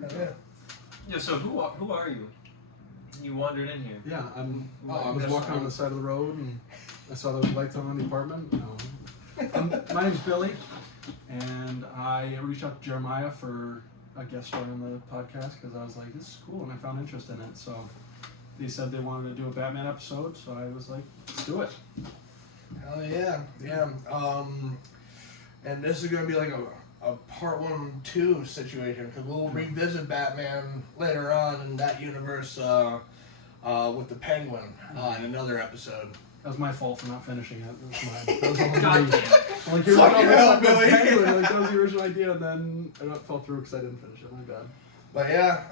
Yeah. So who are you? You wandered in here. Yeah, I was walking on the side of the road and I saw those lights on the apartment. My name's Billy, and I reached out to Jeremiah for a guest star on the podcast because I was like, this is cool, and I found interest in it. So they said they wanted to do a Batman episode, so I was like, let's do it. Hell yeah. And this is going to be like a part 1-2 situation, because we'll revisit Batman later on in that universe with the Penguin in another episode. That was my fault for not finishing it. That was mine. God damn. Like, here Fuck we go, hell, this Billy. Penguin. Like, that was the original idea, and then I fell through because I didn't finish it. My bad. But yeah,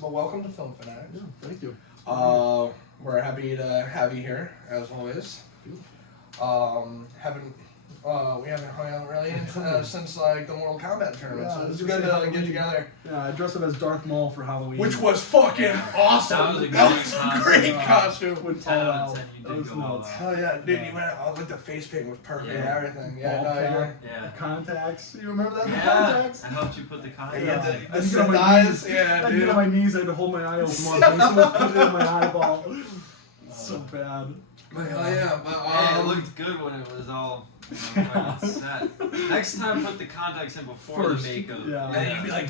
but welcome to Film Fanatics. Yeah, thank you. We're happy to have you here, as always. We haven't hung out really since like the Mortal Kombat tournament, so it's good to get together. Yeah, I dressed up as Darth Maul for Halloween. Which was fucking awesome. That was a great costume. With 10 out Paul of 10, out. you That did was go all nuts. out. Hell yeah, dude! You went like the face paint was perfect and everything. Yeah, Ball no, cap, Yeah. contacts. You remember that? The Yeah. contacts? I helped you put the contacts. Yeah, on. the I had to get on my eyes, knees. I yeah, had to dude. get on my knees. I had to hold my eye open while I was putting it in my eyeball. So bad. But hell yeah, but Hey, it looked good when it was all fucking set. Next time, put the contacts in before First, the makeup. yeah. and then you'd be like,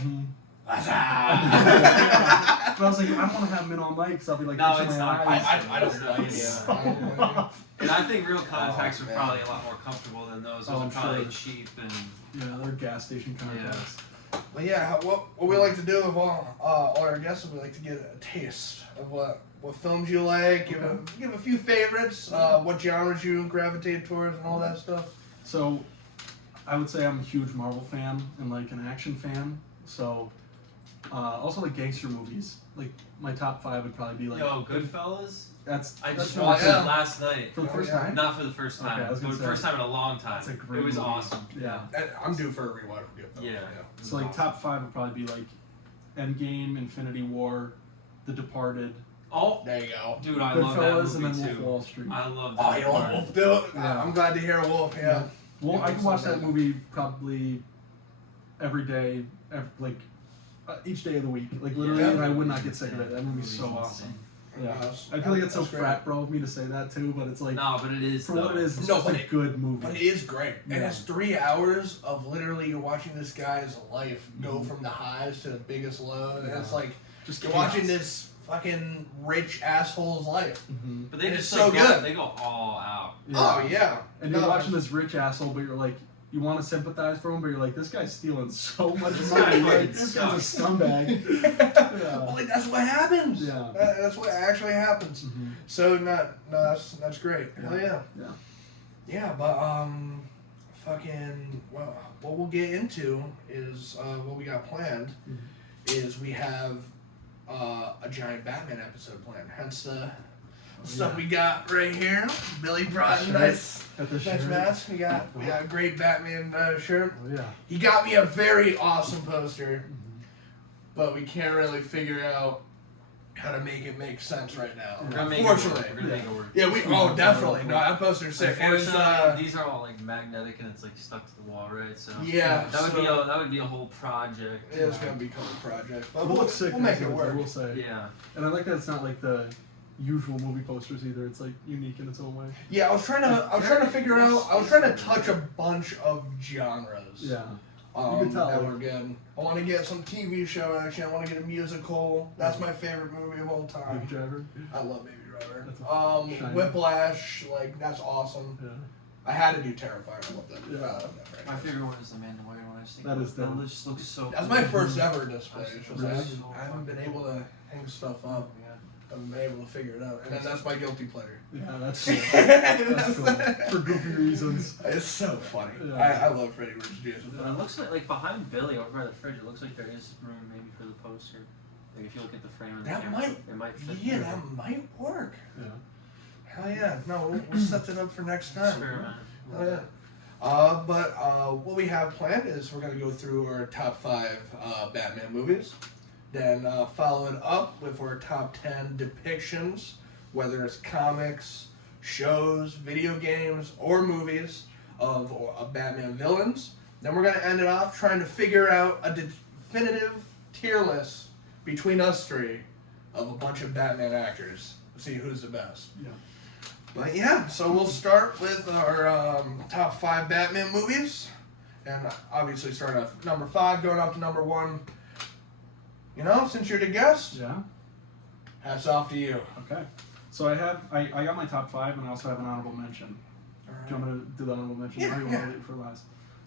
But I was like, I don't want to have them in all night because I'll be like, No, itching it's my not. eyes. I don't know. Yeah. And I think real contacts Oh, are man. probably a lot more comfortable than those. Those Oh, are I'm probably sure. cheap and. Yeah, they're gas station contacts. But yeah, what we like to do with all our guests is we like to get a taste of what films you like, give a few favorites, what genres you gravitate towards, and all that stuff. So, I would say I'm a huge Marvel fan and like an action fan. So, also like gangster movies. Like my top 5 would probably be like. Yo, Goodfellas? that's I just what watched I it said. last night. For the first yeah. time. Not for the first time, Okay, I was but gonna the say, first time in a long time. That's a great It was movie. awesome. Yeah. And I'm due for a rewatch of Goodfellas. Yeah. So like top 5 would probably be like Endgame, Infinity War, The Departed, Oh, There you go. dude, I love that Goodfellas, movie and then Wolf too. of Wall Street. I love Oh, that. you want Wolf? Do it. Yeah. I'm glad to hear Wolf. Yeah. Well, Yeah, I can watch so that bad. movie probably every day, each day of the week, like literally, Yeah. and I would not get sick of it. That movie's so awesome. Yeah, I feel like it's so That's great. frat bro of me to say that too, but it's like No, but it is for though. what it is, it's No, just but a good movie. But it is great. And Yeah. it's 3 hours of literally you're watching this guy's life go from the highs to the biggest low. And it's like just you're chaos. watching this fucking rich asshole's life. Mhm. But they And just it's so like, good. They go all out. Oh yeah. And you're No, watching this rich asshole, but you're like, you want to sympathize for him, but you're like, this guy's stealing so much This money. guy Like, fucking this guy's a sucks. scumbag. Well, like, that's what happens. Yeah. That's what actually happens. Mhm. So that's great. Hell yeah. Yeah. Yeah, but fucking well, what we'll get into is what we got planned is we have a giant Batman episode planned. Hence the stuff we got right here. Billy brought a nice Got the nice shirt. mask. We got a great Batman shirt. Oh yeah. He got me a very awesome poster, but we can't really figure out how to make it make sense right now. We're gonna make it work. Unfortunately. We're gonna make it work. Yeah, we definitely. No, that poster's sick. And it's, Unfortunately, these are all like magnetic and it's like stuck to the wall, right? So yeah, that would so- be a whole project. It's gonna become a project, but It looks sick. we'll make as it is, I work. will say. Yeah. And I like that it's not like the usual movie posters either. It's like unique in its own way. Yeah, I was trying to figure out. I was trying to touch a bunch of genres. Yeah. You can tell, that like- were good. I want to get some TV show action. I want to get a musical. That's my favorite movie of all time. Baby Driver. I love Baby Driver. That's Shiny. Whiplash, like that's awesome. Yeah. I had to do Terrifier. I love that. Yeah. that My franchise. favorite one is the Mandalorian one. I just think That is dope. that just looks so. That's cool. my first ever display. It's just Really? I haven't been able to hang stuff up. Yeah. I haven't been able to figure it out. And then that's my guilty pleasure. Yeah, that's cool. That's cool. For goofy reasons. It's so funny. Yeah. I love Freddie Richards Jason. But it looks like behind Billy over by the fridge, it looks like there is room maybe for the poster. Like if you look at the frame of the That camera, might- it might fit. Yeah, through. that might work. Yeah. Hell yeah. No, we'll set it up for next time. Experiment. Oh, yeah. But what we have planned is we're going to go through our top 5 Batman movies, then follow it up with our top 10 depictions, whether it's comics, shows, video games, or movies of Batman villains. Then we're going to end it off trying to figure out a definitive tier list between us three of a bunch of Batman actors. See who's the best. Yeah. But yeah, so we'll start with our top 5 Batman movies. And obviously start at number 5, going up to number 1. You know, since you're the guest, Yeah. hats off to you. Okay. So I got my top 5, and I also have an honorable mention. Do you want me to do the honorable mention? Yeah, Or do you want to leave it for last?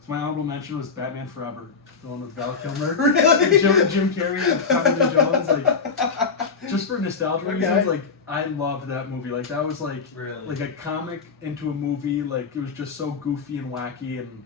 So my honorable mention was Batman Forever, the one with Val Kilmer, Really? Jim Carrey, and Tommy Lee Jones. Like, just for nostalgia reasons, like I loved that movie. Like that was like a comic into a movie. Like it was just so goofy and wacky, and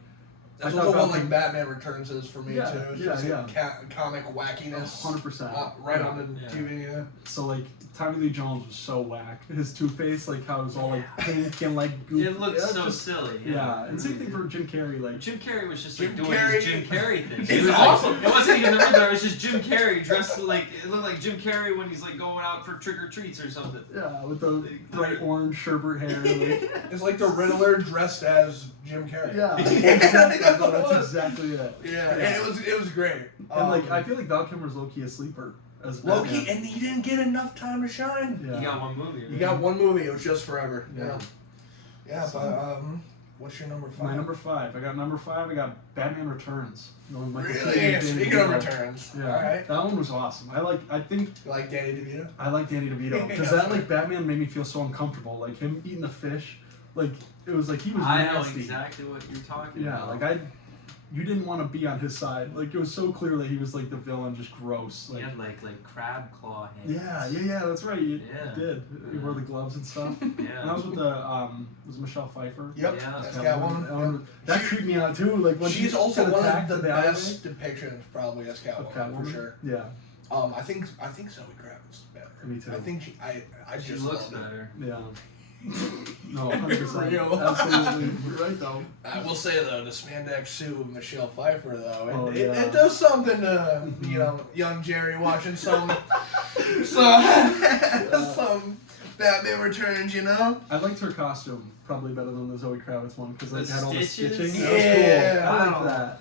That's what the one like Batman Returns is for me Yeah, too. It's yeah, just yeah. like comic wackiness. 100%. Right on the TV. Yeah. So like Tommy Lee Jones was so whack. His Two-Face, like how it was all like pink and like goofy. It looked so just, silly. Yeah, and same thing for Jim Carrey. Like Jim Carrey was just Jim like doing Carrey- his Jim Carrey thing. It's It was awesome. Like, it wasn't even the Riddler. It was just Jim Carrey dressed like it looked like Jim Carrey when he's like going out for trick or treats or something. yeah, with the bright orange sherbet hair. Like, It's like the Riddler dressed as Jim Carrey. yeah, That's that's what it was. exactly it. Yeah, and it was great. And like I feel like Val Kilmer's low-key a sleeper as Loki, Batman. and he didn't get enough time to shine. Yeah. He got one movie. Right? You got one movie. It was just forever. Yeah. Yeah, but what's your number 5? My number 5. I got number 5. I got Batman Returns. You know, Michael Keaton Really? and Danny Speaking of DeVito. returns. Yeah, All right. that one was awesome. I think You like Danny DeVito? I like Danny DeVito because that like Batman made me feel so uncomfortable. Like him eating the fish, like it was like he was I know nasty. exactly what you're talking Yeah, about. like you didn't want to be on his side. Like it was so clear that he was like the villain, just gross. Like He had like crab claw hands. yeah, that's right. He Yeah. did. He wore the gloves and stuff. And Yeah. that was with the was it Michelle Pfeiffer? Yep. Yeah, That's That Catwoman. one- that creeped me out too. Like when She's she also got one of attacked the in alleyway. best depictions, probably, as Catwoman, Of Catwoman, for sure. Yeah, I think Zoe Kravitz is better. me too. I think I She just looks love it. better. Yeah. No, 100%. Real. Absolutely. You're right though. I will say though, the spandex suit of Michelle Pfeiffer though, Oh, it yeah. does something to young Jerry watching some some Batman Returns, you know. I liked her costume probably better than the Zoe Kravitz one because like, The it had all the stitches? stitching. Yeah. That was cool. I Wow. like that.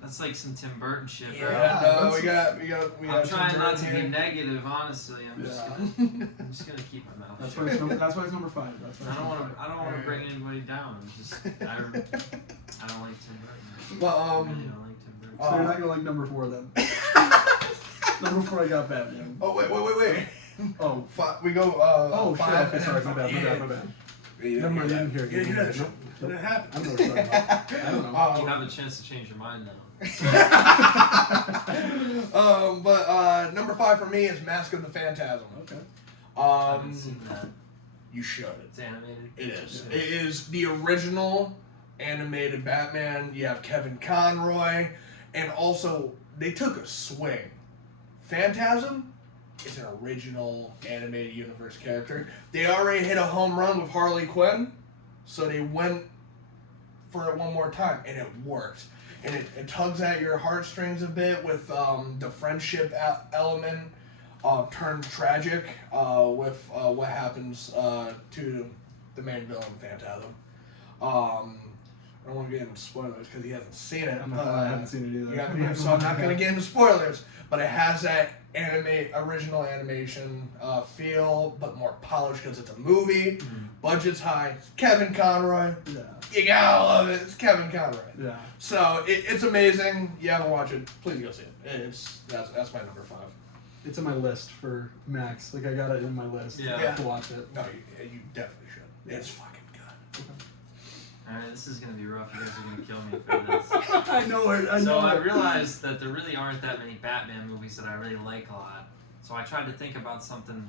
That's like some Tim Burton shit, bro. Yeah, no, we got. I'm trying Tim not to Burton be negative, honestly. I'm just Yeah. gonna keep my mouth That's shut. why it's number 5. That's why I it's don't number want to. 5. I don't want to bring anybody down. I'm just. I don't like Tim Burton. But I really don't like Tim Burton. So you're not gonna like number 4 then. Number 4 I got Batman. Oh wait. Oh. We go. Oh shit. 5 Okay, and sorry. then My bad. You Never mind. You didn't didn't hear it. You didn't hear that. Nope. Nope. It happened. I don't know what you're talking about. I don't know. You have a chance to change your mind now. But number 5 for me is Mask of the Phantasm. Okay. I haven't seen that. You should. It's animated. It is. Yeah. It is the original animated Batman. You have Kevin Conroy, and also they took a swing. Phantasm is an original animated universe character. They already hit a home run with Harley Quinn, so they went for it one more time, and it worked. And it tugs at your heartstrings a bit with the friendship element turned tragic with what happens to the main villain, Phantasm. I don't want to get into spoilers because he hasn't seen it. I haven't seen it either. So I'm not going to get into spoilers, but it has that original animation feel, but more polished because it's a movie. Budget's high. It's Kevin Conroy. Yeah. You gotta love it. It's Kevin Conroy. Yeah. So it's amazing. You haven't watched it, please go see it. That's my number 5. It's in my list for Max. Like I got it in my list. Yeah. To watch it. No, you definitely should. It's fucking good. Alright, this is gonna be rough. You guys are gonna kill me for this. I know it. I So know I it. realized that there really aren't that many Batman movies that I really like a lot. So I tried to think about something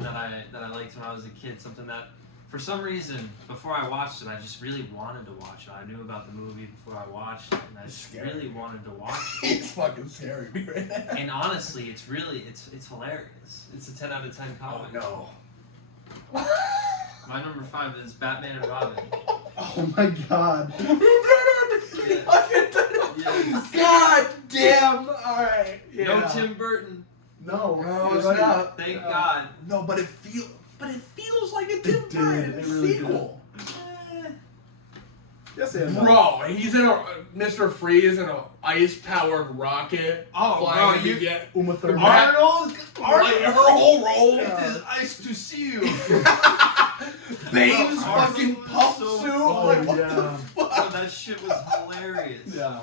that I liked when I was a kid, something that for some reason before I watched it I just really wanted to watch it. I knew about the movie before I watched it and I just Scary. really wanted to watch it. It's fucking scary me right now. And honestly, it's hilarious. It's a 10 out of 10 Oh comic. no. My number 5 is Batman and Robin. Oh my god. Yes. God damn. Alright. Yeah. No Tim Burton. No. No, it's Right. not. Thank God. No, but it feels like a Tim did. Burton It really sequel. Yes, and no. Bro, he's in a Mr. Freeze in an ice-powered rocket. Oh, flying bro, to you get Uma Thurman. Arnold. like, her whole role. It is nice to see you. Babe's Arnold fucking was puff so suit. funny. Like, what Yeah. the Bro, fuck? that shit was hilarious. Yeah.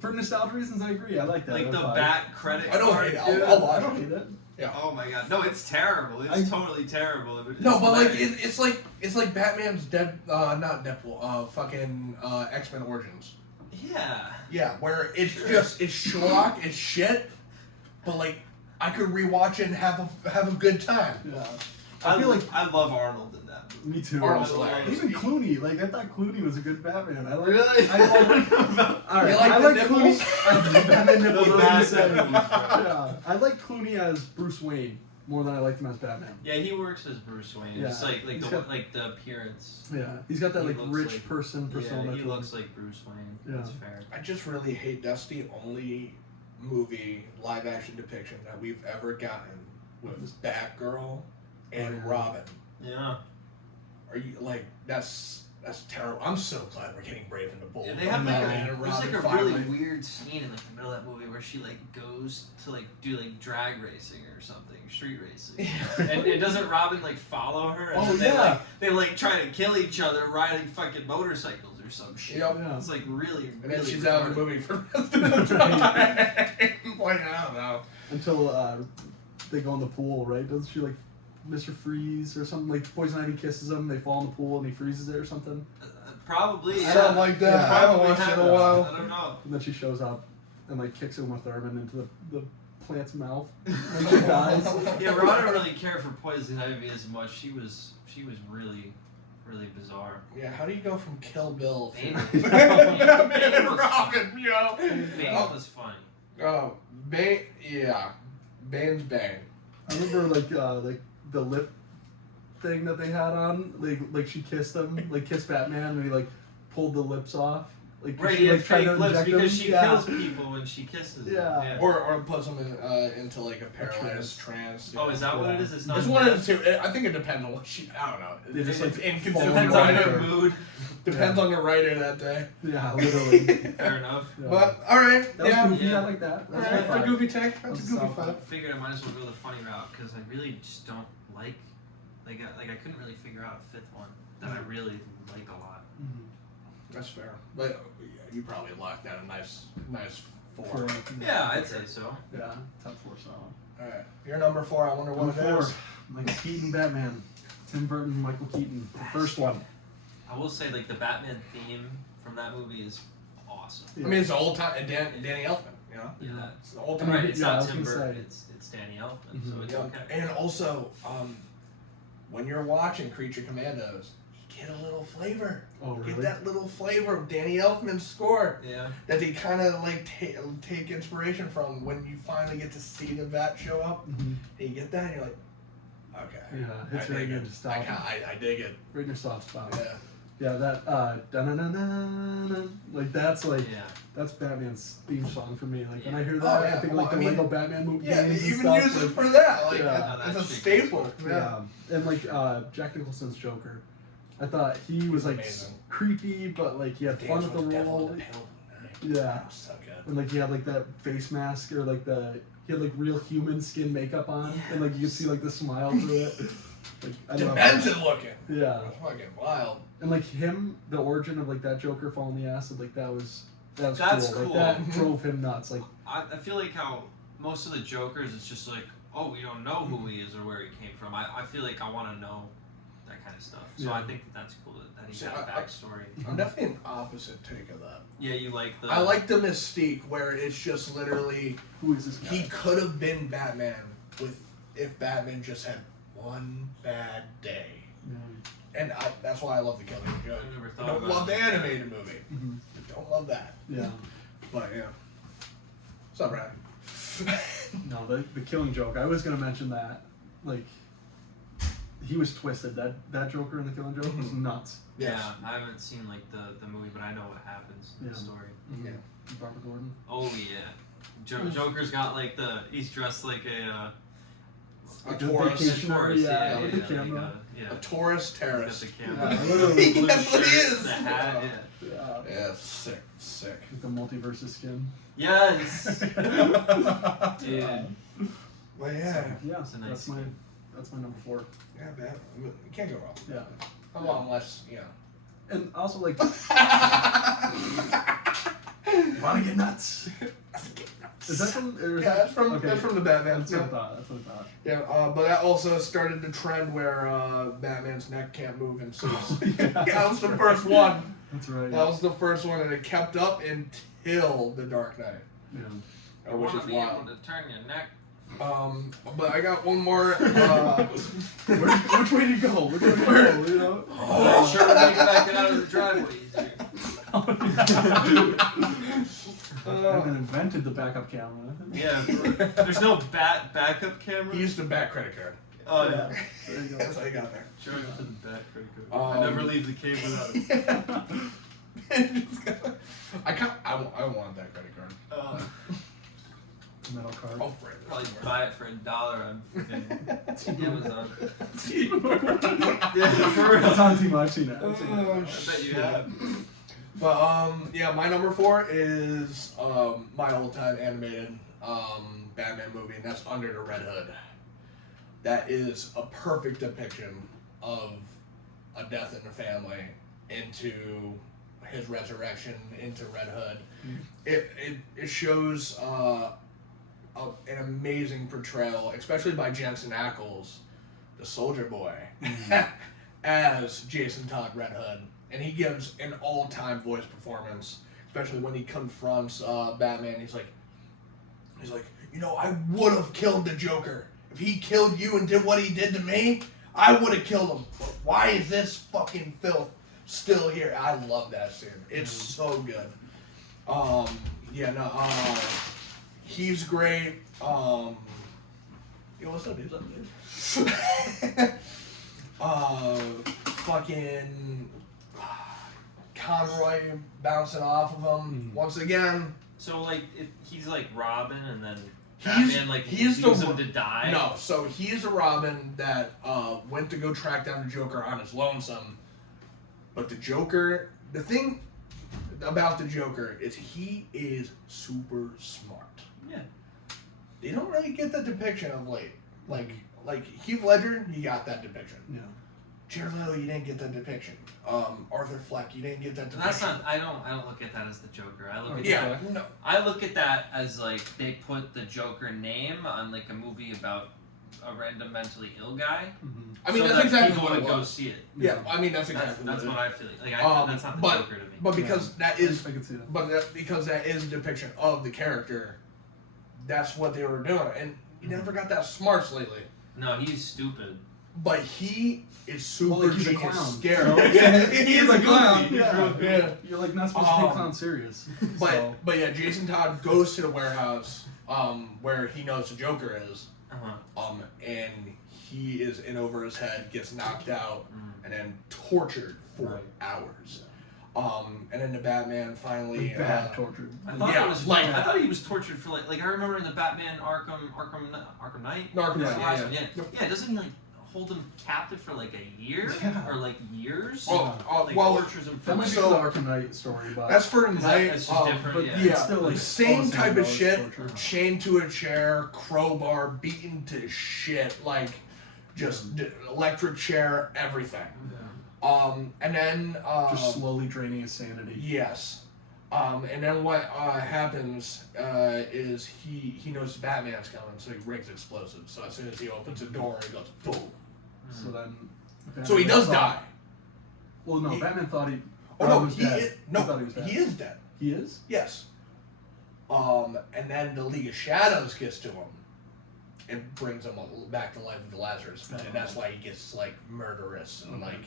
For nostalgia reasons, I agree. I like that. Like the That's fine. bat credit I don't card. hate it. dude. I'll I watch don't it. hate it. Oh my god, no, it's terrible. It's totally terrible. It's No, but like hilarious. it's like Batman's not Deadpool, fucking X-Men Origins. Yeah. Yeah, where it's just it's schlock, it's shit, but like I could rewatch it and have a good time. Yeah. I feel like I love Arnold in that movie. Me too. Arnold's hilarious. Even Clooney, like I thought Clooney was a good Batman. I like. Really? All right, You like I the like nipples? Clooney. Batman nipples. The I was bad gonna say. nipples, bro. Yeah, I like Clooney as Bruce Wayne more than I liked him as Batman. Yeah, he works as Bruce Wayne. Yeah. Just like He's the got- like the appearance. Yeah, he's got that He like looks rich like- person persona. Yeah, he to looks him. like Bruce Wayne. Yeah. That's fair. I just really hate that's the only movie live action depiction that we've ever gotten with Batgirl and Oh, yeah. Robin. Yeah. Are you like that's terrible? I'm so glad we're getting Brave and the Bold. Yeah, they have like Batman a, and there's like Robin a really finally. weird scene in like the middle of that movie where she like goes to like do like drag racing or something, street racing, and doesn't Robin like follow her? And Oh, they, yeah. they like try to kill each other riding fucking motorcycles or some shit. Yep. Yeah. It's like really, And really. then she's out of the retarded. movie for the rest of the time. Like, I don't know. Until they go in the pool, right? Doesn't she like Mr. Freeze or something? Like Poison Ivy kisses him, they fall in the pool and he freezes it or something. Probably. Yeah. Something like that. Yeah. I haven't Probably watched it in a happens. while. I don't know. And then she shows up and like kicks Uma Thurman into the plant's mouth and she dies. Yeah, but I don't really care for Poison Ivy as much. She was really, really bizarre. Yeah, how do you go from Kill Bill Bane. to Batman and was- Robin, yo? Bane was funny. Oh, Bane, yeah. Bane's Bane. I remember like the lip thing that they had on, like she kissed him, like kissed Batman, and he like pulled the lips off. Like Right, she he had like tried fake to lips inject because him. she Yeah. kills people when she kisses them. Yeah. Or puts him into like a paralyzed trance. Oh, is that what it is? It's not. It's one of the two. I think it depends on what she. I don't know. They just, It's like, inconsistent. Depends fall on in writer. her love. mood. Depends on the writer that day. Yeah, literally. Fair enough. Yeah. But all right, that was yeah. goofy. Yeah. I like that. All That's right, for a fine. goofy tech, that's a That's goofy solid. five. I figured I might as well go the funny route because I really just don't like I couldn't really figure out a fifth one that I really like a lot. Mhm. That's fair. But yeah, you probably locked down a nice four. Four. Yeah, I'd say so. Yeah, top four solid. All right, your number four. I wonder what Number it four, is. Michael Keaton Batman. Tim Burton, Michael Keaton. The first one. I will say like the Batman theme from that movie is awesome. I mean, it's the old time. Danny Elfman. You know, Yeah. it's the old I time. mean, Right, it's yeah, I not was Tim gonna Burton, say. it's Danny Elfman, so Mhm. it's Yeah. okay. And also, when you're watching Creature Commandos, you get a little flavor. Oh, Get really? that little flavor of Danny Elfman's score Yeah. that they kind of like take inspiration from when you finally get to see the Bat show up. Mhm. And you get that, and you're like, okay. Yeah, it's I very dig good it. to stop. I dig it. Right in your soft spot. Yeah. Yeah, that da-na-na-na-na, like that's like Yeah. that's Batman's theme song for me. Like when I hear Oh, that, yeah. I think Well, like the I mean, Lego Batman movie Yeah, games they and even stuff. use it like, for that. Like, Yeah. it's a That's staple. yeah, and like Jack Nicholson's Joker, I thought he was like amazing. creepy, but like he had fun Dance with the with the Devil role. in the Pill. Yeah, That was so good. and like he had like that face mask or like he had like real human skin makeup on, and like you could see like the smile through it. Like I love that. Demented looking. Yeah, That's fucking wild. and like him, the origin of like that Joker falling the acid, like that was That's cool. cool. Like that drove him nuts. Like I feel like how most of the Jokers, it's just like, oh, we don't know who he is or where he came from. I feel like I want to know that kind of stuff. So Yeah. I think that's cool that he See, got a I- backstory. I'm definitely an opposite take of that. Yeah, you like the. I like the mystique where it's just literally who is this guy? he could have been Batman if Batman just had one bad day. Yeah. And that's why I love the Killing Joke. I never I thought don't about love the it. animated movie. Mhm. I don't love that. Yeah. But yeah. What's up, Brad? No, the Killing Joke. I was gonna mention that. Like, he was twisted. That Joker in the Killing Joke was nuts. Yeah, I haven't seen like the movie, but I know what happens in the Yeah. story. Yeah. Barbara Gordon. Oh yeah, Joker's got like he's dressed like a A a Taurus. vacation Taurus, yeah, yeah, with yeah, the camera. yeah. A Taurus He's terrorist. got the camera. Yeah, literally. Blue That's what he shirt, is. The hat, Yeah. Yeah, sick. With the multiverse skin. Yes. Dude. Well, yeah. Yeah, It's a nice that's my number 4. Yeah, man. You can't go wrong. Yeah. Unless, you know. And also like wanna get nuts? Is that from Yeah, that's from okay. that's from the Batman. That's what I thought. That's what I thought. Yeah, but that also started the trend where Batman's neck can't move and so Yeah, that was the right. first one. That's right. That was the first one, and it kept up until The Dark Knight, yeah. which is wild. To turn your neck. But I got one more. Which way to go? Which way to go? You know? Oh, sure, we make it back out of the driveway easier. Batman invented the backup camera. Yeah, there's no backup camera. He used a bat credit card. Oh yeah. There you go. That's how he got there. Sure, I the back credit card. I never leave the cave without it. I want that credit card. Metal card. Oh, friend. Probably buy it for $1 on freaking Amazon. Yeah, Yeah, for real. It's on Team I've seen it. I've seen Oh, it. I bet you have. But yeah, my number 4 is my old-time animated Batman movie, and that's Under the Red Hood. That is a perfect depiction of a death in the family into his resurrection into Red Hood. It shows an amazing portrayal, especially by Jensen Ackles, the Soldier Boy, as Jason Todd Red Hood. And he gives an all-time voice performance, especially when he confronts Batman. He's like, you know, I would have killed the Joker. If he killed you and did what he did to me, I would have killed him. But why is this fucking filth still here? I love that scene. It's so good. He's great. Yo, what's up, dude? Fucking Conroy bouncing off of him once again. So like, he's like Robin, and then He's- Batman like he's leaves the- him to die. No, so he's a Robin that went to go track down the Joker on his lonesome. But the Joker, the thing about the Joker is he is super smart. Yeah. They don't really get that depiction of late. Like Heath Ledger, you got that depiction. Yeah. Jared Leto, you didn't get that depiction. Arthur Fleck, you didn't get that depiction. That's not. I don't look at that as the Joker. I look at Yeah, no. I look at that as like they put the Joker name on like a movie about a random mentally ill guy. Mm-hmm. I mean, so that's that exactly people what it would go was. see it. Yeah, I mean that's exactly That's what what it is. I feel like. That's not the but- Joker to me. But because that is, I can see that. but because that is a depiction of the character, that's what they were doing, and he never got that smarts lately. No, he's stupid. But he is super Well, like, he's a genius clown. scary. So- Yeah, he is He's a clown. goofy. Yeah. You're like not supposed to take Um, clowns serious. But yeah, Jason Todd goes to the warehouse where he knows the Joker is, and he is in over his head, gets knocked out, and then tortured for hours. And then the Batman finally bad torture. I thought Yeah, it was like- I thought he was tortured for like I remember in the Batman Arkham Knight. No, Arkham That's Knight, the last yeah, one, yeah. Yeah, doesn't he like hold him captive for like a year Yeah. or like years? Like well, tortures him for That might be So- the Arkham Knight story, but that's for Is that- Knight. that's just different, but yeah. it's still like Same all the type of about shit. torture. Chained to a chair, crowbar, beaten to shit, like just electric chair, everything. And then Just slowly draining his sanity. yes. And then what happens is he knows Batman's coming, so he rigs explosives. So as soon as he opens the door, he goes boom. So then. So he does die. Well, no, He- Batman thought he. Oh thought no, was he dead. is, thought he was dead. he is dead. He is. Yes. And then the League of Shadows gets to him and brings him back to life with the Lazarus Pit, and that's why he gets like murderous and like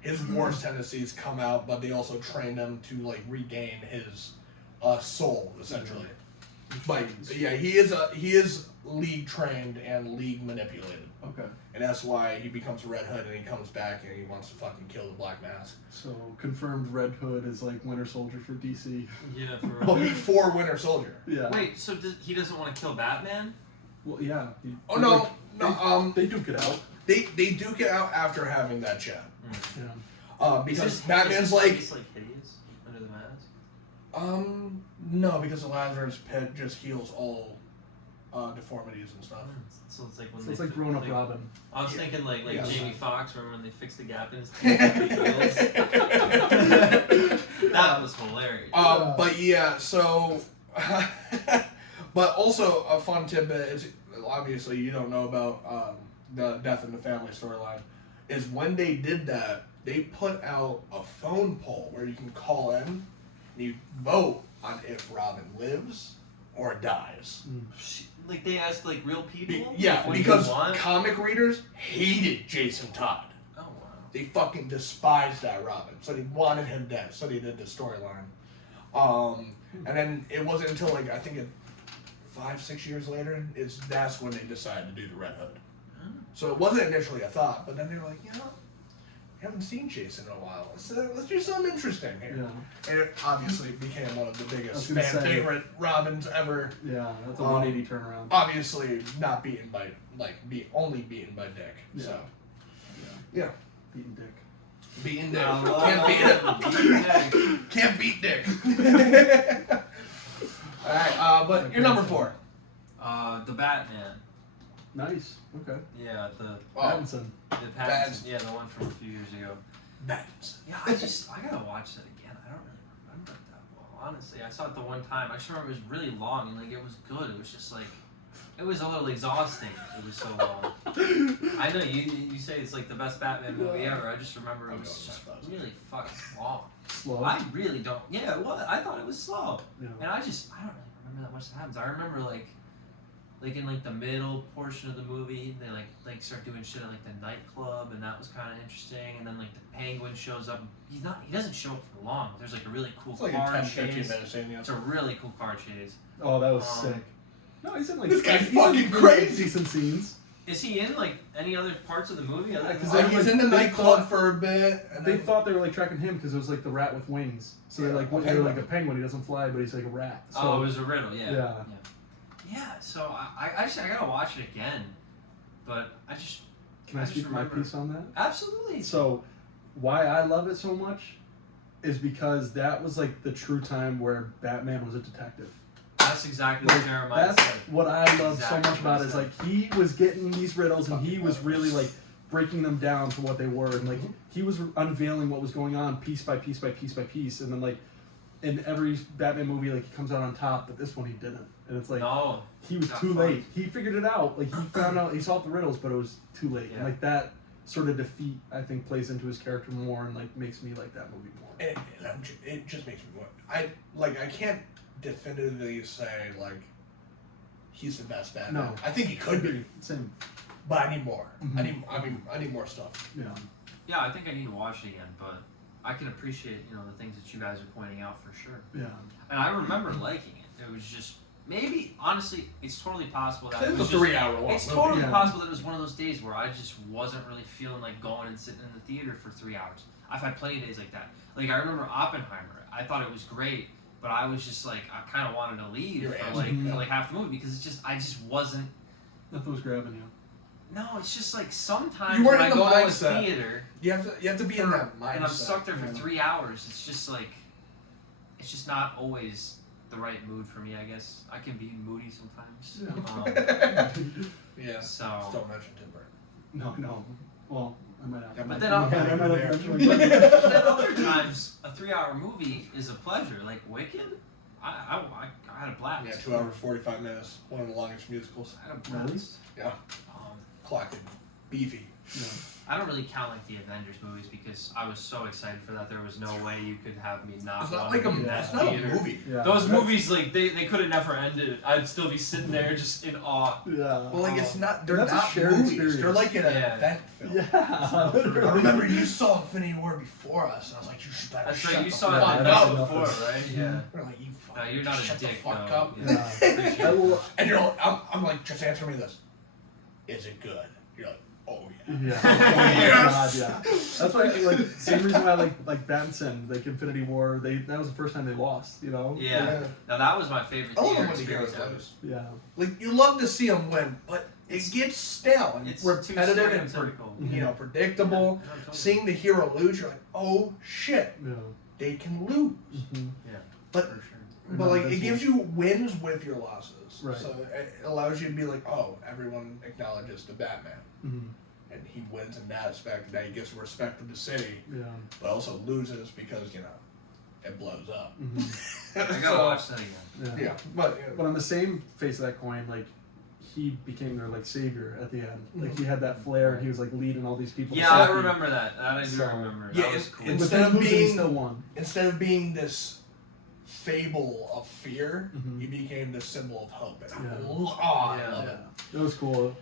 his worst tendencies come out, but they also train him to like regain his soul essentially. But yeah, he is League trained and League manipulated, Okay. and that's why he becomes Red Hood and he comes back and he wants to fucking kill the Black Mask. So confirmed, Red Hood is like Winter Soldier for DC. Yeah, for But real. before Winter Soldier. Yeah. Wait, so he doesn't want to kill Batman? Well, yeah. Oh no, No, they duke it out. they duke it out after having that chat. Yeah. Because Batman's like, it's like hideous under the mask. no, because the Lazarus Pit just heals all deformities and stuff. So it's like when So it's like grown up Robin. I was thinking like Yes. Jamie Foxx, remember when they fixed the gap in his teeth? That was hilarious. But yeah, so, but also a fun tidbit is obviously you don't know about the Death in the Family storyline. Is when they did that, they put out a phone poll where you can call in and you vote on if Robin lives or dies. Like they asked like real people. Yeah, what do you because want? comic readers hated Jason Todd. Oh wow. They fucking despised that Robin, so they wanted him dead. So they did the storyline. And then it wasn't until like I think 5-6 years later that's when they decided to do the Red Hood. So it wasn't initially a thought, but then they were like, we haven't seen Jason in a while. Let's do something interesting here. Yeah. And it obviously became one of the biggest gonna fan say- favorite Robins ever. Yeah, that's a 180 turnaround. Obviously not beaten by only beaten by Dick. Yeah. So Yeah. Beating Dick. beaten Dick. I love Can't beat it. it. Can't beat Dick. Alright, but you're number 4. The Batman. Nice. Okay. Yeah, the Pattinson. Pattinson. Yeah, the one from a few years ago. Batman. Yeah, I gotta watch that again. I don't really remember it that well. Honestly, I saw it the one time. I just remember it was really long and like it was good. It was just like it was a little exhausting. It was so long. I know you say it's like the best Batman movie ever. I just remember it was just really fucking long. Slow. I really don't. Yeah, it was. I thought it was slow, Yeah. and I don't really remember that much that happens. I remember like in like the middle portion of the movie, they like start doing shit at like the nightclub, and that was kind of interesting. And then like the Penguin shows up. He doesn't show up for long. There's like a really cool It's like car a 10-15 chase. minute scene. It's a really cool car chase. Oh, that was sick. No, he's in like This guy's he's fucking in crazy. decent scenes. Is he in like any other parts of the movie? Other than 'cause that? He's in the nightclub for a bit. And They then, thought they were like tracking him because it was like the rat with wings. So they're like, a they're like penguin. a penguin. He doesn't fly, but he's like a rat. So, Oh, it was a riddle. Yeah. Yeah. Yeah. So I gotta watch it again, but I just Can I just speak my remember- piece on that? Absolutely. So, why I love it so much is because that was like the true time where Batman was a detective. That's exactly what Like, Jeremiah that's said. what I love Exactly so much about what it he is said. like he was getting these riddles and he was really like breaking them down to what they were and like he was unveiling what was going on piece by piece by piece by piece and then like in every Batman movie like he comes out on top but this one he didn't and it's like No. he was Got too fucked. late. He figured it out. Like he found out he solved the riddles but it was too late. Yeah. And like that sort of defeat I think plays into his character more and like makes me like that movie more. it just makes me want. I can't definitively say like he's the best Batman. No. I think he could be, Same. but I need more. Mhm. I need more stuff. Yeah. Yeah, I think I need to watch it again, but I can appreciate the things that you guys are pointing out for sure. Yeah. And I remember liking it. It was just maybe honestly, it's totally possible that It was a just, 3-hour long It's movie. totally Yeah. possible that it was one of those days where I just wasn't really feeling like going and sitting in the theater for 3 hours. I've had plenty of days like that. Like I remember Oppenheimer. I thought it was great, but I was just like I kind of wanted to leave You're for asking. like half the movie because I just wasn't. Nothing was grabbing you. No, it's just like sometimes You weren't when I in the go to a mindset. theater You have to be in that mindset. and I'm stuck there for you know? 3 hours, it's just like it's just not always the right mood for me. I guess I can be moody sometimes. Yeah. So. Just don't mention Tim Burton. No. Well, I might have. That But might then be I'll- there. I might have to But mention it. then other times, a 3-hour movie is a pleasure. Like Wicked, I had a blast. Yeah, 2 hours 45 minutes. One of the longest musicals. I had a blast. Yeah. Clocked it. Beefy. Yeah. I don't really count like the Avengers movies because I was so excited for that. There was no way you could have me not It's not want like to a. be in that It's not a theater. movie. Yeah. Those That's- movies, like they could have never ended. I'd still be sitting there just in awe. Yeah. Well, like it's not. They're That's a not shared movies. experience. They're like an Yeah. event film. Yeah. I remember you saw Infinity War before us, and I was like, you should better That's shut right. You the saw it fuck on that's up. enough. before, right? Yeah. We're like, you No, fucking you're not a shut dick. the fuck though. up. Yeah. Appreciate I it. will. And you're like, I'm like, just answer me this. Is it good? You're like, oh yeah. Yeah. Yes. Oh my God, yeah. That's why, like, same reason why I like Batman, like Infinity War. That was the first time they lost. You know. Yeah. Now that was my favorite I love theater when the heroes experience ever. lose. Yeah. Like you love to see them win, but it gets stale and It's repetitive and too stereotypical. you know, predictable. Yeah, totally. Seeing the hero lose, you're like, oh shit, Yeah. they can lose. Mm-hmm. But For sure. but like it gives you wins with your losses, Right. so it allows you to be like, oh, everyone acknowledges the Batman, Mm-hmm. and he wins in that aspect. That he gets respect of the city, Yeah. but also loses because you know it blows up. Mm-hmm. I gotta So, watch that again. Yeah, but But on the same face of that coin, like he became their like savior at the end. Like he had that flair. And he was like leading all these people. to Yeah, I safety. remember that. That I do So, remember. yeah, That was it- cool. But Instead then of losing, he being- still won. instead of being this fable of fear, Mhm. he became the symbol of hope. And Yeah. I Yeah. love Yeah, it. that was cool.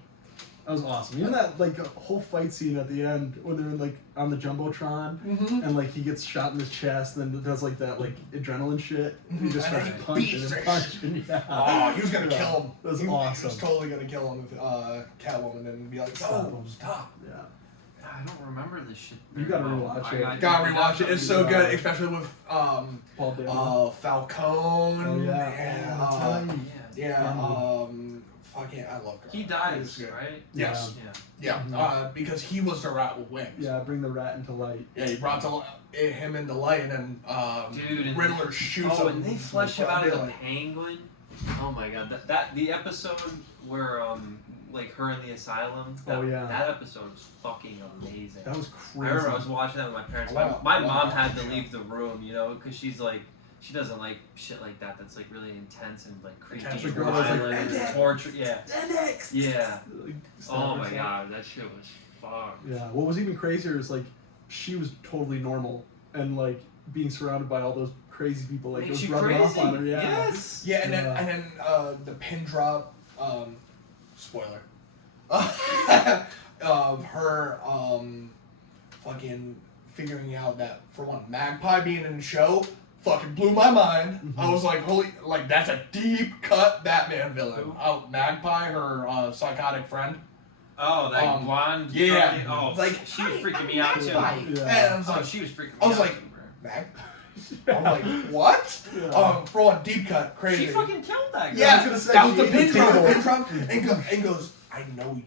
That was awesome. Even that like whole fight scene at the end when they're like on the jumbotron Mm-hmm. and like he gets shot in his chest and then does like that like adrenaline shit. He Mhm. just And starts he punching beats and the punching. Yeah. Oh, he was gonna Yeah. kill him. That was He awesome. was totally gonna kill him with Catwoman and be like, Stop no, him. stop. Yeah. I don't remember this shit. You very gotta well. rewatch I it. gotta Gotta rewatch it. It's so Yeah. good, especially with Paul Dano. Falcone. Oh yeah. And, Oh, that's right. yeah. Yeah. Fucking, I love Garth. He He was dies, good. right? Yes. Yeah. Yeah. Mhm. Because he was the rat with wings. Yeah, bring the rat into light. Yeah, he brought him into light, and then Dude, and Riddler shoots Oh, him. and they flesh him out as a Like, penguin. Oh my god, that the episode where like her in the asylum. That, Oh, yeah. That episode was fucking amazing. That was I crazy. remember I was watching that with my parents. Wow. My Wow. mom had to leave the room, you know, because she's like, she doesn't like shit like that. That's like really intense and like creepy, Intense. and The girl was like, violent, "Ed, and torture. Yeah, Next. yeah. Like, stab Oh my herself. god, that shit was fucked. Yeah. What was even crazier is like she was totally normal and like being surrounded by all those crazy people like it Makes was you rubbing crazy. off on her. Yeah. Yes. Yeah, and Yeah. then the pin drop, spoiler, of her fucking figuring out that for one, Magpie being in the show fucking blew my mind. Mhm. I was like, holy, like that's a deep cut Batman villain. Who? Oh, Magpie, her psychotic friend. Oh, that blonde. yeah. fucking- Oh, Like, she was freaking me out too. Magpie. Yeah. And I was Oh, like, she was freaking me I was out like, too, bro. Magpie. I'm like, what? Yeah. For one, deep cut, crazy. She fucking killed that guy. Yeah, I was gonna say, that was she the ate pin the drop. table. Pin drop, and goes, I know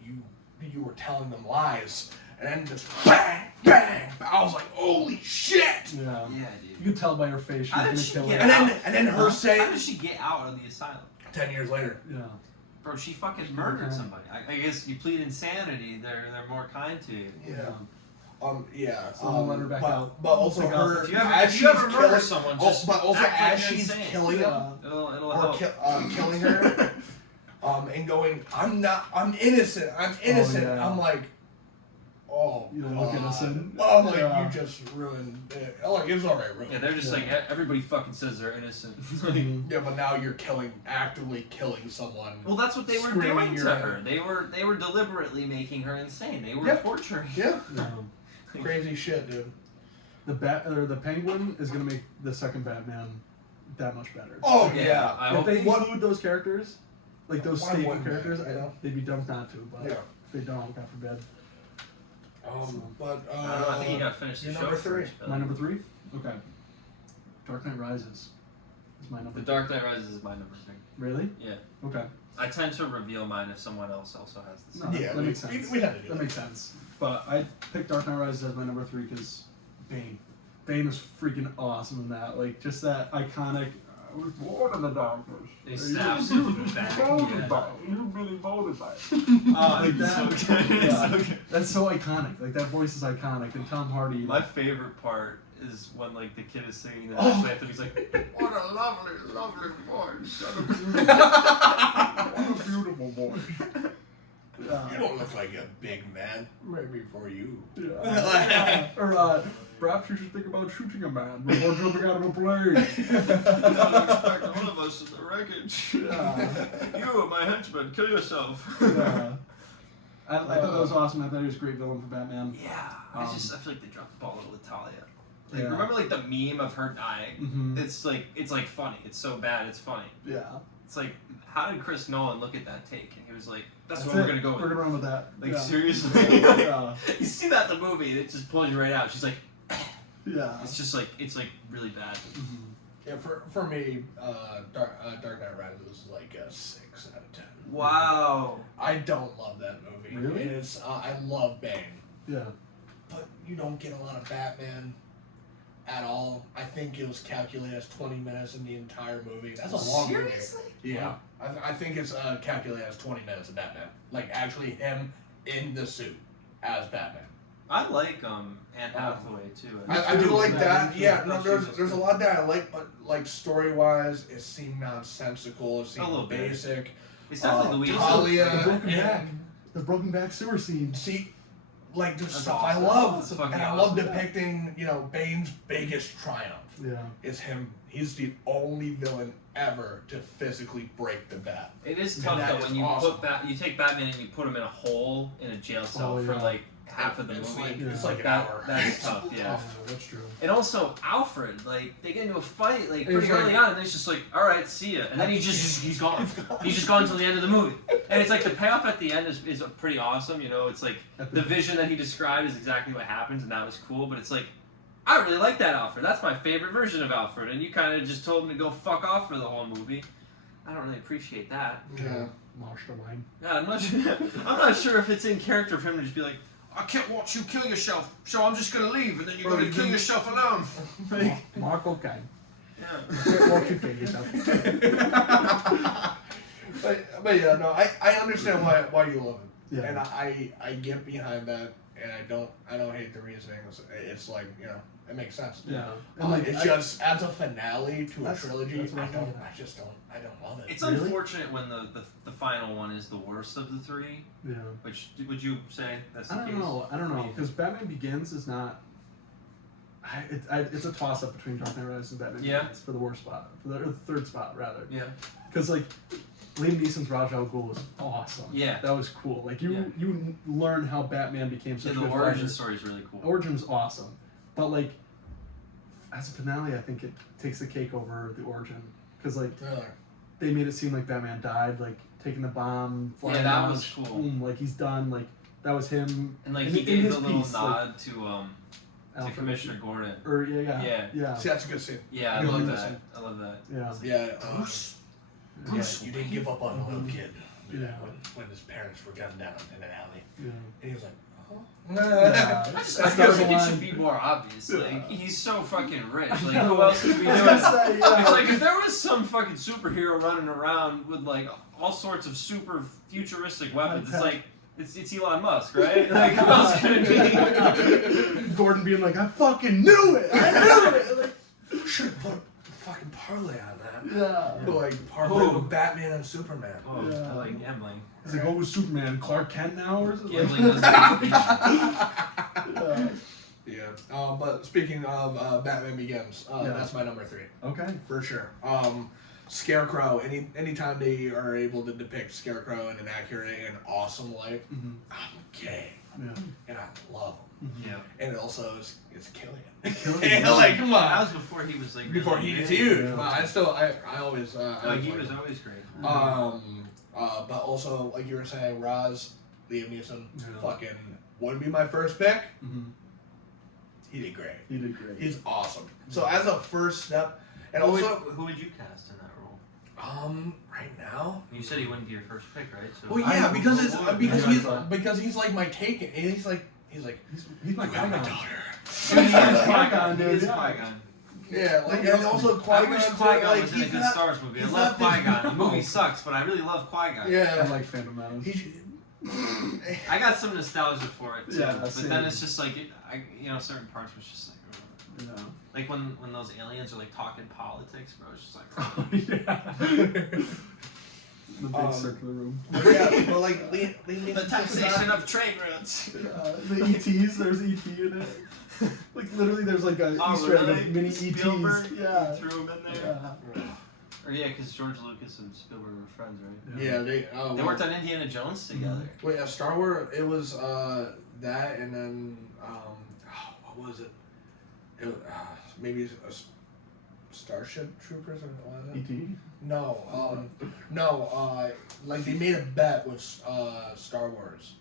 you were telling them lies, and then just bang, bang. I was like, holy shit! Yeah. Yeah, You dude. could tell by her face she How was did gonna she kill get her. out? And then her How saying, did she get out of the asylum? 10 years later. Yeah. Bro, she fucking murdered somebody. I guess you plead insanity, they're more kind to you. Yeah. Someone let her back but, out. But also Like, her, If you ever, as if you ever she's murder killing, someone, oh, just but also act like as you're she's insane. killing him, Yeah. It'll or help. killing her, and going, I'm innocent, yeah. I'm like, oh, You don't look God. innocent. I'm like, Yeah. you just ruined it. Like, it was already ruined. Yeah, they're just Yeah. like, everybody fucking says they're innocent. Mhm. Yeah, but now you're actively killing someone. Well, that's what they were Screaming doing your to name. her. They were deliberately making her insane. They were Yeah. torturing. Yeah, Yeah. crazy shit, dude. The Penguin is gonna make the second Batman that much better. Oh Yeah, yeah. I If hope. they What- include those characters, like those Why staple wouldn't they, characters, you know? they'd be dumb not to. But Yeah. if they don't, God forbid. But I don't know, I think you gotta finish the your show number three. first, Billy. My number 3. Okay. Dark Knight Rises is my number. The Dark Knight Rises is my number 3. Really? Yeah. Okay. I tend to reveal mine if someone else also has the No, same. Yeah, that makes sense. we had to do That makes sense. But I picked Dark Knight Rises as my number 3 because Bane. Bane was freaking awesome in that. Like, just that iconic. I was born in the darkness. He snaps You him back. voted Yeah. by it. You really voted by it. Oh, Like it's that. so good. It's Yeah. so good. That's so iconic. Like, that voice is iconic. And Tom Hardy. My favorite part is when like the kid is singing the Oh. national anthem. He's like, "What a lovely, lovely voice." What a beautiful voice. You Yeah. don't look like a big man. Maybe for you. Yeah. Or, perhaps you should think about shooting a man before jumping out of a plane. Expect one of us in the wreckage. Yeah. You, my henchman, kill yourself. Yeah. I thought that was awesome. I thought he was a great villain for Batman. Yeah, I feel like they dropped the ball with Talia. Like, Yeah. remember like the meme of her dying? Mm-hmm. It's like funny. It's so bad. It's funny. Yeah. It's like, how did Chris Nolan look at that take? And he was like, "That's, what it. we're gonna go We're with." gonna run with that. Like yeah. seriously. Yeah. You see that in the movie? And it just pulls you right out. She's like, Yeah. it's just like it's like really bad. Mm-hmm. Yeah, for me, Dark Knight Rises was like a 6 out of 10. Wow. I don't love that movie. Really? It is. I love Bane, Yeah. but you don't get a lot of Batman at all. I think it was calculated as 20 minutes in the entire movie. That's a long Seriously? movie. Yeah, I think it's calculated as 20 minutes of Batman. Like actually him in the suit as Batman. I like Anne Hathaway too. I do like that. too. Yeah, no, there's a lot that I like, but like story wise, it seemed nonsensical. It A little seemed bit. basic. It's definitely Louise. Talia, The broken yeah. back. The broken back sewer scene. See, like there's That's stuff awesome. I love, That's fucking and I love awesome. depicting, Bane's biggest triumph Yeah. is him. He's the only villain ever to physically break the bat. It is And tough that though is when you awesome. you take Batman and you put him in a hole in a jail cell Oh, for yeah. like half of the It's movie. like, it's like an That- hour. That's tough, yeah. Yeah, that's true. And also Alfred, like they get into a fight like He's pretty like- early on, and then he's just like, "All right, see ya," and then he's gone. He's just gone until the end of the movie. And it's like the payoff at the end is pretty awesome. It's like At the vision that he described is exactly what happens, and that was cool. But it's like, I really like that Alfred. That's my favorite version of Alfred, and you kind of just told him to go fuck off for the whole movie. I don't really appreciate that. Yeah. Mastermind. Yeah, I'm not sure if it's in character for him to just be like, "I can't watch you kill yourself, so I'm just gonna leave, and then you're Well, gonna you kill didn't- yourself alone." Like, Mark okay. yeah. Watch you kill yourself. but yeah, no, I understand why you love it, Yeah. and I get behind that, and I don't hate the reasoning. It's like it makes sense. Yeah. And like, It's just as a finale to a That's- trilogy. that's what I I'm thinking. don't love it. It's Really? unfortunate when the final one is the worst of the three. yeah. Which would you say that's the I case? don't know. I don't know What do you because Batman Begins is not. It's a toss up between Dark Knight Rises and Batman Yeah. Begins for the worst spot, or the third spot rather. Yeah. Because like, Liam Neeson's Ra's al Ghul was awesome. Yeah. That was cool. Like Yeah. you learn how Batman became such Yeah, a the good origin fighter. story is really cool. Origin's awesome, but like, as a finale, I think it takes the cake over the origin because like Really? they made it seem like Batman died, like taking the bomb, flying Yeah, that out, was cool. boom, like he's done, like that was him. And like in- he in gave his the little piece, nod to Alfred. Commissioner Gordon. Or yeah. See, that's a good scene. Yeah, I I do love like that. that. I love that. Yeah. Yeah. Bruce. Bruce, you didn't give up on the little kid. Yeah. When his parents were gunned down in an alley, Yeah. and he was like, "Oh." Yeah. I just That's feel the like it line. should be more obvious. Like he's so fucking rich. Like Yeah. who else could be I doing was it? gonna say, yeah. It's like if there was some fucking superhero running around with like all sorts of super futuristic weapons, it's like it's Elon Musk, right? Like who else could it be? Gordon being like, I fucking knew it. I knew it. Like, Should have put a fucking parlay on that. yeah. But like parlay Oh. with Batman and Superman. Oh, Yeah. I like gambling. He's like, what was Superman? Clark Kent now, or is it? Gambling doesn't. Yeah. Yeah. But speaking of Batman Begins, Yeah. that's my number 3 Okay. for sure. Scarecrow. Anytime they are able to depict Scarecrow in an accurate and awesome light, Mm-hmm. I'm gay Yeah. and I love him. Yeah. And also it's Killian. Killian. Like come That on. was before he was like Before really he was big. huge, Yeah. but I always Oh, always he liked was him. always great. But also like you were saying, Roz, Liam Neeson, Yeah. fucking wouldn't be my first pick. Mm-hmm. He did great. He did great. He's awesome. So as a first step, and Who also would you cast in that role? right now. You said he wouldn't be your first pick, right? So Well, yeah, because it's Yeah. because he's like my take. And he's like He's my you got my Qui-Gon. daughter. He is Qui-Gon, He dude. is Yeah. Qui-Gon. Yeah, like and also I Qui-Gon. wish too, Qui-Gon like, was in a he's good not- Star Wars movie. I he's love not this- Qui-Gon. The movie sucks, but I really love Qui-Gon. I Yeah. like Phantom Menace. He, I got some nostalgia for it too, Yeah, but same. then it's just like certain parts was just like, Yeah. like when those aliens are like talking politics, bro. It's just like, Yeah. The big circular room. yeah, but like Liam Neeson's of trade routes. The ETs, there's ET in it. Like literally, there's like a Oh, Easter egg really? of mini Spielberg? ETs. Yeah. Threw him in there. Yeah. Or yeah, because George Lucas and Spielberg were friends, right? Yeah, They worked on Indiana Jones together. Wait, Star Wars. It was that, and then what was it? Maybe Starship Troopers or what was it? ET. No, like they made a bet with Star Wars.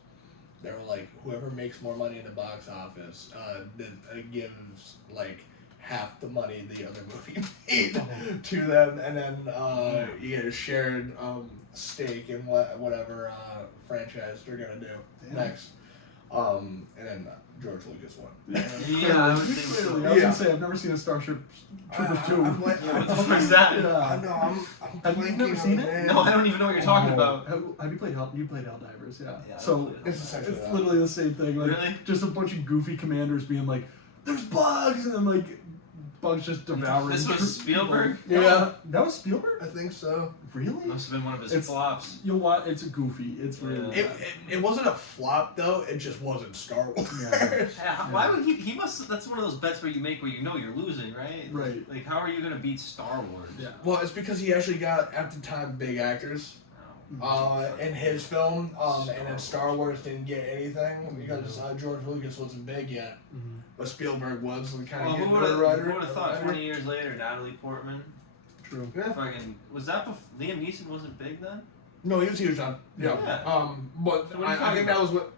They were like, whoever makes more money in the box office, gives like half the money the other movie made to them, and then you get a shared stake in whatever franchise they're gonna do next. And then George Lucas won. Yeah, I would think so. Clearly, I was gonna say I've never seen a Starship Troopers 2. What the fuck is that? I know. I'm Have you blanking never on seen the it? name. No, I don't even know what you're talking about. Have you played You played Helldivers? Yeah. Yeah, I So played It's essentially it's that. literally the same thing. Like Really? just a bunch of goofy commanders being like, "There's bugs," and then like bugs just devouring. This was Spielberg? Yeah, that was Spielberg. I think so. Really? Must have been one of his It's- flops. You'll watch. It's goofy. It's really. It wasn't a flop though. It just wasn't Star Wars. Yeah. Yeah, why would he must, that's one of those bets where you make where you know you're losing, right? Right. Like, how are you going to beat Star Wars? Yeah. Well, it's because he actually got at the time big actors in his film, and then Star Wars didn't get anything because George Lucas wasn't big yet, Mhm. but Spielberg was. And kind Well, of who would have thought 20 years later, Natalie Portman? True. Yeah. Fucking, was that Liam Neeson wasn't big then? No, he was huge on. Yeah. Yeah. But So what are you I talking think that was what.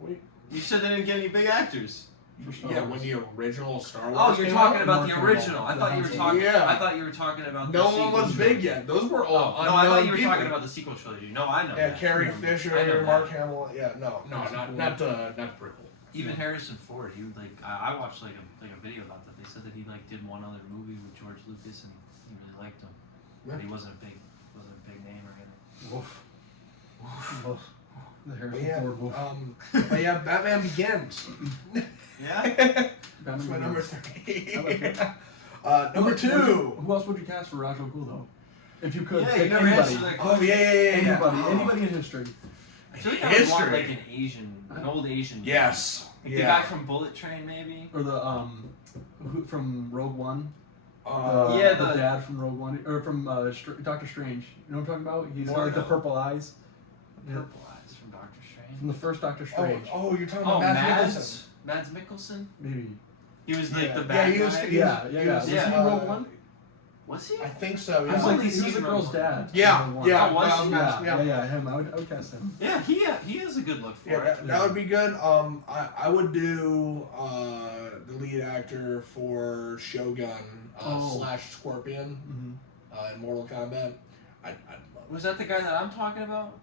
Wait. You said they didn't get any big actors. For Star Yeah, Wars. when the original Star Wars. Oh, you're came talking out, about the Mark original. I Hamill. thought you were Yeah. talking. Yeah. I thought you were talking about. no the one was sequel big yet. Those were all. Oh, no, I thought you were people. talking about the sequel trilogy. No, I know. Yeah, that. Carrie Yeah. I know Fisher, that. Mark Hamill. Yeah, no, That's not cool. not the prequel. Even Harrison Ford, he would like. I watched like a video about that. They said that he like did one other movie with George Lucas and he really liked him, but he wasn't a big name or anything. Woof. Woof. The But Harrison yeah, Ford woof. but yeah, Batman Begins. Yeah. That's my Begins. number 3. I like it. Number 2. Who else would you cast for Raj Al Ghul though? If you could Yeah, pick you never anybody. answered that Oh question. yeah. Anybody in history. I feel like I would want History. like an old Asian. Yes. Like the guy from Bullet Train, maybe. Or the from Rogue One. Yeah, the the- dad from Rogue One, or from Doctor Strange. You know what I'm talking about? He's got like the Mordo. purple eyes. Yeah. Purple eyes from Doctor Strange. From the first Doctor Strange. Oh, you're talking Oh, about Mads Mikkelsen. Mads Mikkelsen. Maybe. He was like the Yeah, bad he was- guy. Yeah. he was- Was yeah. he in Rogue One? Was he? I think so. He Yeah. was I've like only he was seen the Rogue girl's One. dad. Yeah, in Rogue One. yeah, Oh, was that he? Mads- Yeah, him. I would cast him. Yeah, he is a good look for Yeah, it. that would be good. I would do the lead actor for Shogun / Scorpion Mm-hmm. in Mortal Kombat. I'd love Was that the guy that I'm talking about?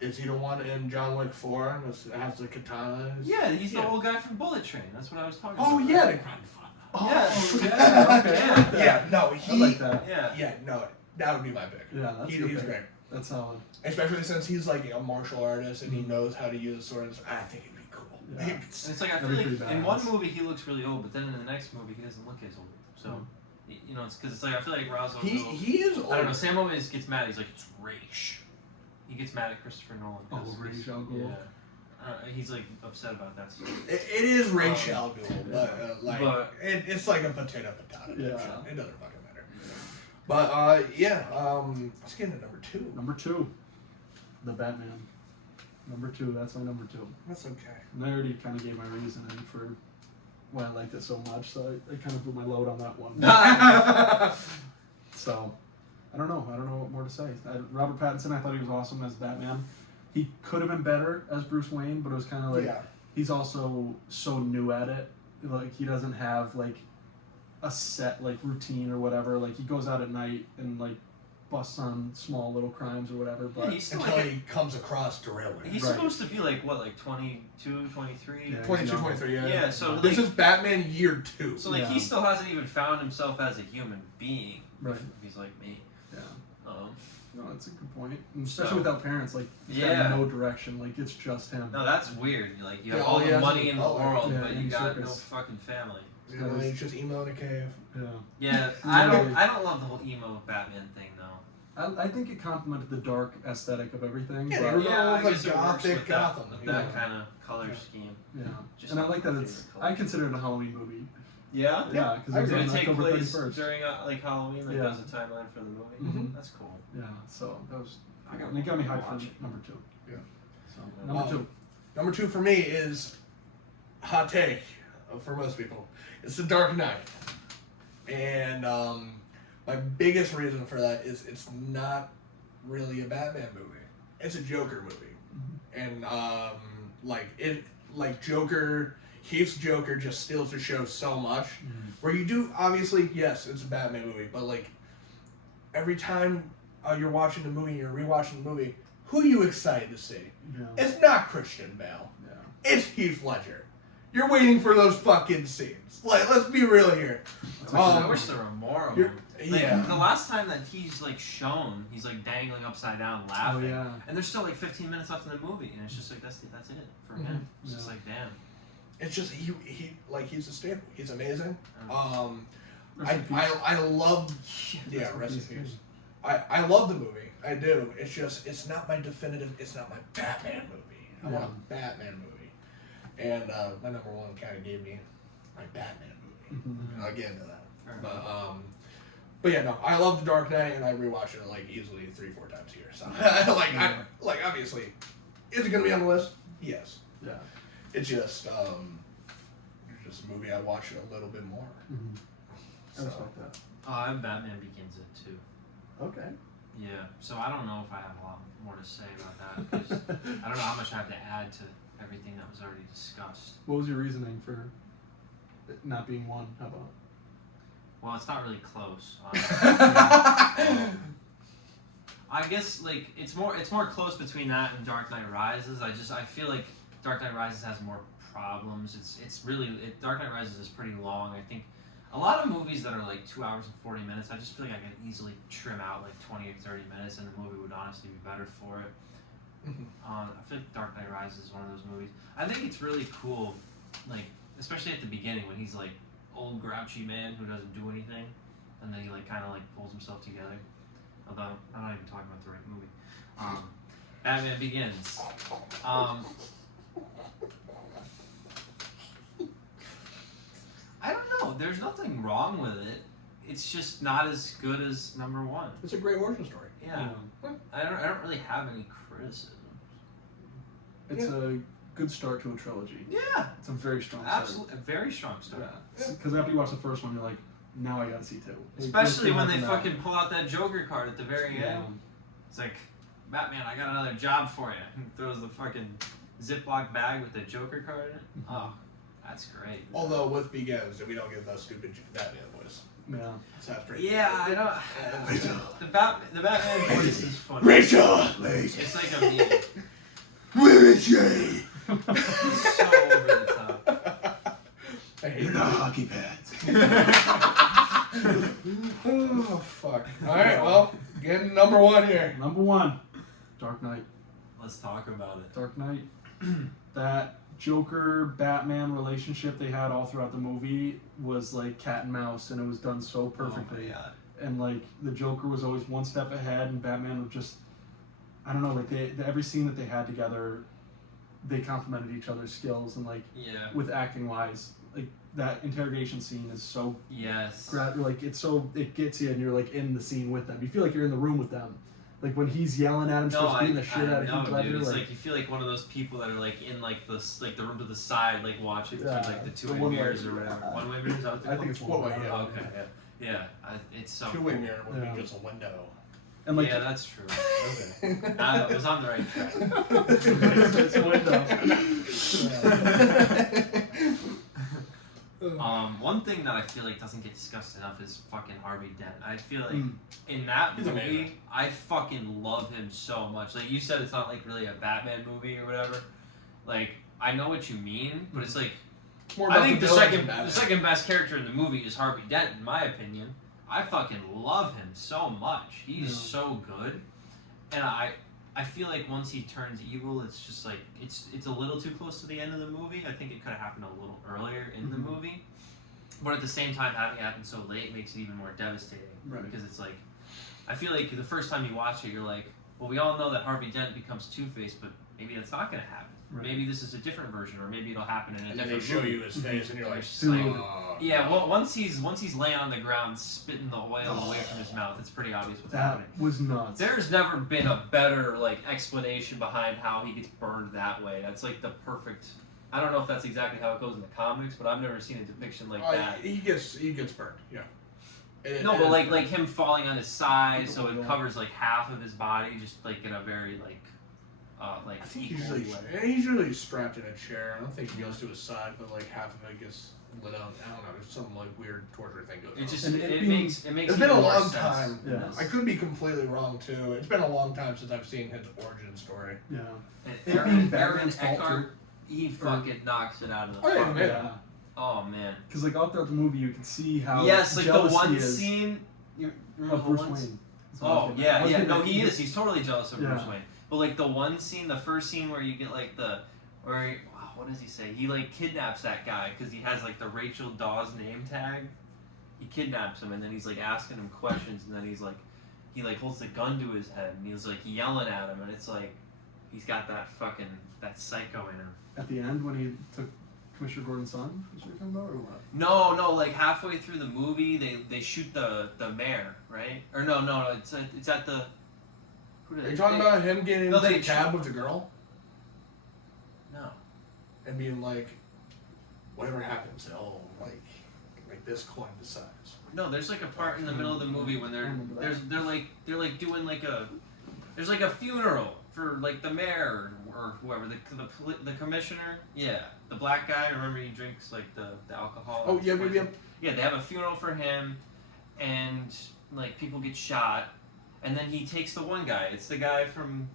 it. Is he the one in John Wick 4 that has the katanas? Yeah, he's the Yeah. old guy from Bullet Train. That's what I was talking Oh about. yeah, right? the grandfather. Oh, Yeah. yeah. Okay. I like that. Yeah, no, I he. like that. Yeah. Yeah, no, that would be my pick. Yeah, that's He's good pick. great, That's solid. especially since he's like a martial artist and he knows how to use a sword. I think it'd be cool. Yeah. And it's like I That'd feel be like pretty in one badass. movie he looks really old, but then in the next movie he doesn't look as old. So, you know, it's because it's like I feel like Ra's al Ghul. He is. I don't know. Sam always gets mad. He's like, it's Raish. He gets mad at Christopher Nolan. 'cause Oh, Ra's he's- al Ghul. Yeah. He's like upset about that stuff. It is Ra's al Ghul, but like But- it's like a potato. Yeah. It doesn't fucking matter. But yeah, let's get into number 2. Number 2, the Batman. Number 2. That's my number 2. That's okay. And I already kind of gave my reasoning for why I liked it so much, so I kind of blew my load on that one. So, I don't know what more to say. Robert Pattinson, I thought he was awesome as Batman. He could have been better as Bruce Wayne, but it was kind of like, Yeah. he's also so new at it. Like, he doesn't have, like, a set, like, routine or whatever. Like, he goes out at night and, like, busts on small little crimes or whatever, Yeah, but... he's still Until like he comes across Thriller. he's Right. supposed to be like what, like 22, 23? Yeah. 22, young. 23, yeah. Yeah, so This like, is Batman year 2. so like Yeah. he still hasn't even found himself as a human being. Right. If he's like me. Yeah. Um, No, that's a good point. And especially So- without parents, like, he's Yeah. got no direction. Like, it's just him. no, that's weird. Like you have Yeah, all all he the has money is in the dollar. world, Yeah, but you and got no circus. fucking family. You know, he's just emo in a cave. Yeah. Yeah, Literally. I don't love the whole emo Batman thing though. I think it complemented the dark aesthetic of everything. Yeah, but, they were Yeah, all I like guess it works gothic with Gotham. That, with you that know. kind of color Yeah. scheme. yeah. Just And I not like that my it's. favorite color. I consider it a Halloween movie. Yeah. Yeah, because I it was agree. Did on it take October place 31st. during like Halloween? Like Yeah. as a timeline for the movie. Mhm. That's cool. Yeah, so that was. I gotta And it got me hyped watch for it. number 2. Yeah. So number 2. Number 2 for me is hot take for most people. It's The Dark Knight, and my biggest reason for that is it's not really a Batman movie. It's a Joker movie, and like Joker, Heath's Joker just steals the show so much. Where you do, obviously, yes, it's a Batman movie, but like every time you're watching the movie, you're rewatching the movie, who are you excited to see? Yeah. It's not Christian Bale. Yeah. It's Heath Ledger. You're waiting for those fucking scenes. Like, let's be real here. I wish there were more of them. Like, Yeah. the last time that he's like shown, he's like dangling upside down laughing. Oh, yeah. And there's still like 15 minutes left in the movie, and it's just like that's it for him. It's just Yeah. like damn. It's just he's a staple. He's amazing. Rest in peace. I love rest in peace. I love the movie. I do. It's just it's not my definitive. It's not my Batman movie. I want a Batman movie, and my number one kind of gave me my Batman movie. And I'll get into that. But yeah, no, I love The Dark Knight, and I rewatch it like easily 3-4 times a year. So like obviously, is it gonna be on the list? Yes. Yeah. It's just a movie I watch a little bit more. I respect that. I have Batman Begins it too. Okay. Yeah, so I don't know if I have a lot more to say about that. 'Cause I don't know how much I have to add to everything that was already discussed. What was your reasoning for it not being one? How about? Well, it's not really close. I guess like it's more close between that and Dark Knight Rises. I feel like Dark Knight Rises has more problems. Dark Knight Rises is pretty long. I think a lot of movies that are like 2 hours and 40 minutes, I just feel like I could easily trim out like 20 or 30 minutes, and the movie would honestly be better for it. I feel like Dark Knight Rises is one of those movies. I think it's really cool, like especially at the beginning when he's like old grouchy man who doesn't do anything, and then he like kind of like pulls himself together. Although I'm not even talking about the right movie. Batman Begins. I don't know. There's nothing wrong with it. It's just not as good as number one. It's a great origin story. Yeah. I don't really have any criticisms. It's a good start to a trilogy. Yeah. It's a very strong start. Absolutely. A very strong start. Because after you watch the first one, you're like, now I gotta see two. Especially when they fucking pull out that Joker card at the very Yeah. end. It's like, Batman, I got another job for you. And throws the fucking Ziploc bag with the Joker card in it. Oh, that's great. Although with Begins, we don't get that stupid Batman voice. Yeah. So that's pretty. Yeah, I don't. Rachel. The Batman voice is funny. Rachel! It's like a meme. Where is she? It's so over the top. I hate that. hockey pads. Oh, fuck. Alright, well, getting number one here. Number one, Dark Knight. Let's talk about it. Dark Knight. That Joker Batman relationship they had all throughout the movie was like cat and mouse, and it was done so perfectly. Oh my God. And like the Joker was always one step ahead, and Batman would just, I don't know, like every scene that they had together, they complemented each other's skills, and like with acting wise, like that interrogation scene is so like it gets you, and you're like in the scene with them. You feel like you're in the room with them. Like when he's yelling at him, starts beating the shit out of Heath Ledger. It's like you feel like one of those people that are like in like the room to the side, like watching through like the two-way mirrors or whatever. One-way mirrors. I think it's one-way. Oh, okay, yeah. It's so Two-way cool. mirror would be just a window. And like, yeah, that's true. Okay, I was on the right track. it's a window. One thing that I feel like doesn't get discussed enough is fucking Harvey Dent. I feel like in that He's movie, amazing. I fucking love him so much. Like you said, it's not like really a Batman movie or whatever. Like I know what you mean, but it's like More I about think the villains second than Batman. the second best character in the movie is Harvey Dent, in my opinion. I fucking love him so much. He's so good, and I feel like once he turns evil, it's just like it's a little too close to the end of the movie. I think it could have happened a little earlier in the movie, but at the same time, having it happen so late makes it even more devastating. Right. Because it's like, I feel like the first time you watch it, you're like, well, we all know that Harvey Dent becomes Two-Face, but maybe that's not going to happen. Right. Maybe this is a different version, or maybe it'll happen in a And then they different show movie. you his face, and you're like, It's like, oh, yeah, well, once he's laying on the ground spitting the oil away from his mouth, it's pretty obvious what's that happening. was nuts. There's never been a better like explanation behind how he gets burned that way. That's like the perfect. I don't know if that's exactly how it goes in the comics, but I've never seen a depiction like that. He gets burned, yeah. No, but like him falling on his side, so it covers like half of his body, just like in a very like like I think equally. he's usually strapped in a chair. I don't think he goes to his side, but like half of it gets lit out. I don't know. There's some like weird torture thing goes on. It just And it being- makes It's been a even more long sense. time. Yeah. I could be completely wrong too. It's been a long time since I've seen his origin story. Yeah. And It being Aaron Batman's fault, Eckhart, he fucking knocks it out of the Oh, yeah, park. yeah. Oh man. Because like all throughout the movie, you can see how Yes, like the jealous one he is scene. You remember of the Bruce one Wayne. That's what I was Oh getting at. I yeah, was yeah. getting No, at- he is. He's totally jealous of Bruce Yeah. Wayne. But like the one scene, the first scene where you get like wow, what does he say? He like kidnaps that guy because he has like the Rachel Dawes name tag. He kidnaps him and then he's like asking him questions and then he like holds the gun to his head and he's like yelling at him and it's like he's got that psycho in him. At the end when he took Commissioner Gordon's son, is what you're talking about, or what? No, like halfway through the movie they shoot the mayor, right? Or no, it's at the. Who did Are you talking about him getting No, into they the cab with the girl No. and being like, whatever happens, like this coin decides. No, there's like a part in the middle of the movie when I remember that. they're like doing like there's like a funeral for like the mayor or whoever the commissioner. Yeah, the black guy. Remember he drinks like the alcohol. Oh yeah, yeah. Yeah, they have a funeral for him, and like people get shot, and then he takes the one guy. It's the guy from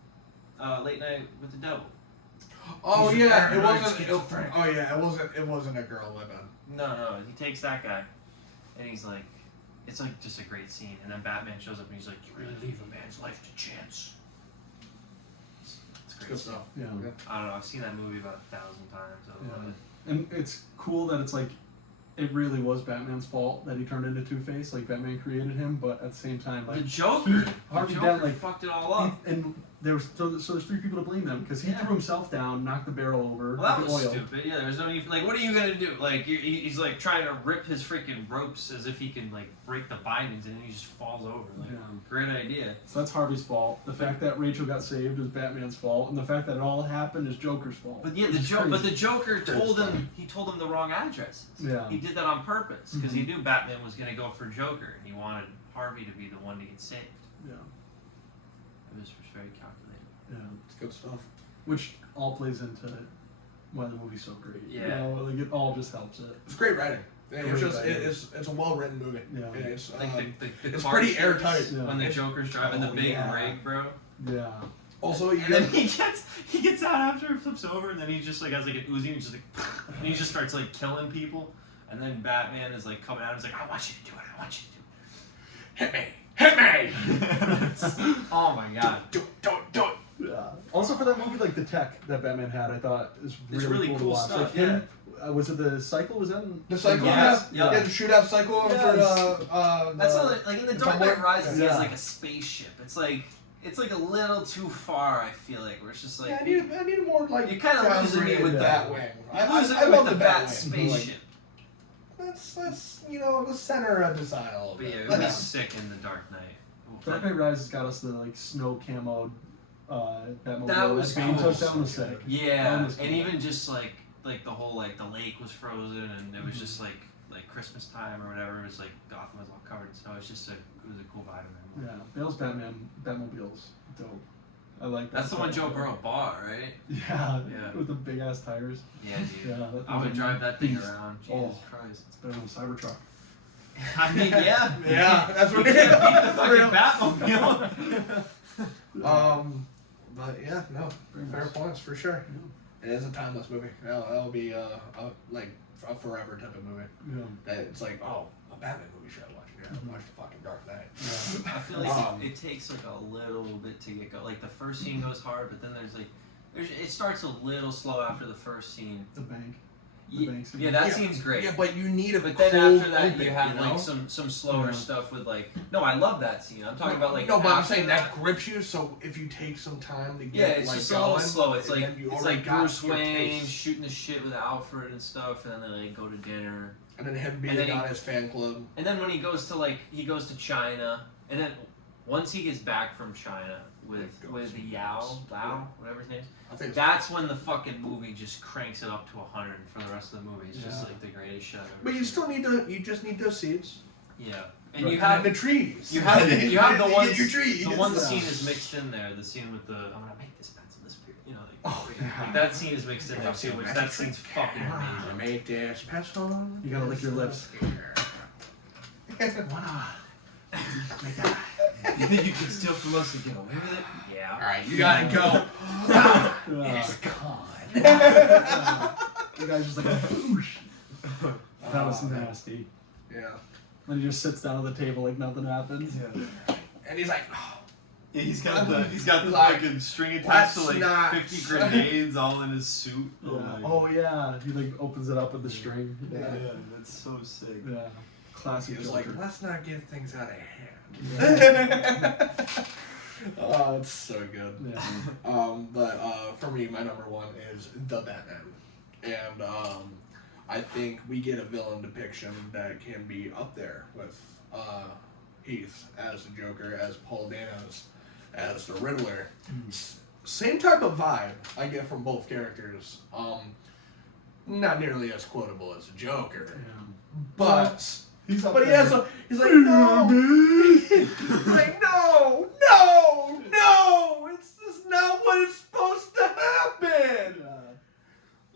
Late Night with the Devil. Oh He's a yeah, it paranoid wasn't. schizophrenic. Oh yeah, it wasn't a girl. My bad. No, he takes that guy, and he's like, it's like just a great scene. And then Batman shows up and he's like, you really leave a man's life to chance. It's great Good scene. stuff. Yeah. I don't know. I've seen that movie about 1,000 times. I love it. And it's cool that it's like, it really was Batman's fault that he turned into Two-Face. Like Batman created him, but at the same time, like The Joker, Harvey the Dent, Joker like, fucked it all up. and there was so there's three people to blame them because he Yeah. threw himself down, knocked the barrel over, Well, that with the was oil. stupid. Yeah, there's no need. Like, what are you gonna do? Like, he's like trying to rip his freaking ropes as if he can like break the bindings, and then he just falls over. Like, Yeah. great idea. So that's Harvey's fault. The fact that Rachel got saved is Batman's fault, and the fact that it all happened is Joker's fault. But yeah, Which is but crazy. the Joker Great told stuff. him. He told him the wrong addresses. Yeah. He did that on purpose because he Mhm. knew Batman was gonna go for Joker, and he wanted Harvey to be the one to get saved. Yeah. It was very calculated. Yeah. It's good stuff. Which all plays into why the movie's so great. Yeah. You know, like it all just helps it. It's great writing. Great It's just writing. it's a well written movie. Yeah. It's Like the it's car pretty chase airtight. Yeah. when the It's- Joker's driving the oh, big yeah. rig, bro. Yeah. Also, you And then get he gets out after it flips over, and then he just like has like an Uzi, and just like, and he just starts like killing people, and then Batman is like coming out, and he's like, I want you to do it, I want you to do it. hit me. Oh my god. Do it. Yeah. Also for that movie, like the tech that Batman had, I thought is It's really, really cool, cool to watch. stuff, Like him, was it the cycle? Was that in The cycle, Yes, yeah, yeah. the shootout cycle Yes. for That's like in the Dark Knight Rises, he has Yeah. like a spaceship. It's like a little too far. I feel like where it's just like yeah, I need more like. You're kinda losing me with with that that. wing. I lose I it love with the Bat Bat wing. spaceship. Let's the center of design a little But yeah, bit. it would be sick in the Dark Knight. Dark Knight Rises got us the like snow camo Batmobile. That was Bane cool. took down was sick. Yeah, That was and cool. even just like the whole like the lake was frozen, and it was just like Christmas time or whatever. It was like Gotham was all covered in snow. It was a cool vibe in there. Yeah, Bale's Batmobile's dope. I like that. That's the one Joe stuff. Burrow bought, right? Yeah, Yeah. with the big ass tires. Yeah, dude. Yeah, that I would thing's drive that thing beast. around. Jesus Oh. Christ. It's better than a Cybertruck. I mean, yeah. Yeah, that's what You it can't beat the is. fucking Batmobile. But yeah, no, Very fair nice. points for sure. It is a timeless movie. That'll be like a forever type of movie. Yeah. That it's like, oh, a Batman movie should I watch? Yeah, watch the fucking Dark Knight. Yeah. I feel like Um, it takes like a little bit to get going. Like the first scene goes hard, but then it starts a little slow after the first scene. The bank. The bank scene. Yeah, that Yeah, seems great. Yeah, but you need a But then cold after that, open, you have you know? like some slower Yeah. stuff with like. No, I love that scene. I'm talking about like. no, but I'm after saying that grips you. So if you take some time to Yeah, get it's like just a little going, slow. It's and like then you it's already like got Bruce your Wayne taste. shooting the shit with Alfred and stuff, and then they like go to dinner. and then him and being then he- on his fan club. And then when he goes to China, and then once he gets back from China with the Lao, whatever his name is, I think it's that's when the fucking movie just cranks it up to 100 for the rest of the movie. It's just Yeah. like the greatest shit I've ever But you seen. still you just need those seeds. Yeah. And Right. you have the trees. you have the You one get your trees. the one Yeah. scene is mixed in there. The scene with the I'm gonna make this pencil disappear. you know, like, Oh, yeah. like that scene is mixed in there too, which that scene's fucking amazing. Make this pestle. You gotta lick your lips. You think you can steal from us and get away with it? Yeah. Alright, you gotta go. Yeah. It's gone. The guy's just like, whoosh. That was nasty. Yeah. Then he just sits down at the table like nothing happens. And he's like, oh, Yeah, he's got the Like, fucking string attached to let's like not 50 grenades all in his suit. Yeah. Oh, my Oh yeah, he like opens it up with the string. Yeah. Yeah, that's so sick. Yeah. Classy he was Joker. like, let's not get things out of hand. Yeah. Oh, it's so good. Yeah. But for me, my number one is the Batman, and I think we get a villain depiction that can be up there with Heath as the Joker, as Paul Dano's as the Riddler. Same type of vibe I get from both characters. Not nearly as quotable as the Joker, but. He's up But he there. has he's like, no! He's like, no! This is not what it's supposed to happen!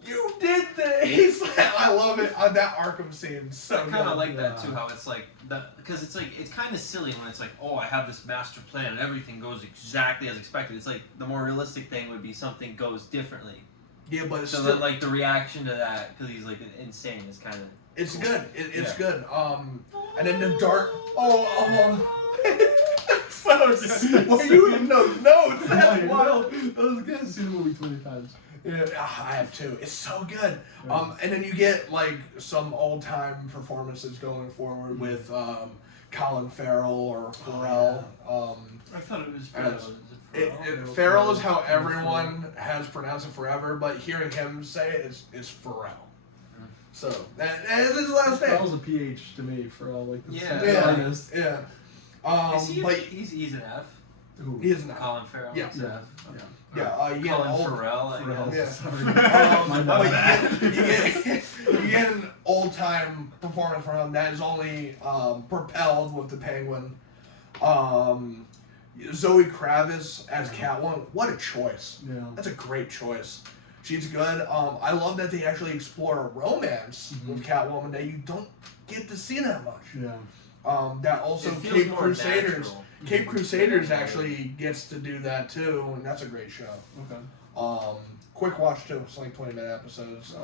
You did this! He's like, I love it. That Arkham scene is so I kind of good. like that too. How it's like that because it's kind of silly when it's like, oh, I have this master plan and everything goes exactly as expected. It's like the more realistic thing would be something goes differently. Yeah, but it's So still, that like the reaction to that because he's like insane is kind of. it's good. It's Yeah. good. And then the dark. So good. Well, you didn't know the notes. That's wild. That was good. I've seen the movie 20 times. Yeah, I have too. It's so good. And then you get like some old time performances going forward with Colin Farrell or Pharrell. I thought it was Farrell is how everyone has pronounced it forever, but hearing him say it is Pharrell. So that is his last That name. was a PH to me for all like the Yeah. second Yeah. artist. Yeah. But He's an F. Who? he is not. Colin Farrell. Yeah. is an Yeah. F. Yeah. Yeah. You get an Colin old. Farrell. Farrell. Yeah. Sorry. My But bad. you get an old time performance from him that is only propelled with the Penguin. Zoe Kravitz as Catwoman, what a choice! Yeah. That's a great choice. She's good. I love that they actually explore a romance with Catwoman that you don't get to see that much. Yeah. That also It feels Cape more Crusaders. natural. Cape Crusaders actually gets to do that too, and that's a great show. Okay. Quick watch too. It's like 20-minute episodes.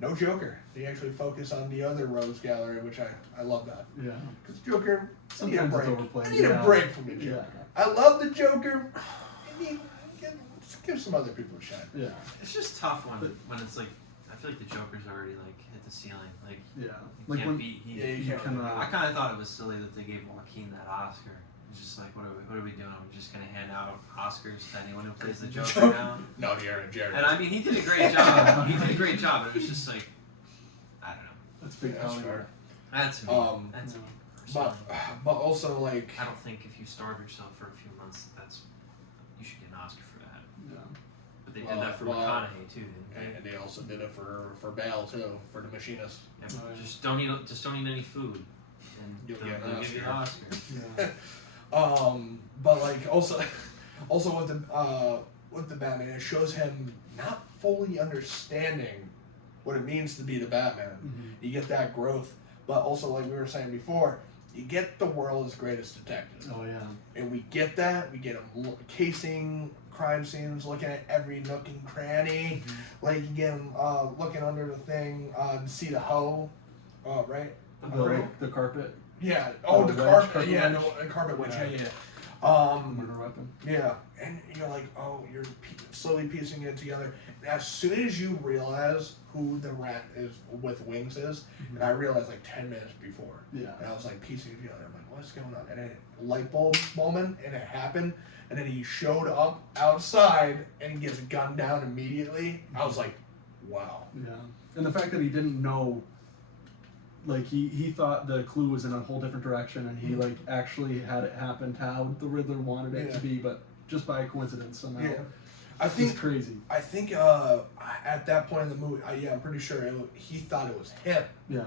No Joker. They actually focus on the other Rose Gallery, which I love that. Yeah. Because Joker, I need a Sometimes it's break. overplayed. I need a break from the Joker. I love the Joker. Give some other people a shot. Yeah. It's just tough when it's like I feel like the Joker's already like hit the ceiling. Like Yeah. you Like can't when beat. Yeah, you you can't. can. I kind of thought it was silly that they gave Joaquin that Oscar. It's just like, what are we doing? Are we just gonna hand out Oscars to anyone who plays the Joker now? No, Jared. And I mean, he did a great job. He did a great job. But it was just like, I don't know. That's big That's Hollywood. fair. That's me. That's me. But personally. also like I don't think if you starve yourself for a few months, you should get an Oscar for that. Yeah. But they did that for McConaughey too, didn't they? and they also did it for Bale too, for the Machinist. Yeah, Oh, yeah. just don't eat any food, and You'll they'll get an give you an Oscar. Yeah. But like also with the Batman, it shows him not fully understanding what it means to be the Batman. Mhm. You get that growth, but also like we were saying before, you get the world's greatest detective, Oh yeah. and we get that. We get him casing crime scenes, looking at every nook and cranny. Like you get him looking under the thing to see the hoe, right? The carpet. Yeah. Oh, the wedge, carpet. Yeah, no, the carpet wedge. Yeah. Yeah. Murder weapon. Yeah, and you're like, oh, you're slowly piecing it together. And as soon as you realize who the rat is with wings is, and I realized like 10 minutes before, Yeah. and I was like piecing it together. I'm like, what's going on? And then light bulb moment, and it happened. And then he showed up outside, and he gets gunned down immediately. I was like, wow. Yeah. And the fact that he didn't know, like he thought the clue was in a whole different direction, and he like actually had it happen how the Riddler wanted it to be, but just by coincidence somehow. Yeah. I It's think crazy. at that point in the movie, I'm pretty sure he thought it was him. Yeah.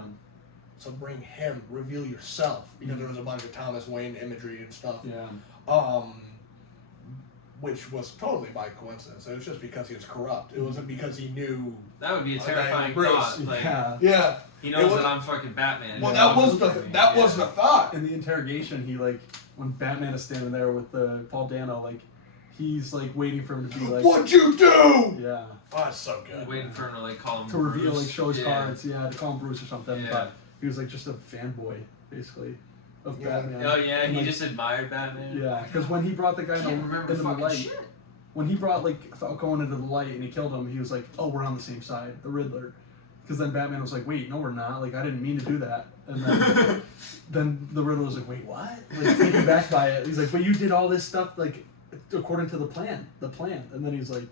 So bring him, reveal yourself, because there was a bunch of Thomas Wayne imagery and stuff. Yeah. which was totally by coincidence. It was just because he was corrupt. It wasn't because he knew. That would be a Okay, terrifying Bruce. thought. Like, Yeah. he knows that I'm fucking Batman. Well, Yeah. that was the thought. In the interrogation, he like when Batman is standing there with Paul Dano, like he's like waiting for him to be like, What'd you do? yeah, Oh, it's so good. Waiting for him to like call him to reveal Bruce. like show his Yeah. cards, to call him Bruce or something. Yeah. But he was like just a fanboy basically of Yeah. Batman. Oh yeah, And, he like, just admired Batman. yeah, because when he brought the guy I can't remember into the fucking light, shit. when he brought like Falcone into the light and he killed him, he was like, "Oh, we're on the same side, the Riddler." Because then Batman was like, "Wait, no, we're not. Like, I didn't mean to do that." And then, then the Riddler was like, "Wait, what?" Like taken back by it. He's like, "But you did all this stuff like according to the plan." And then he's like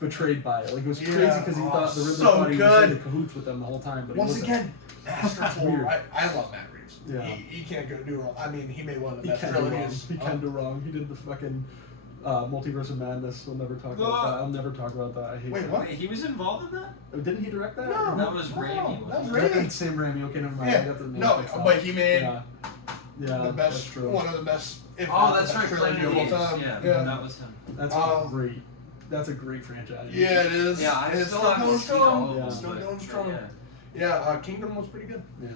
betrayed by it. Like it was crazy Yeah. because he Oh, thought the Riddler so thought he was good. in the cahoots with them the whole time. But he Once wasn't. again, masterful. Weird. I love Matt Reeves. Yeah. He can't go do wrong. I mean, he made one of the He best can do wrong. trilogies. He can do wrong. He did the fucking Multiverse of Madness. We'll never talk about that. I'll never talk about that. I hate Wait, that. what? Wait, he was involved in that? Oh, didn't he direct that? No. That was Raimi, that wasn't was it? Raimi. That's Sam Raimi. Okay, never mind. I Yeah. got the name No, mixed up. but he made Yeah, the that's best, true. one of the best. If Oh, not the that's best right, trilogy Planet of all Apes. time. Yeah, that was him. That's great. That's a great franchise. Yeah, it is. Yeah, I And it's still still haven't going seen all strong. of them. Yeah. Still but- going strong. Yeah. Yeah, Kingdom was pretty good. Yeah.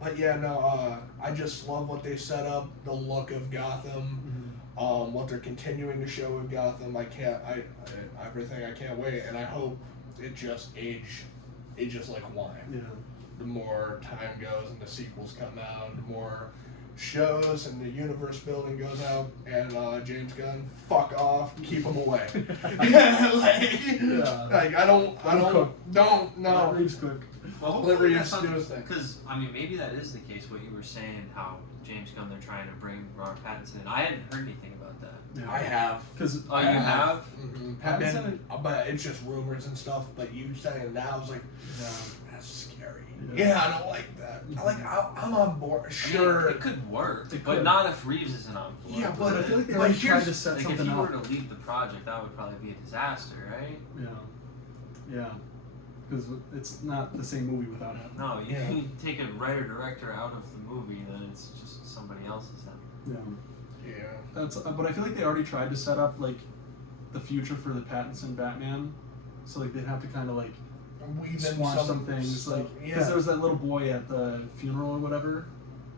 But yeah, no, I just love what they set up, the look of Gotham, what they're continuing to show with Gotham. Everything. I can't wait, and I hope it just ages like wine. Yeah. The more time goes and the sequels come out, the more shows and the universe building goes out, and James Gunn, fuck off, keep him away. Like I don't No. Reeves cook. Well, Let hopefully Reeves that's do his thing. Because, I mean, maybe that is the case, what you were saying, how James Gunn, they're trying to bring Robert Pattinson in. I hadn't heard anything about that. Yeah. I have. Because Oh, you have? Mm-hmm. Pattinson- But it's just rumors and stuff. But you saying it now, I was like, yeah. that's scary. Yeah. Yeah, I don't like that. I'm on board. I Sure. mean, it could work, It but could. not if Reeves isn't on board. Yeah, But I feel like they But already here's- tried to set Like, if something he up. were to leave the project, that would probably be a disaster, right? Yeah. Yeah. Because it's not the same movie without him. No, you Yeah. can take a writer-director out of the movie, then it's just somebody else's then. Yeah. Yeah. That's. But I feel like they already tried to set up like the future for the Pattinson Batman, so like they'd have to kind of like Weave in squash some things, stuff. like because Yeah. there was that little boy at the funeral or whatever.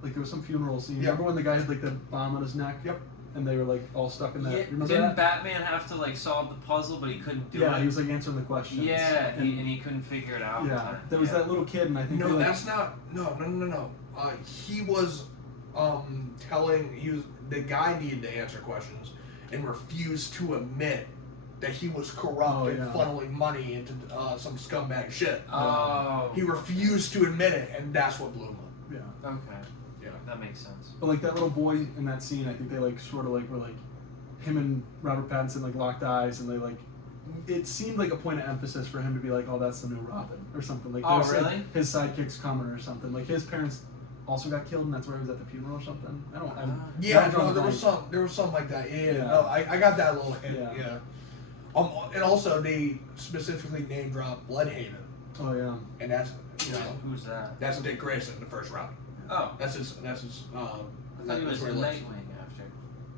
Like there was some funeral scene. Yep. Remember when the guy had like the bomb on his neck? Yep. And they were like all stuck in that. Yeah, Remember didn't that? Batman have to like solve the puzzle, but he couldn't do Yeah, it? he was like answering the questions. Yeah, and, he couldn't figure it out. in yeah. time. There was Yeah. that little kid, and I think No, they, like, that's not. No. He was the guy needed to answer questions and refused to admit that he was corrupt Oh, and yeah. funneling money into some scumbag shit. Oh. He refused to admit it, and that's what blew him up. Yeah. Okay. Yeah. That makes sense. But like that little boy in that scene, I think they like sort of like were like him and Robert Pattinson like locked eyes, and they like it seemed like a point of emphasis for him to be like, oh, that's the new Robin or something. Like, Oh, there's, like, really? his sidekick's coming or something. Like his parents also got killed, and that's why he was at the funeral or something. I don't. Yeah, I'm drawing no, a there was something like that. Yeah. Yeah. No, I got that little hint. Yeah. Yeah. And also they specifically name drop Bloodhaven, Oh yeah. and that's Who's that? that's Dick Grayson, the first Robin. Oh. That's his. I thought he was where the he lives. Nightwing after.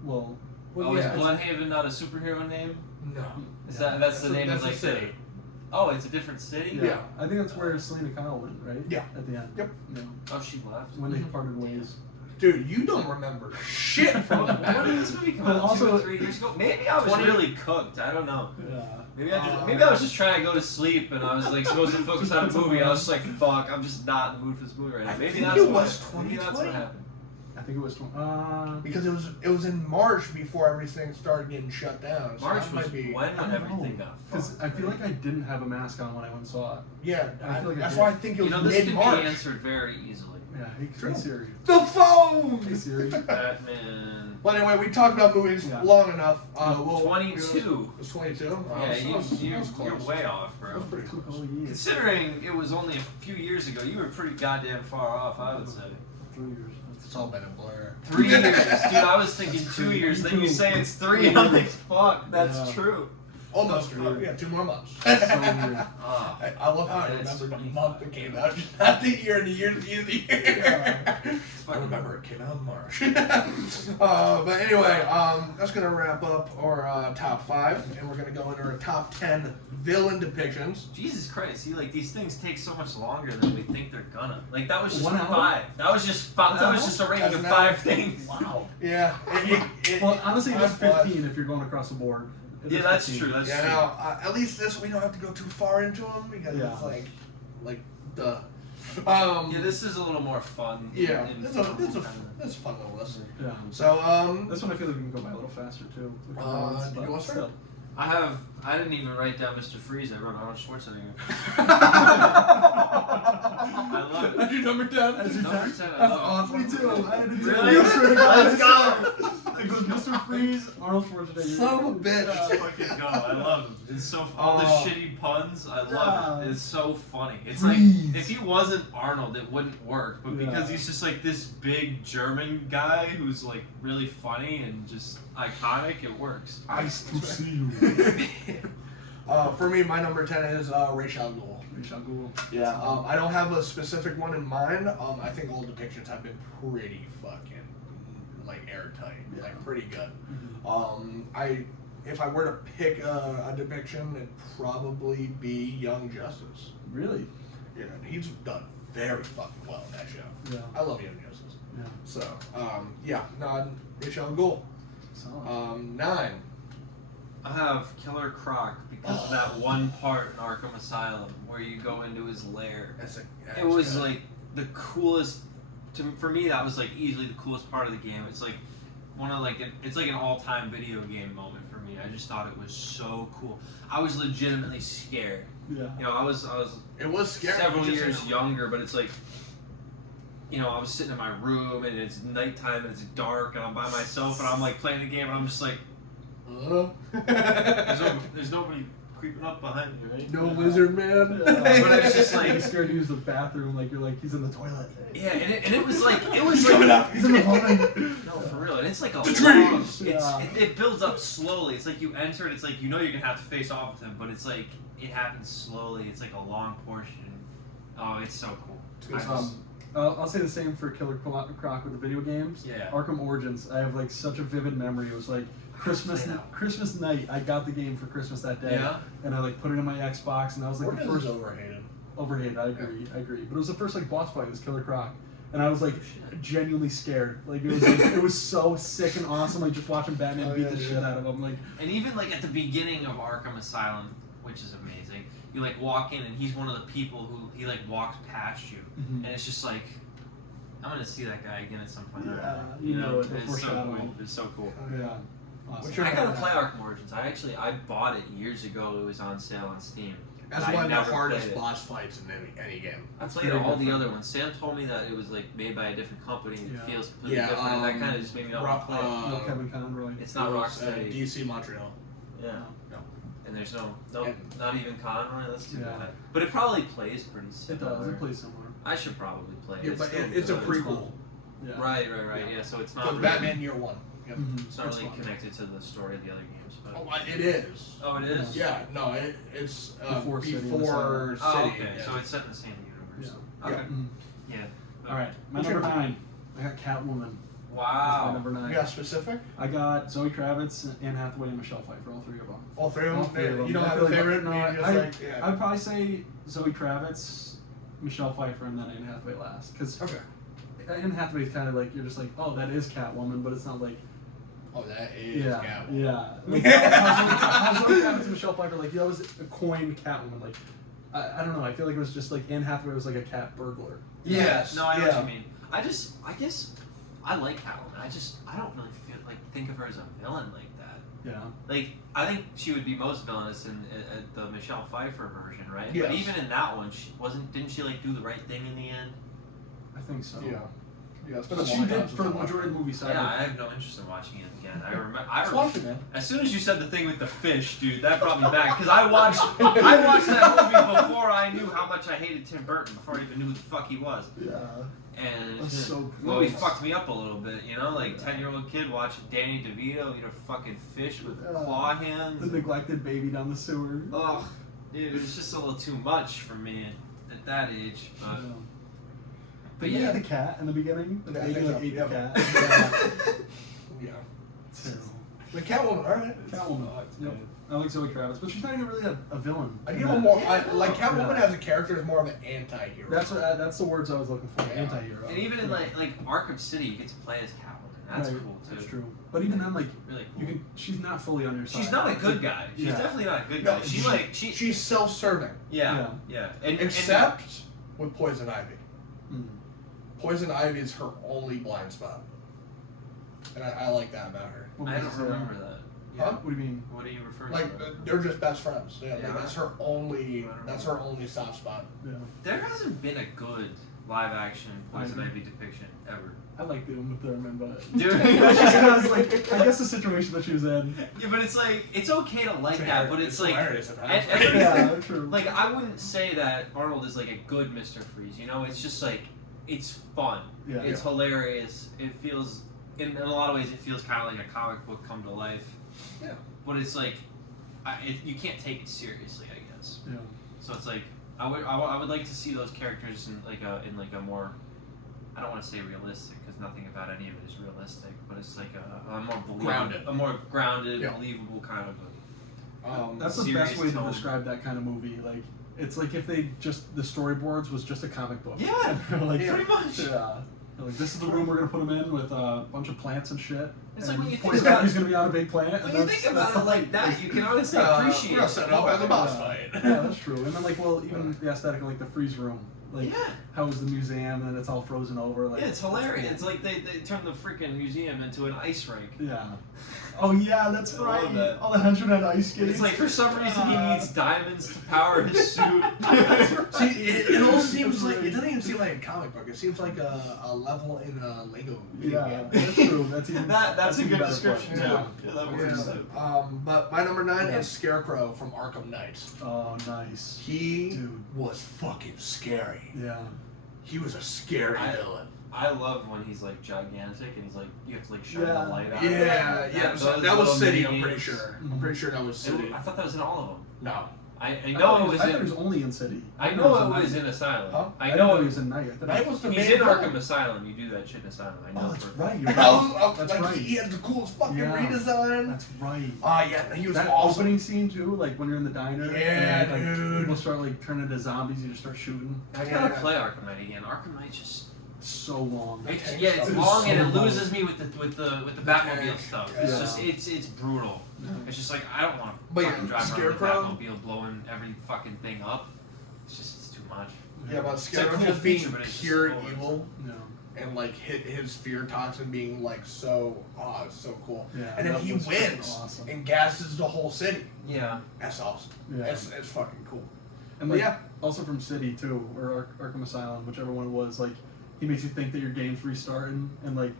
Well. Oh, yeah, is Bloodhaven not a superhero name? No. Is Yeah. that's the That's a- name of that's a like city. the. Oh, it's a different city. Yeah. I think that's where Selena Kyle went, right? Yeah. At the end. Yep. Yeah. Oh, she left. When they Mhm. parted ways. Dude, you don't remember shit from the When did this movie come But out? also- 2 or 3 years ago. Maybe I was 20 really cooked. I don't know. Yeah. Maybe I was just trying to go to sleep and I was like supposed to focus on a movie. And I was just like, fuck, I'm just not in the mood for this movie right now. I Maybe think that's it what. was Maybe that's what 2020. happened. I think it was. Because it was in March before everything started getting shut down. So March that was might be. when I don't everything know. got Because fucked. I feel like I didn't have a mask on when I went and saw it. Yeah, I feel like that's I why I did. think it You was know, this can be mid-March. answered very easily. Yeah. True. Hey Siri. The phone. Hey Siri. Batman. Well, anyway, we talked about movies Yeah. long enough. 22. It was 22. Yeah, you're close. way off, bro. That was pretty close. Oh yeah. Considering it was only a few years ago, you were pretty goddamn far off, I would say. 3 years. It's all been a blur. 3 years, dude. I was thinking 2 years. Then you say it's 3, and I'm like, fuck, that's Yeah. true. Almost. We got 2 more months. So weird. Oh, I love how I That's remember the funny. month it came out, just not the year and the year and the year and the year. I remember it came out in March. But anyway, that's gonna wrap up our top 5, and we're gonna go into our top 10 villain depictions. Jesus Christ! See, like these things take so much longer than we think they're gonna. Like that was just 1 hour? 5. That was just 5. That was just a ranking That's of an 5 hour. things. Wow. Yeah. Well, honestly, it's Five 15 if you're going across the board. It Yeah, is that's 15. true. That's Yeah. true. Now, at least this we don't have to go too far into them because Yeah. it's like duh. Yeah, this is a little more fun. Yeah, and it's fun a kind of- fun little list. Yeah. So This one I feel like we can go by a little faster too. We can go do you want to start? I didn't even write down Mr. Freeze. I wrote Arnold Schwarzenegger. I love it. That's your number 10. That's your Number 10? 10. I That's love it. awesome. Me too. I had to do Really? it. Swear to God. Let's go. It goes Mr. Freeze, Arnold Schwarzenegger. Son of a bitch. Let's fucking go. I love it. It's so all the Oh. shitty puns. I love Yeah. it. It's so funny. It's Freeze. like if he wasn't Arnold, it wouldn't work. But because Yeah. he's just like this big German guy who's like really funny and just iconic, it works. Ice to see you. For me, my number 10 is Ra's al Ghul. Ra's al Ghul. Yeah. I don't have a specific one in mind. I think all depictions have been pretty fucking like airtight, like pretty good. If I were to pick a depiction, it'd probably be Young Justice. Really? You know, he's done very fucking well in that show. Yeah. I love Young Justice. Yeah. So, yeah, no, Ra's al Ghul. Solid. 9. I have Killer Croc because of that one part in Arkham Asylum where you go into his lair. It was like the coolest. For me, that was like easily the coolest part of the game. It's like it's like an all-time video game moment for me. I just thought it was so cool. I was legitimately scared. Yeah. You know, I was It was scary. several just, years younger, but it's like, you know, I was sitting in my room and it's nighttime and it's dark and I'm by myself and I'm like playing the game and I'm just like, there's nobody creeping up behind me, right? No wizard man. But I was just like- you're scared to use the bathroom, like you're like he's in the toilet. Mm-hmm. Yeah, and it was like He's coming up. He's in the vomit. No, for real. And it's like a The long, trees! Yeah. it builds up slowly. It's like you enter it, it's like you know you're gonna have to face off with him, but it's like it happens slowly. It's like a long portion. Oh, it's so cool. I just- I'll say the same for Killer Croc with the video games. Yeah. Arkham Origins. I have like such a vivid memory. It was like Christmas night. I got the game for Christmas that day. Yeah. And I like put it in my Xbox, and that was like Origins the first is overhated. overhated. I agree. But it was the first like boss fight. It was Killer Croc, and I was like genuinely scared. Like it was so sick and awesome. Like just watching Batman beat the shit out of him. Like And even like at the beginning of Arkham Asylum, which is amazing, you like walk in and he's one of the people who he like walks past you, and it's just like, I'm gonna see that guy again at some point. Yeah, you know, it, the it's so foreshadowing. cool. It's so cool. Yeah. Awesome. What's your- I gotta play Arkham Origins. I bought it years ago. It was on sale on Steam. That's I one of the never hardest played it. boss fights in any game. I It's played very all the different. other ones. Sam told me that it was like made by a different company. And Yeah. It feels completely Yeah, different, and that kind of just made me not want to play it. No Kevin Conroy. It's not It was, Rocksteady. DC Montreal. Yeah. No. And there's no, And- not even Conroy. That's too Yeah. bad. But it probably plays pretty It similar. does. It plays similar. I should probably play it. Yeah, but still it's a good. prequel. Yeah. Right. Yeah. Yeah. So it's not So really, Batman Year One. Yep. Mhm. It's not That's really fun. connected to the story of the other games. But Oh, it is. oh, it is. Yeah, no, it's Before City and before Oh, City. okay. yeah. So it's set in the same universe. Yeah. Okay. Mhm. Yeah. All right. My What's your number 9. I got Catwoman. That's my Wow. number 9. You got specific? I got Zoe Kravitz, Anne Hathaway, and Michelle Pfeiffer. All 3 of them. All 3 of All them? 3 of them. You don't I have feel a like- favorite? No, You just I- like, yeah. I'd probably say Zoe Kravitz, Michelle Pfeiffer, and then Anne Hathaway last. Because Okay. Anne Hathaway is kind of like, you're just like, oh, that is Catwoman, but it's not like, Oh, that is yeah, Catwoman. yeah. Like, how Zoe Kravitz and Michelle Pfeiffer, like, that was a coined Catwoman. Like, I don't know. I feel like it was just like Anne Hathaway was like a cat burglar. Yes. No, I know yeah. what you mean. I guess I like Catwoman. I don't really think of her as a villain like that. Yeah. Like, I think she would be most villainous in the Michelle Pfeiffer version, right? Yes. But even in that one, didn't she like do the right thing in the end? I think so. Yeah. Yes, But she did for the majority of the movie. Yeah, I have no interest in watching it again. I remember. Just watch it, man. As soon as you said the thing with the fish, dude, that brought me back because I watched that movie before I knew how much I hated Tim Burton, before I even knew who the fuck he was. Yeah. And That's so the movie gross. fucked me up a little bit, you know, like 10-year-old kid watching Danny DeVito eat a fucking fish with claw hands. The neglected baby down the sewer. Ugh, dude, it's just a little too much for me at that age. But, Yeah. but Did you yeah, eat the cat in the beginning? The Yeah, I baby think like so. ate Yep. the cat. Yeah. Terrible. The Catwoman, alright. Catwoman. Yep. I like Zoe Kravitz, but she's not even really a villain. I in give her that. more. Yeah. Like Catwoman Yeah. as a character is more of an anti-hero. That's the words I was looking for. Yeah. Anti-hero. and even in like Arkham City, you get to play as Catwoman. That's Right, cool too. That's true. But even then, like, Really cool. you can. She's not fully on your side. She's not a good guy. She's Yeah. definitely not a good No, guy. She she's self-serving, yeah. And except with Poison Ivy. Mm. Poison Ivy is her only blind spot, and I like that about her. What I was don't it say? remember that. Huh? What do you mean? What do you refer Like to? they're just best friends. Yeah, Yeah. like, that's her only. I don't That's her only soft spot. Yeah. There hasn't been a good live action Poison I- Ivy depiction ever. I like the Uma Thurman, but Dude. That's just 'cause, like, I guess the situation that she was in. Yeah, but it's like it's okay to like that, but it's like hilarious at and- times. and- Yeah, true. like I wouldn't say that Arnold is like a good Mr. Freeze. You know, it's just like it's fun. Yeah. It's hilarious. It feels in a lot of ways it feels kind of like a comic book come to life. Yeah. But it's like you can't take it seriously, I guess. Yeah. So it's like I would like to see those characters in like a more, I don't want to say realistic because nothing about any of it is realistic, but it's like a more grounded, Yeah. believable kind of. That's the serious best way to tone. describe that kind of movie. Like, it's like if they just the storyboards was just a comic book. Yeah, like, pretty much. Yeah. Like, this is the room we're gonna put him in with a bunch of plants and shit. It's and like when you think Poison about Ivy's it- gonna be on a big plant. When and you that's- think that's about it the like fight. that, you can honestly we're appreciate gonna it. set it up as a boss Yeah. fight. Yeah, that's true. And then, like, well, even the aesthetic of, like, the freeze room. Like, Yeah. how is the museum and it's all frozen over. Like, Yeah, it's hilarious. cool. It's like they turned the freaking museum into an ice rink. Yeah. Oh, yeah, that's I love right. that. All the henchmen on ice skates. It's like for some reason he needs diamonds to power his suit. See, it all seems like it doesn't even seem like a comic book. It seems like a level in a Lego video Yeah, game. that's true. That's even That's a even good better description put. too. Yeah. Yeah, that Yeah. works too. But my number 9 Yeah. is Scarecrow from Arkham Knight. Oh, nice. He Dude. was fucking scary. Yeah. He was a scary villain. I love when he's like gigantic and he's like you have to like shine Yeah. the light out. Yeah. So those that was little City. mini I'm pretty games. sure. I'm pretty sure that was City. I thought that was in all of them. No. I I know thought it was I thought it was in. only in City. I didn't know in it was Night. in Asylum. Huh? I didn't know it it was in Night. I thought Night it was the He's main in villain. Arkham Asylum. You do that shit in Asylum. I know. Oh, that's for- right. You're And right. That's like, right. He had the coolest fucking Yeah. redesign. That's right. Yeah, he was That awesome. opening scene too, like when you're in the diner. Yeah, and, like, dude. People start like turning into zombies. You just start shooting. I gotta play Arkham Knight again. Arkham Knight just. So long. It Yeah, it's is long and so it long. loses me with the Batmobile tank. stuff. Yeah. It's just it's brutal. Yeah. It's just like I don't want to But fucking yeah, drive around Scarecrow- the Batmobile blowing every fucking thing up. It's too much. Yeah, but a Scarecrow cool just feature, being but it's just pure slow. evil No. and like his fear toxin being like so so cool. Yeah. And then that he was freaking wins Awesome. and gasses the whole city. Yeah. That's awesome. Yeah. It's fucking cool. And But like, yeah. also from City too, or Arkham Asylum, whichever one it was, like he makes you think that your game's restarting, and like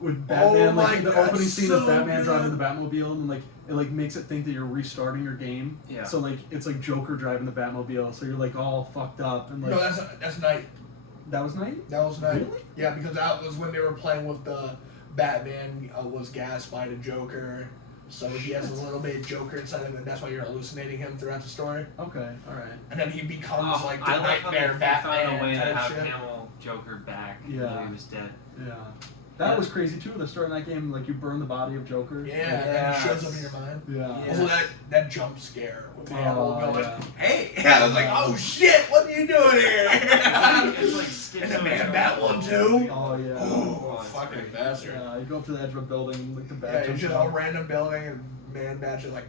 with Batman, Oh my like the God, opening scene so is Batman good. driving the Batmobile, and like it like makes it think that you're restarting your game. Yeah. So like it's like Joker driving the Batmobile, so you're like all fucked up, and like No, that's Night. that was Night. That was Night. Really? Yeah, because that was when they were playing with the Batman was gassed by the Joker. So he has a little bit of Joker inside him, and that's why you're hallucinating him throughout the story. Okay, all right. And then he becomes Oh, like the I love how they nightmare Batman found a way to type have shit. Hamill Joker back. Yeah. Even though he was dead. Yeah. That Yeah. was crazy too. The story in that game, like you burn the body of Joker. Yeah, and he shows up in your mind. Yeah. Yeah. Also, that jump scare with Hamill Oh, going, yeah. "Hey!" Yeah, I was like, "Oh shit, what are you doing here?" It's like And the man bat one too. Oh yeah. Oh, it's fucking crazy. bastard. Yeah, you go up to the edge of a building, like the Yeah, bat it's jumps just out. a random building, and man bat's just like.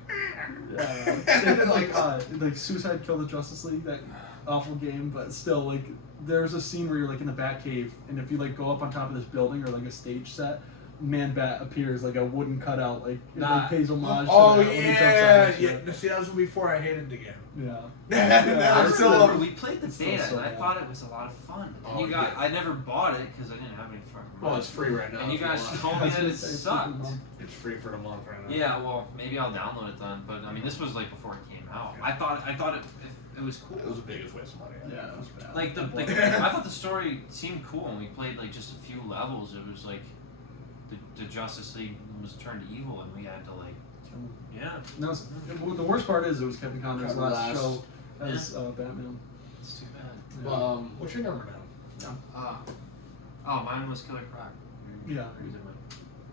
Yeah, And then, like Suicide Kill the Justice League, that awful game, but still, like, there's a scene where you're like in the Batcave, and if you like go up on top of this building or like a stage set, Man-Bat appears, like a wooden cutout, like it Nah. like, pays homage Oh to that when he jumps out yeah, and shit. yeah. See, that was before I hated the game. Yeah. That I was still remember so. we played the it's still beta, so and I bad. thought it was a lot of fun. And Oh, you guys, yeah. I never bought it because I didn't have any fucking money. Well, it's free right now. And you if guys want. told me that it It's sucked. It's free for the month right now. Yeah, well, maybe I'll download it then. But I mean, this was like before it came out. I thought it was cool. It was the biggest waste of money. Yeah, it was bad. Like I thought the story seemed cool, and we played like just a few levels. It was like the Justice League was turned evil, and we had to like, yeah, No, well, the worst part is it was Kevin Conroy's Kevin last last. show as Batman. it's too bad. Yeah. What's your number now? Oh, mine was Killer Croc. Yeah. Who's in mine?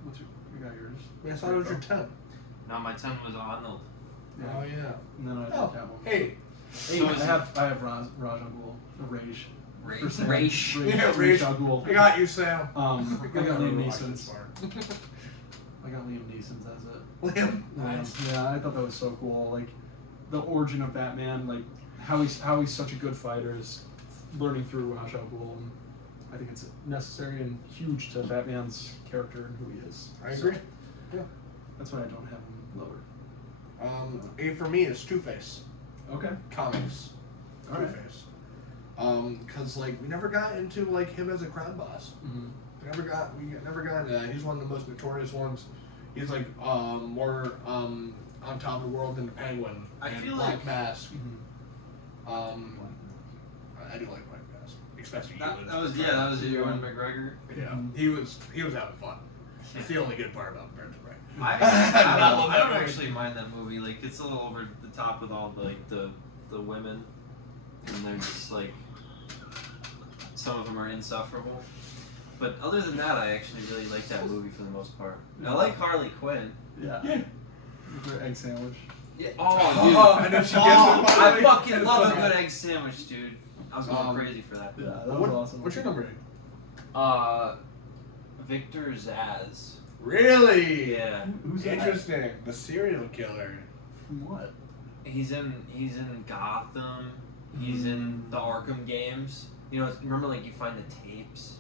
What's your, you got yours? I thought it was your 10. No, my 10 was Arnold. Yeah. Oh yeah. And then I Oh, have Catwoman. hey. So I is have Raj Al Ghul, Rage. Rage. Rage. Yeah, Rage Rage. Al Ghul. I got you, Sam. I got Liam Watch this Neeson's. part. I got Liam Neeson's as it. Liam. Yeah, I thought that was so cool. Like the origin of Batman, like how he's such a good fighter is learning through Ra's al Ghul, and I think it's necessary and huge to Batman's character and who he is. I So, agree. Yeah. that's why I don't have him lower. A for me is Two-Face. Okay. Comics. All right. Two-Face. Cause like we never got into like him as a crime boss. Mm-hmm. We never got into that. He's one of the most notorious ones. He's like more on top of the world than the Penguin. I and feel Black like- Mask. Mm-hmm. I do like Black Mask, especially That was Ewan McGregor. Yeah, he was having fun. It's the only good part about Birds of Prey. I don't actually mind that movie. Like it's a little over the top with all the like the women, and they're just like some of them are insufferable. But other than that, I actually really like that movie for the most part. I like Harley Quinn. Yeah. Yeah. With her egg sandwich. Yeah. Oh, dude. Oh, and then she gets Oh, it finally. I fucking It's love a okay. good egg sandwich, dude. I was going crazy for that. Yeah, that was awesome. What's your number 8? Victor Zsasz. Really? Yeah. Who's that? Interesting. The serial killer. From what? He's in Gotham. He's in the Arkham games. You know, remember like you find the tapes,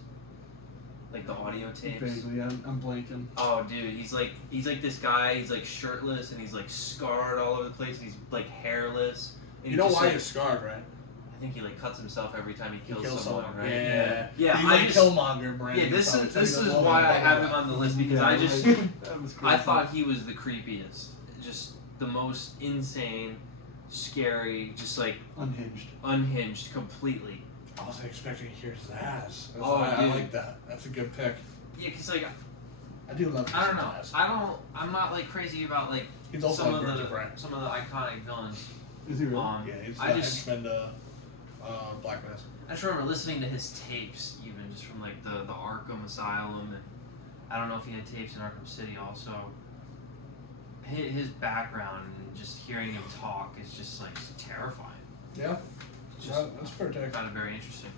like the audio tapes. Vaguely, I'm blanking. Oh, dude, he's like this guy. He's like shirtless and he's like scarred all over the place. And he's like hairless. And You he know just, why like, he's scarred, right? I think he like cuts himself every time he He kills someone, right? Yeah. Yeah. He's I like just, Killmonger brand. yeah. This probably is this takes is a why I moment. have him on the list because Yeah, I just that was I crazy. thought he was the creepiest. Just the most insane, scary, just like Unhinged. unhinged completely. I wasn't expecting to hear Zaz. Oh, I dude. like that. That's a good pick. Yeah, cause like I do love. I don't know. Zaz. I'm not like crazy about like He's also some on of Birds of Prey. the iconic villains. Is he really? Yeah, he's I just been Black Mask. I just remember listening to his tapes, even just from like the Arkham Asylum, and I don't know if he had tapes in Arkham City also. His background and just hearing him talk is just like terrifying. Yeah, It's just that's fair take. kind of very interesting.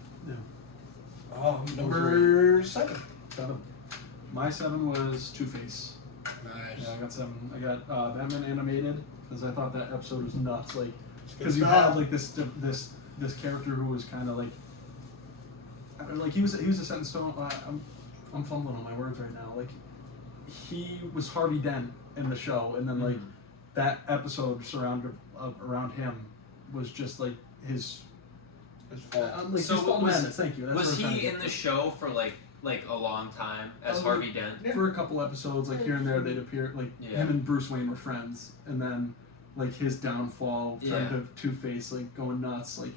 Number 7. 7. My 7 was Two-Face. Nice. Yeah, I got 7. I got Batman animated because I thought that episode was nuts. Like, It's good because you stuff. had like this character who was kind of like, I don't know, like he was a set in stone. I'm fumbling on my words right now. Like, he was Harvey Dent in the show, and then like that episode surrounded around him was just like his. It's full. Like So his full was- madness. Thank you. That's Was what I'm trying to he get in to. the show for like a long time as Oh, Harvey Dent? Yeah. For a couple episodes, like here and there, they'd appear. Like Yeah. him and Bruce Wayne were friends, and then like his downfall turned Yeah. to Two-Face, like going nuts. Like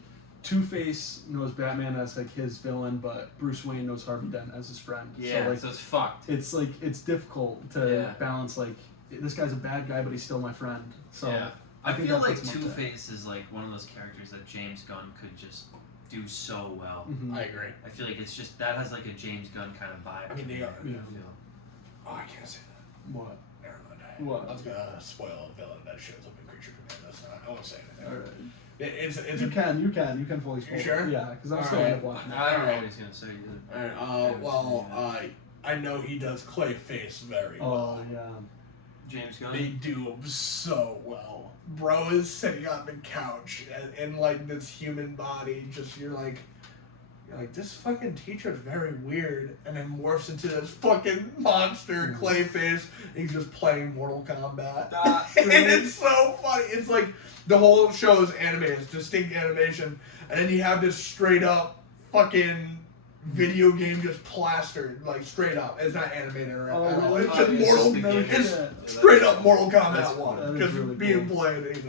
Two-Face knows Batman as like his villain, but Bruce Wayne knows Harvey Dent as his friend. Yeah, So like so it's fucked. it's like it's difficult to Yeah. balance. Like this guy's a bad guy, but he's still my friend. So yeah. I I think feel that like puts him up there. Two-Face is like one of those characters that James Gunn could just do so well. Mhm. I agree. I feel like it's just that has like a James Gunn kind of vibe. I mean, they to it, are. I Yeah. feel. Oh, I can't say that. What? Never mind. What? I was gonna spoil a villain that shows up in Creature Commandos. I won't say it. All right. It's You can fully spoil. You sure? Yeah, because I'm All still right. end up watching it. I don't know Alright. what he's gonna say either. Alright, Yeah, well, yeah. I know he does Clayface very Oh well. yeah. James Gunn. They do him so well. Bro is sitting on the couch in like this human body, just you're like, you're like, this fucking teacher's very weird, and then morphs into this fucking monster Clayface, and he's just playing Mortal Kombat. And it's so funny. It's like the whole show is animated, it's distinct animation, and then you have this straight up fucking video game just plastered, like straight up. It's not animated or at all. It's just Mortal. It's straight up Mortal Kombat 1, just really being cool. played. And he's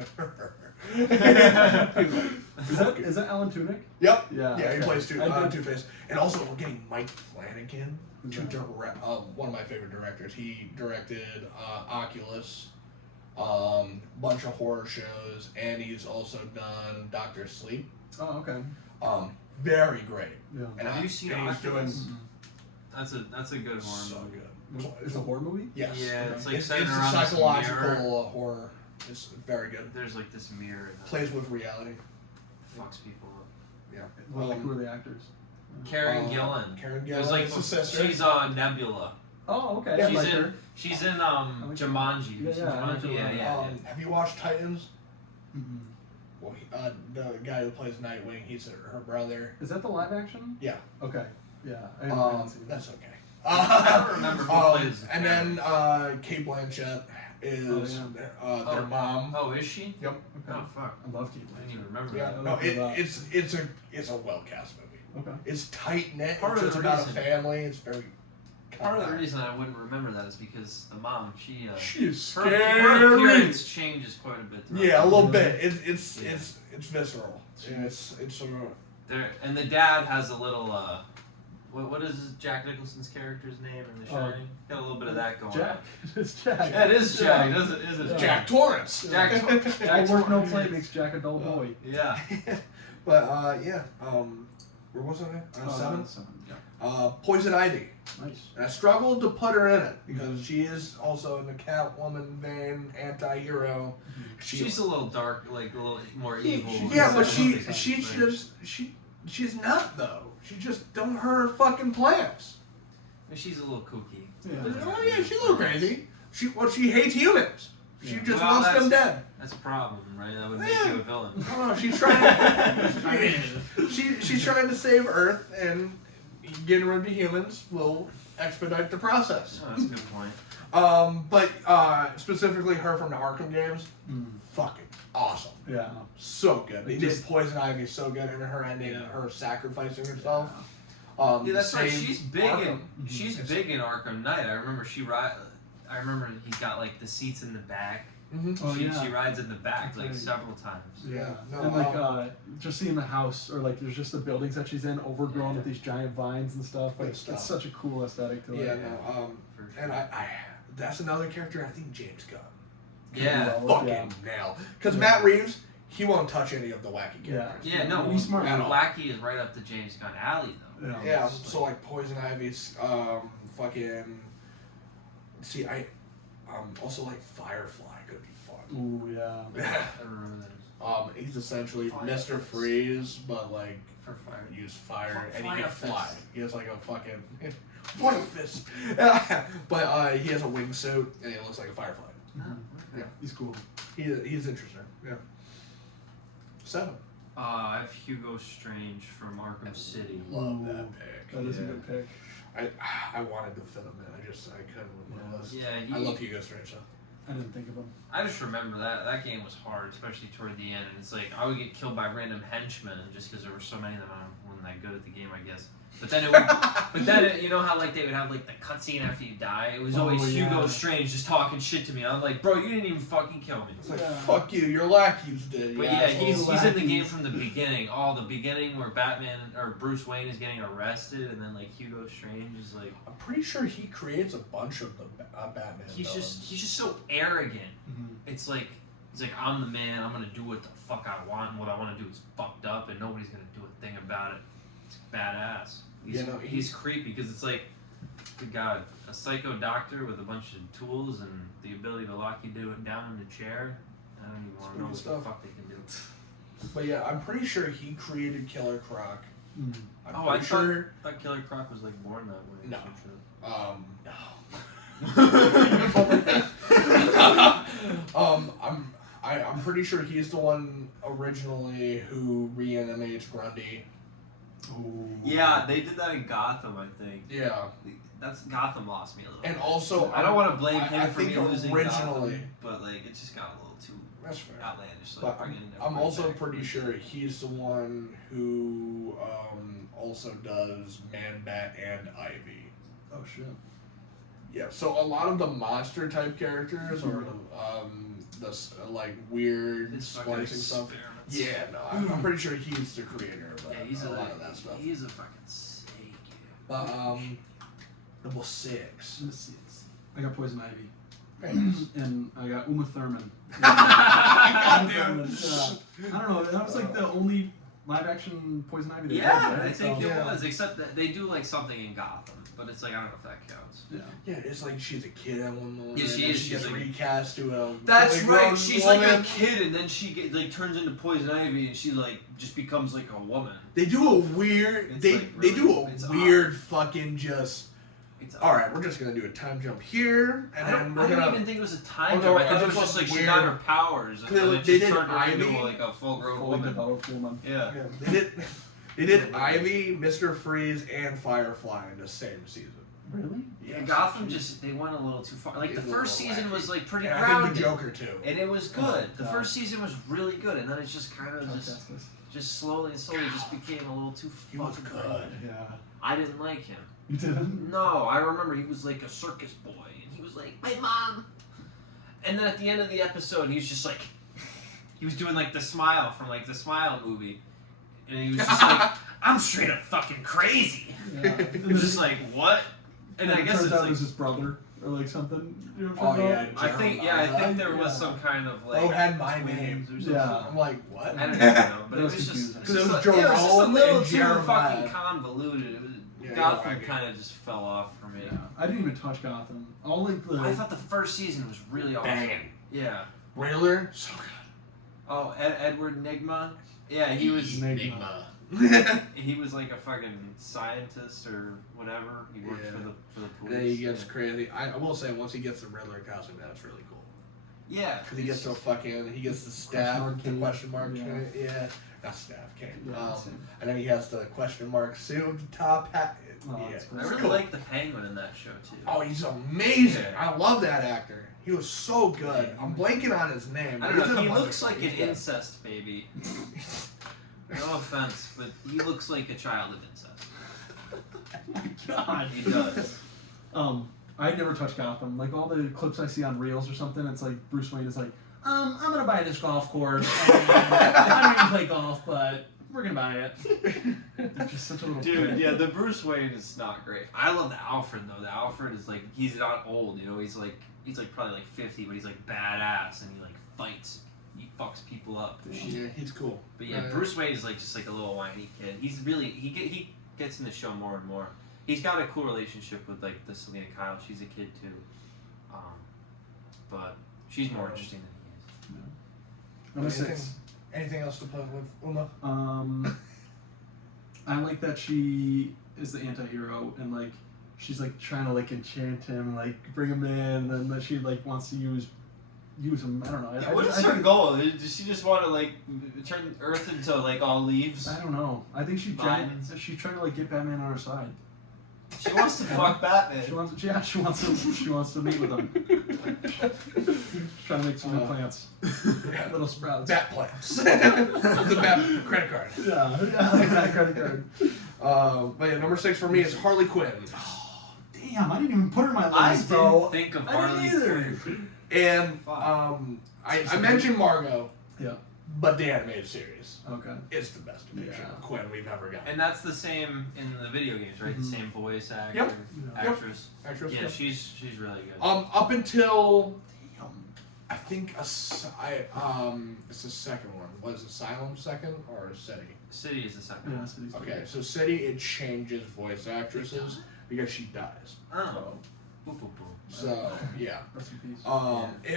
like, Is that Alan Tudyk? Yep. Yeah. Yeah, he okay. plays I did- Two-Face. And also, we're getting Mike Flanagan to Okay. direct. One of my favorite directors. He directed Oculus, bunch of horror shows, and he's also done Doctor Sleep. Oh, okay. Very great. Yeah. And Have you seen and he's doing Oculus? That's a good horror so movie. good. It's a horror movie? Yes. Yeah, it's like It's centered a around this psychological mirror. horror. It's very good. There's like this mirror that Plays with reality. fucks people up. Yeah. Who are the actors? Karen Gillan. Karen There's Gillan like is the sister. she's Nebula. Oh, okay. Yeah, I she's like in her. she's in like her. Jumanji. Yeah, You seen yeah, I like her Jumanji? a lot. Yeah. Have you watched Titans? Mhm. Well, the guy who plays Nightwing, he's her brother. Is that the live action? Yeah. Okay. Yeah. I haven't seen That's that. okay. I don't remember who plays the and then Kate Blanchett is their mom. Oh, is she? Yep. Okay. Oh fuck. I love Kate I didn't even Blanchett. remember Yeah. that. No, look it up. it's a well cast movie. Okay. It's tight knit. Part of It's the about reason- a family. It's very. Part of the reason I wouldn't remember that is because the mom, She's her scary. appearance changes quite a bit. throughout Yeah, a the little movie. bit. It's Yeah. it's visceral. It's There, and the dad has a little. What is Jack Nicholson's character's name in The Shining? Got a little bit of that going. Jack. It's Jack. On. Yeah, it is Jack. Is it? Yeah. Jack Torrance. Jack. All work, no play makes Jack a dull boy. Yeah. But yeah. Where was I? Seven. Yeah. Poison Ivy. Nice. And I struggled to put her in it because she is also in the Catwoman vein, anti-hero. She's a little dark, like a little more evil. Yeah, but Something, she's not though. She just don't her fucking plans. She's a little kooky. Yeah. Oh yeah, she's a little crazy. She hates humans. She Yeah. just Well, wants them dead. That's a problem, right? That would make Yeah. you a villain. No, she's trying. She's trying to save Earth, and getting rid of the humans will expedite the process. Oh, that's a good point. But specifically her from the Arkham games, fucking awesome. Yeah. So good. They It did just- Poison Ivy so good, and her ending, Yeah. her sacrificing herself. Yeah, that's right. saved She's big in Arkham. she's Yes. big in Arkham Knight. I remember I remember he's got like the seats in the back. Mhm. Oh, she yeah. rides in the back That's like right. several times. Yeah. No, And like just seeing the house or like there's just the buildings that she's in overgrown with these giant vines and stuff. Like Good stuff. it's such a cool aesthetic to it. yeah, no, For sure. and I that's another character I think James Gunn Yeah. Well, fucking nail. Because Yeah. Matt Reeves, he won't touch any of the wacky Yeah. characters. Yeah, no, He's smart. At all. Wacky is right up the James Gunn alley though. Yeah, so like Poison Ivy's fucking see I also like Firefly could be fun. Ooh, yeah. I remember that He's essentially Fire Mr. Fist. Freeze, but like for fire. use fire Fi- and he Fire can fly. Fist. He has like a fucking fire fist. But he has a wingsuit and he looks like a firefly. Yeah, he's cool. He's interesting. Yeah. 7. I have Hugo Strange from Arkham City. Love Ooh, that pick. That is a Yeah. good pick. I wanted to fit him in. I couldn't with my list. Yeah, I love Hugo Strange though. I didn't think of him. I just remember that game was hard, especially toward the end. And it's like I would get killed by random henchmen just because there were so many of them. I wasn't that good at the game, I guess. But then you know how like they would have like the cutscene after you die. It was always yeah. Hugo Strange just talking shit to me. I'm like, bro, you didn't even fucking kill me. It's like Yeah. fuck you, your lackeys did. But you yeah, asshole. he's in the game from the beginning. The beginning where Batman or Bruce Wayne is getting arrested, and then like Hugo Strange is like, I'm pretty sure he creates a bunch of the Batman. he's villains. just so arrogant. Mm-hmm. It's like he's like, I'm the man. I'm gonna do what the fuck I want, and what I want to do is fucked up, and nobody's gonna do a thing about it. It's badass. He's creepy because it's like, good God, a psycho doctor with a bunch of tools and the ability to lock you down in a chair. I don't even want to know what the stuff. fuck they can do. But yeah, I'm pretty sure he created Killer Croc. Mm. I'm I pretty sure. thought Killer Croc was like born that way. No. I'm pretty sure he's the one originally who reanimates Grundy. Oh. Yeah, they did that in Gotham, I think. Yeah. That's Gotham lost me a little. And bit. also, I don't want to blame I him for me think losing originally, Gotham, but like it just got a little too that's fair. outlandish. Like, But bringing I'm everybody also back. pretty sure he's the one who also does Man Bat and Ivy. Oh shit. Yeah, so a lot of the monster type characters or like weird His fucking splicing stuff. experiments. Yeah, no, I'm pretty sure he's the creator of Yeah, he's a lot of that stuff. He's a fucking snake. But number 6. Let's see. I got Poison Ivy. Thanks. And I got Uma Thurman. God damn it. I don't know. That was like the only live action Poison Ivy. They Yeah, had, right? I think So- it was. Except that they do like something in Gotham, but it's like I don't know if that counts. Yeah. Yeah, it's like she's a kid at one moment. Yeah, she and is, She she's gets like- recast to a. That's fully right. grown She's woman. like a kid, and then she like turns into Poison Ivy, and she like just becomes like a woman. They do a weird. It's, They like, they do really- a it's weird fucking just. It's All right, we're just gonna do a time jump here, and I then don't, we're I don't gonna. even think it was a time Oh, jump. no, I think I it was just just like like she weird- got her powers, and Clearly, then they it just did turned her into Ivy. like a full-grown Fully woman. developed woman. Yeah. Yeah, they did Ivy, Mr. Freeze, and Firefly in the same season. Really? Yeah, Yes. Gotham just they went a little too far. Like It's the a first little season wacky. was like pretty And I think grounded, the Joker too. and it was good. The Yeah. first season was really good, and then it just kind of Fantastic. just slowly and slowly just became a little too He was fucking good. Yeah. I didn't like him. You didn't? No, I remember he was like a circus boy, and he was like, "My mom." And then at the end of the episode, he was just like, he was doing like the smile from like the Smile movie, and he was just like, "I'm straight up fucking crazy." Yeah. It was just like, what? And I it guess turns it's out like, it was his brother or like something. You know what Oh, I'm talking yeah. about? I think there was Yeah. some kind of like. Oh, had my twins name. or something. Yeah. I'm like, what? I don't even know, but It it was was just confusing. 'Cause it was just Jerome a little and too Jeremiah. fucking convoluted. It was, Yeah, Gotham you're right. kind of just fell off for me. Yeah. I didn't even touch Gotham. All like the. I thought the first season was really awesome. Banging. Yeah. Riddler, so good. Oh, Edward Nigma. Yeah, he was. Enigma. He was like a fucking scientist or whatever. He worked Yeah. for the police. Then he gets crazy. I will say, once he gets the Riddler costume, that's really cool. Yeah. Because he gets the fucking, he gets the staff, the question mark, yeah, not staff, cane. Yeah, same. And then he has the question mark suit, the top hat. Oh, Yeah, that's cool. I it's really cool. like the Penguin in that show too. Oh, he's amazing. Yeah. I love that actor. He was so good. Yeah. I'm blanking on his name. I but don't he's in know. a He bunch looks of like stuff. an He's good. incest baby. No offense, but he looks like a child of incest. God. He does. I never touch Gotham. Like all the clips I see on Reels or something, it's like Bruce Wayne is like, I'm gonna buy this golf course. I don't even play golf, but we're gonna buy it. It's just such a little Dude, kid. yeah, the Bruce Wayne is not great. I love the Alfred though. The Alfred is like he's not old, you know. He's like probably like 50, but he's like badass and he like fights. He fucks people up. Yeah, he's cool. But yeah, Bruce Wayne is like just like a little whiny kid. He's really he gets in the show more and more. He's got a cool relationship with like the Selena Kyle. She's a kid too, but she's more interesting than Number Anything- 6. Anything else to play with, Uma? I like that she is the anti-hero and like she's like trying to like enchant him, like bring him in, and that she like wants to use him. I don't know. he is. I, What I, is I her think- goal? Does she just want to like turn Earth into like all leaves? I don't know. I think she's Vines. trying to like get Batman on her side. She wants to fuck Batman. She wants to meet with him. She's trying to make some new plants. Little sprouts. Bat plants. The Bat credit card. Yeah, like that credit card. But yeah, number 6 for me is Harley Quinn. Damn, I didn't even put her in my I list, didn't bro. think of I Harley didn't either. Quinn. And Fuck. I mentioned Margot. Yeah. But the animated series Okay. is the best depiction Yeah. of Quinn we've ever gotten. And that's the same in the video games, right? Mhm. The same voice actor, Yep. Yeah. actress. Actress, Yeah, yeah. she's really good. Up until I think it's the second one. Was Asylum second or City? City is the second Yeah, one. so these Okay, so City it changes voice actresses because she dies. Oh. Boop, boop, boop. So yeah. Rest in peace.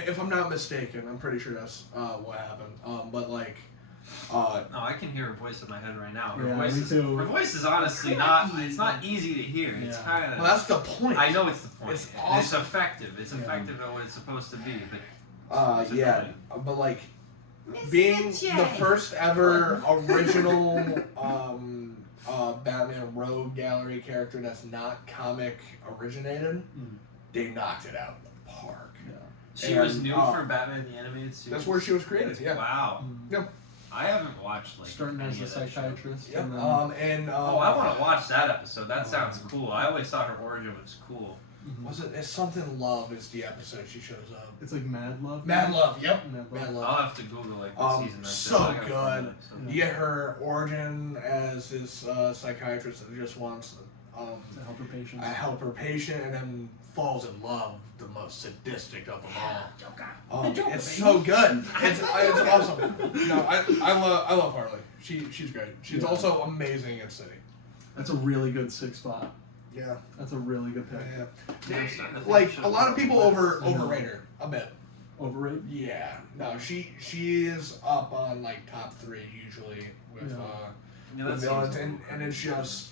If I'm not mistaken, I'm pretty sure that's what happened. But like, Oh, I can hear her voice in my head right now. Her Yeah, voice me is too. her voice is honestly not. It's not easy to hear. It's Yeah. kind well, of. that's the point. I know it's the point. It's And it's awesome. effective. It's Yeah. effective at what it's supposed to be. But Yeah, but like being the first ever original Batman Rogue Gallery character that's not comic originated, they knocked it out of the park. Yeah. She was And, new for Batman the Animated Series. That's where she was created. Yeah. Wow. Yep. I haven't watched like Starting any as a of that show. psychiatrist. Yep. And then, Oh, I want to watch that episode. That sounds cool. I always thought her origin was cool. Was it? It's something Love is the episode she shows up. it's like Mad Love. Mad Love. Yep. Mad Love. Mad Love. I'll have to Google like the season. That's So it. I gotta good. find it, so. You get her origin as this psychiatrist that just wants To help her patients. a helper patient, and then falls in love, the most sadistic of them all. It's so good. It's awesome. No, I love Harley. She's great. She's also amazing in City. That's a really good 6 spot. Yeah. That's a really good pick. Yeah. I'm starting to think Like she'll a lot of be people on the list. overrate her a bit. Overrated? Yeah. No, she is up on like top 3 usually with Yeah, with that villains, seems and it's just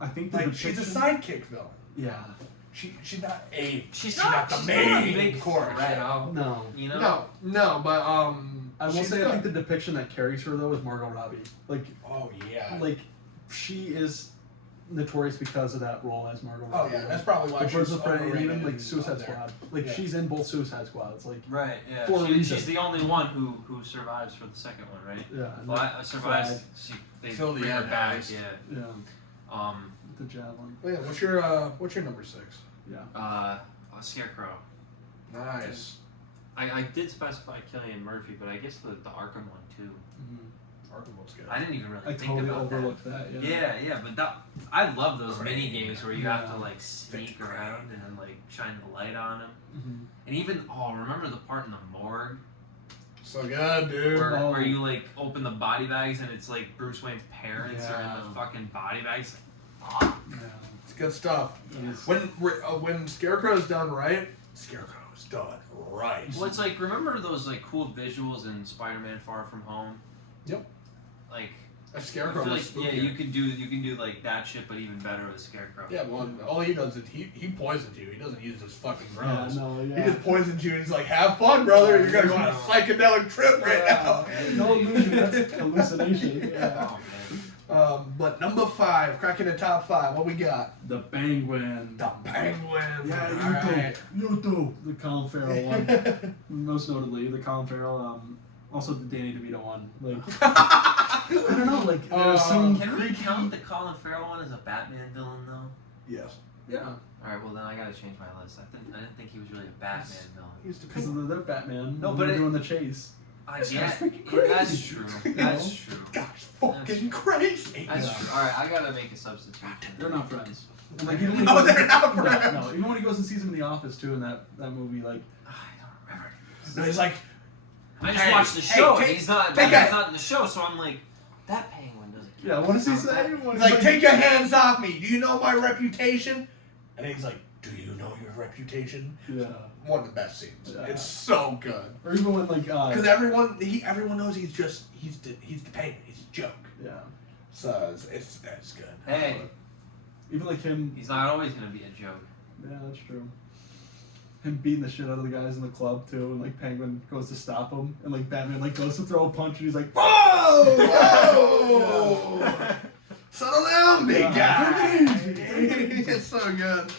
I think the like she's a depiction- sidekick villain. Yeah. She's not a She's not the she's main not a big course. threat, No. you know? No, but I will she's say good. I think the depiction that carries her though is Margot Robbie. Like Oh yeah. like she is notorious because of that role as Margot Oh Robbie. yeah, that's probably why The she's Birds of Prey, and overrated even like and Suicide up there. Squad. Like Yeah. she's in both Suicide Squads. Like Right, yeah. For a reason. She's the only one who survives for the second one, right? yeah. and Well, I survives. Flag. They Till the bring her end, back, at least. yeah. yeah. The javelin. Oh, yeah, what's your number 6? Yeah. A Scarecrow. Nice. I did specify Cillian Murphy, but I guess the Arkham one too. Mm-hmm. Arkham looks good. I didn't even really I think totally about overlooked that. Yeah, but I love those Great. mini games where you have Yeah. to like sneak Great. around and then like shine the light on them. Mm-hmm. And even remember the part in the morgue So good, dude. where you like open the body bags and it's like Bruce Wayne's parents are in Yeah. the fucking body bags. Yeah. It's good stuff. It is- When Scarecrow's done right, Scarecrow's done right. Well, it's like remember those like cool visuals in Spider-Man: Far From Home. Yep. Like A I Scarecrow feel was like spooky. you can do like that shit, but even better with Scarecrow. Yeah, well, all he does is he poisons you. He doesn't use his fucking Yeah, drugs. no, He yeah. just poisons you and he's like, have fun, brother. You're gonna go on a psychedelic trip right now. No illusion, that's hallucination. Yeah. Oh man. But number 5, cracking the top 5, what we got? The Penguin. The Penguin. Yeah, Alright. you do. The Colin Farrell one. Most notably, the Colin Farrell, also the Danny DeVito one. Like, I don't know, like, there's some Can we creepy... count the Colin Farrell one as a Batman villain though? Yes. Yeah, All right, well then I gotta change my list. I didn't think he was really a Batman villain. He's the because of the other Batman. No, when but they're it- doing the chase. I This get guy's freaking that's crazy. true. You That's know? true. guy's fucking crazy. That's Yeah. true. All right, I gotta make a substitution. They're not friends. And, like, even when he No, goes- they're not no, friends. No, even when he goes and sees him in the office too in that movie, like, I don't remember. No, he's like, I just Hey, watched the hey, show. take- and he's not. take Batman's a- not in the show, so I'm like, that penguin doesn't. yeah, what does he say? What he's is like, take your hands off me. Do you know my reputation? And he's like, do you know your reputation? Yeah. One of the best scenes. Yeah. It's so good. Or even when like, Because everyone knows he's the penguin. He's a joke. yeah. So it's good. Hey, Even like him. he's not always gonna be a joke. Yeah, that's true. Him beating the shit out of the guys in the club too, and like Penguin goes to stop him, and like Batman like goes to throw a punch, and he's like, Whoa! Whoa! Settle down, big guy. Take it easy. It's so good.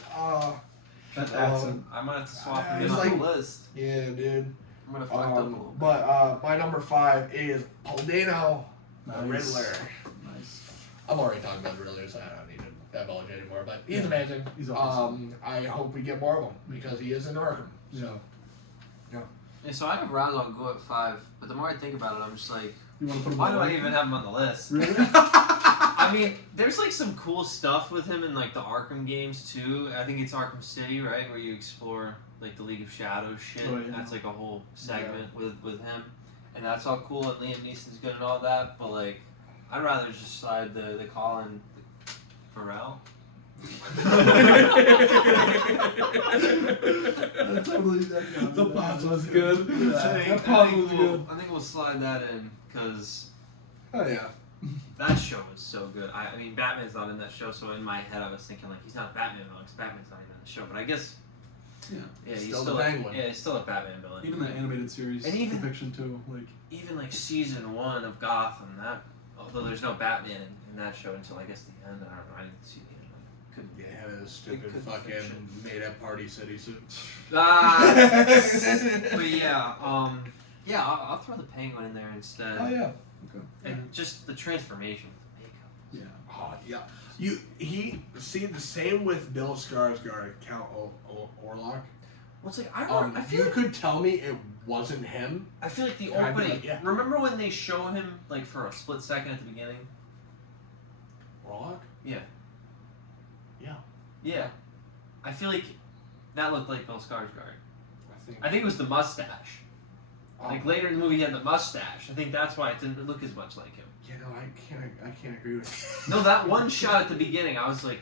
that accent. I might have to swap Yeah, him in it's on like- the list. Yeah, dude. I'm gonna fuck up a little bit. But my number 5 is Paul Dano, the Nice. Riddler. Nice. I'm already talking about the Riddler, so I don't need to divulge anymore. But he's Yeah. amazing. He's awesome. I hope we get more of him because he is in Arkham. Yeah. Yeah, so I have Razzle go at 5, but the more I think about it, I'm just like, You want to put him? why on do the I list? even have him on the list? Really? I mean, there's like some cool stuff with him in like the Arkham games too. I think it's Arkham City, right, where you explore like the League of Shadows shit. Oh, yeah. That's like a whole segment with him, and that's all cool. And Liam Neeson's good and all that, but like, I'd rather just slide the Colin Farrell. Totally. The pause was good. Yeah. That pause was good. I think we'll slide that in because Oh yeah. that show is so good. I mean, Batman's not in that show, so in my head I was thinking like he's not a Batman villain because Batman's not even in the show. But I guess Yeah. he's Still still the Penguin. Yeah, he's still a Batman villain. Even the animated series And even- depiction too, like. Even like season 1 of Gotham, that Although there's no Batman in that show until I guess the end. I don't know. I didn't see the end. Couldn't. Yeah, his stupid could fucking fiction. made up party city suit. But yeah, yeah, I'll throw the Penguin in there instead. Oh yeah. Okay. And just the transformation with the makeup. Yeah. Oh yeah. He see the same with Bill Skarsgård, Count Orlok. Well, it's like I You feel like could tell me it wasn't him. I feel like the I'd be opening. like, yeah. Remember when they show him like for a split second at the beginning? Orlok? Yeah. Yeah. Yeah. I feel like that looked like Bill Skarsgård. I think. I think it was the mustache. Like later in the movie, he had the mustache. I think that's why it didn't look as much like him. You know, I can't agree with you. No, that one shot at the beginning, I was like,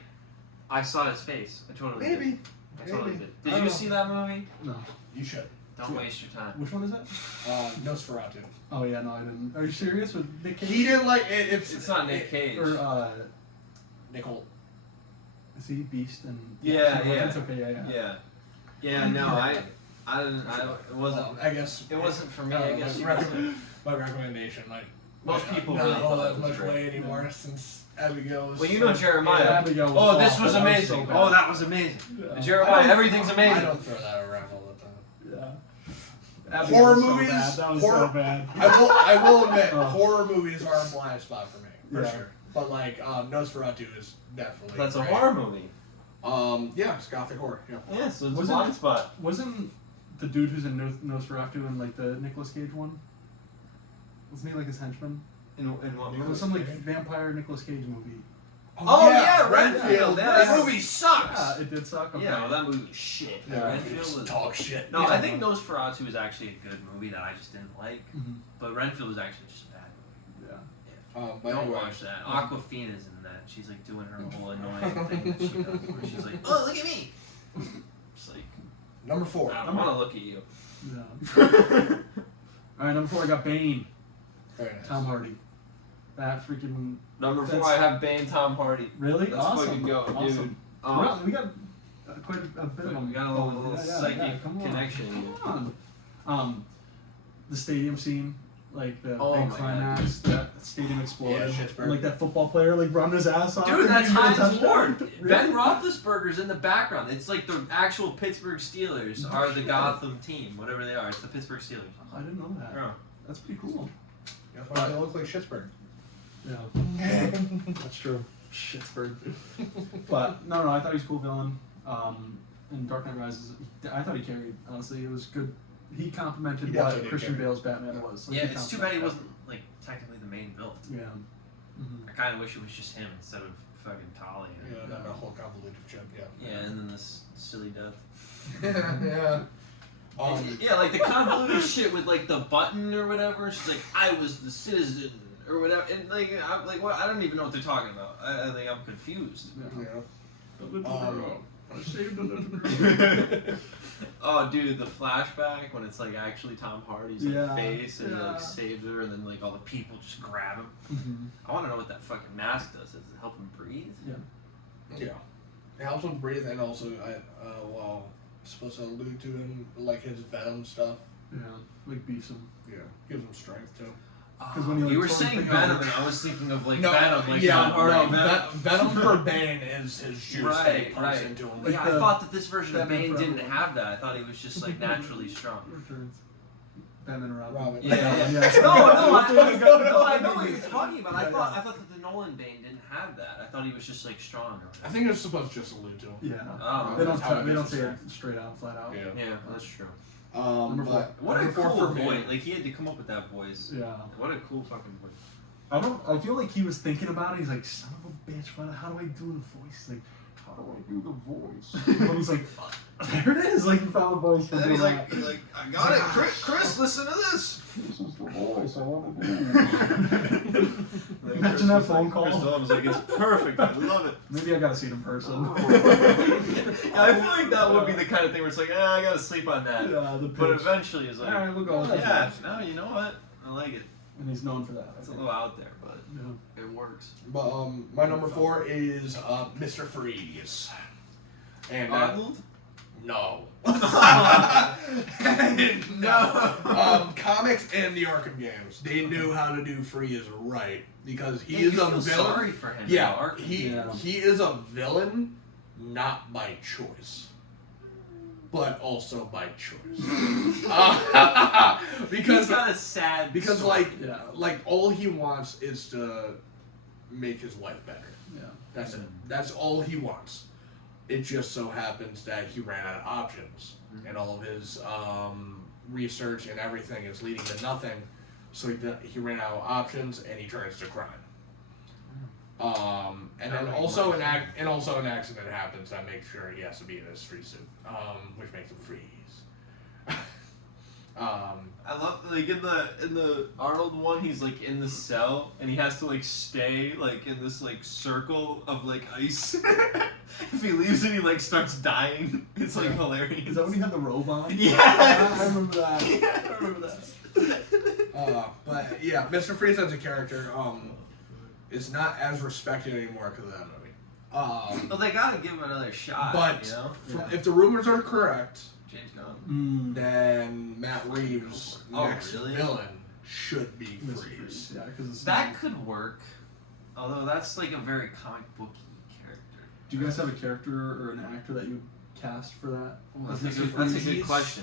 I saw his face. I totally did. Maybe. I totally Maybe. did. I Did don't you know. see that movie? No. You should. Don't waste your time. Which one is that? Nosferatu. Oh yeah, no, I didn't. Are you serious with Nick Cage? He didn't like it. It's not Nick Cage. Or Nicole. is he Beast and? Yeah, yeah. It's okay. Yeah, yeah. Yeah. Yeah. No, I didn't. It wasn't. Well, I guess It wasn't for me. uh, I guess my you recommend- my recommendation, like Most people not really all thought that it was much great. way anymore since Abigail was. Well, you know Jeremiah. Yeah, Abigail was Oh, this awful. was That amazing. so bad. Oh, that was amazing. Yeah. And Jeremiah, everything's I amazing. don't throw that around all the time. Yeah. Horror was so movies, bad. That was horror- so bad. I will admit, Oh. horror movies are a blind spot for me, for Yeah. sure. But like Nosferatu is definitely. That's a great. horror movie. Yeah, it's gothic horror. Yeah. Yeah, so it's Was a it- blind spot. Wasn't the dude who's in Nosferatu in like the Nicolas Cage one? Wasn't he like his henchman? In what It was some like vampire Nicolas Cage movie. Oh yeah, Renfield. Yeah, Yeah. that movie sucks. Yeah, it did suck. Okay. Yeah, well, that movie was shit. Yeah. Renfield was. Dog shit. No, Yeah. I think Nosferatu is actually a good movie that I just didn't like. Mhm. But Renfield was actually just a bad movie. Yeah. But Don't anyway, watch that. Awkwafina's in that. She's like doing her whole annoying thing that she does, where she's like, "Oh, look at me." It's like, number 4. I don't want to look at you. Yeah. All right, number 4. I got Bane. Very nice. Tom Hardy. That freaking Number 4, That's- I have Bane, Tom Hardy. really Let's awesome. fucking go, awesome. dude. Well, we got quite a bit of them. We got a little psychic come on. connection. Come on. The stadium scene, like the Oh big my climax, that stadium exploded, Yeah, Pittsburgh. and like that football player like running his ass off. Dude, and that's getting a Heinz touchdown. Ward. Really? Ben Roethlisberger's in the background. It's like the actual Pittsburgh Steelers No are the shit. Gotham team, whatever they are. It's the Pittsburgh Steelers. I didn't know that. Yeah. That's pretty cool. That's why they look like Schittsburg. Yeah, that's true. Shittsburg. But no, I thought he was a cool villain. In Dark Knight Rises, I thought he carried. Honestly, it was good. He complimented He what definitely did Christian carry. Bale's Batman was. Like, Yeah, he it's too bad he complimented wasn't like technically the main villain. that. Yeah. Mhm. I kind of wish it was just him instead of fucking Talia. Yeah, that whole convoluted shit. Yeah. Yeah, and then this silly death. Yeah. Yeah, like the convoluted shit with like the button or whatever. She's like, I was the citizen or whatever, and like, I'm like, what? I don't even know what they're talking about. I think I'm confused. Yeah. Yeah. I saved a little girl. Oh, dude, the flashback when it's like actually Tom Hardy's like, Yeah, face and he yeah. like saves her, and then like all the people just grab him. Mhm. I want to know what that fucking mask does. Does it help him breathe? Yeah. It helps him breathe, and also, supposed to allude to him, like his venom stuff. Yeah, like beefs him. Yeah. Gives him strength, too. 'Cause when he, like, you were tore saying the thing Venom, out. and I was thinking of like No, Venom, like yeah, Tom Hardy. no, Venom for Bane is his juice that he Right, pumps right. into him. Like Yeah, the I thought that this version of Batman Bane Forever didn't one. have that. I thought he was just like naturally strong. Returns. Batman and Robin. Robin. Yeah, yeah. Yeah. No, I know what Yeah, you're talking about. I yeah. thought that the Nolan Bane didn't have that. I thought he was just like strong. Or I whatever. think it's supposed to just allude to him. Yeah. Oh, They That's how don't. it They is don't in say it strength. straight out, flat out. yeah, that's true. Number four. What a Number four cool for me. voice! Like he had to come up with that voice. Yeah. What a cool fucking voice. I feel like he was thinking about it. He's like, son of a bitch, how do I do the voice? He's like, how do I do the voice? And he's like, there it is. Like, he found the voice. And then he's like, I got it, Chris, listen to this. this is the voice I want to do. Like, Imagine Chris that was phone like, call. Chris Nolan was like, it's perfect. I love it. Maybe I gotta see it in person. Yeah, I feel like that would be the kind of thing where it's like, I gotta sleep on that. Yeah, the But pitch. eventually it's like, Alright, we'll go with yeah, this. no, you know what? I like it. And he's known for that. I It's a think. little out there, but Yeah. it works. But my number 4 is Mr. Freeze. And Arnold? No. No. Comics and the Arkham games, they knew how to do Freeze right because he Yeah, is you a feel villain. sorry for him. Yeah, Arkham. he is a villain, not by choice, but also by choice. Because He's got a sad. because story. like all he wants is to make his life better. Yeah. That's it. That's all he wants. It just so happens that he ran out of options, and all of his research and everything is leading to nothing. So he ran out of options, and he turns to crime. And then also an accident happens that makes sure he has to be in his free suit, which makes him freeze. I love like in the Arnold one, he's like in the cell and he has to like stay like in this like circle of like ice. If he leaves it, he like starts dying. It's like hilarious. Is that when you had the robe on? Yeah. I remember that. Yeah. I remember that. But yeah, Mr. Freeze as a character is not as respected anymore because of that movie. Well, they gotta give him another shot. But you know, if the rumors are correct, James Gunn. then Matt Reeves' Oh, next really? villain should be Mr. Freeze. Freeze. Yeah, because That could work. Although that's like a very comic booky character. Do you guys have a character or an actor that you would cast for that? That's As a Mr. good Freeze? Freeze?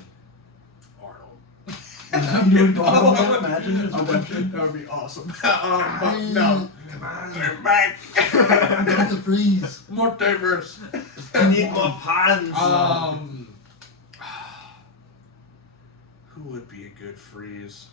You Arnold. would Arnold, imagine his redemption. That would be awesome. But no. Come on, we're back. Mr. Freeze. Multiverse. I need more puns. Who would be a good Freeze?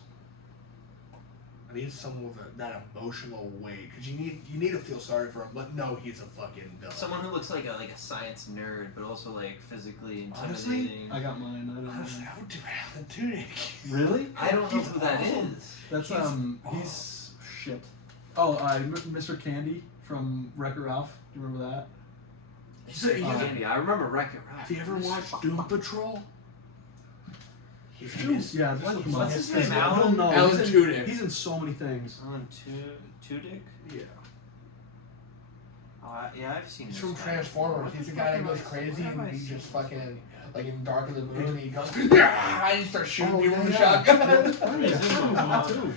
I need someone with that emotional weight because you need to feel sorry for him. But no, he's a fucking villain. Someone who looks like a science nerd, but also like physically Honestly, intimidating. I got mine. I don't Honestly, know. I would do Alan Tudyk. Really? I don't know He's who that awesome. is. That's He's- he's shit. Oh, Mr. Candy from Wreck-It Ralph. Do you remember that? He's a, Candy. I remember Wreck-It Ralph. have you ever watched Doom Patrol? Yeah, just look him up. What's his name? I don't know. Alan he's, Tudyk. he's in so many things. Alan Tudyk? Yeah. Yeah, I've seen He's this from guy. Transformers. What He's the the guy fuck that goes am I- crazy what have I and he seen? just fucking like in Dark of the Moon. He goes, yeah, and he starts shooting people with a shotgun. Yeah, He's in him one. too.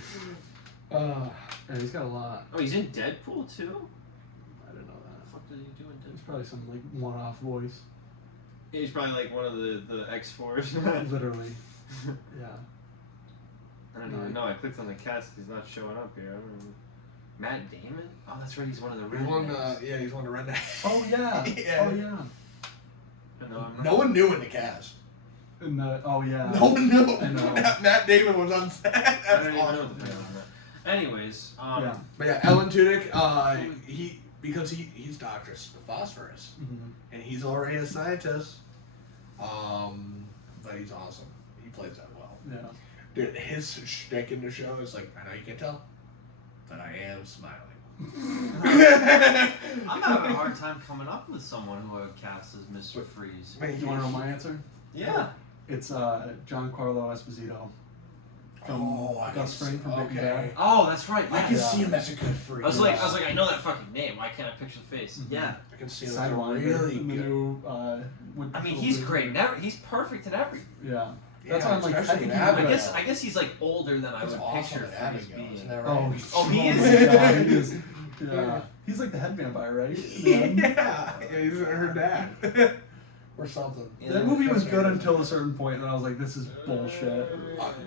Yeah, he's got a lot. Oh, he's in Deadpool too? I don't know What that. the fuck did he do in It's Deadpool? probably some like one-off voice. He's probably like one of the X-Force. Literally. Yeah. I don't even know. I clicked on the cast. He's not showing up here. I don't know. Matt Damon? Oh, that's right. He's one of the He's one, rednecks. yeah, he's one of the rednecks. Oh yeah. Yeah. Oh yeah. No one knew in the cast. And oh yeah. No one knew. I know. Matt Damon was on set. I That's don't even know awesome. what the hell I'm at. Anyways, Yeah. But yeah, Alan Tudyk, because he's Dr. Phosphorus, Mhm. and he's already a scientist. But he's awesome. He plays that well. Yeah. Dude, his shtick in the show is like, I know you can't tell, but I am smiling. I'm having a hard time coming up with someone who I would cast as Mr. Freeze. Do you want to know my answer? Yeah. It's Giancarlo Esposito. Oh, I Gus can Fring from Breaking okay. Bad. Oh, that's right. I Yeah. can Yeah. see him as a good freak. I was like, I know that fucking name. Why can't I picture the face? Mhm. Yeah. I can see him as a Sidewinder, really the good. new, I mean, he's great. He's perfect in every. Yeah. Yeah, That's why I'm like, I especially think in he would- Abigail. I guess he's like older than I He's would awesome picture in Freeze Abigail, being. isn't that Oh, right? He is? Yeah, he is. Yeah. He's like the head vampire, right? Yeah, he's her dad. Or something. Yeah. That movie was good until a certain point, and I was like, this is bullshit.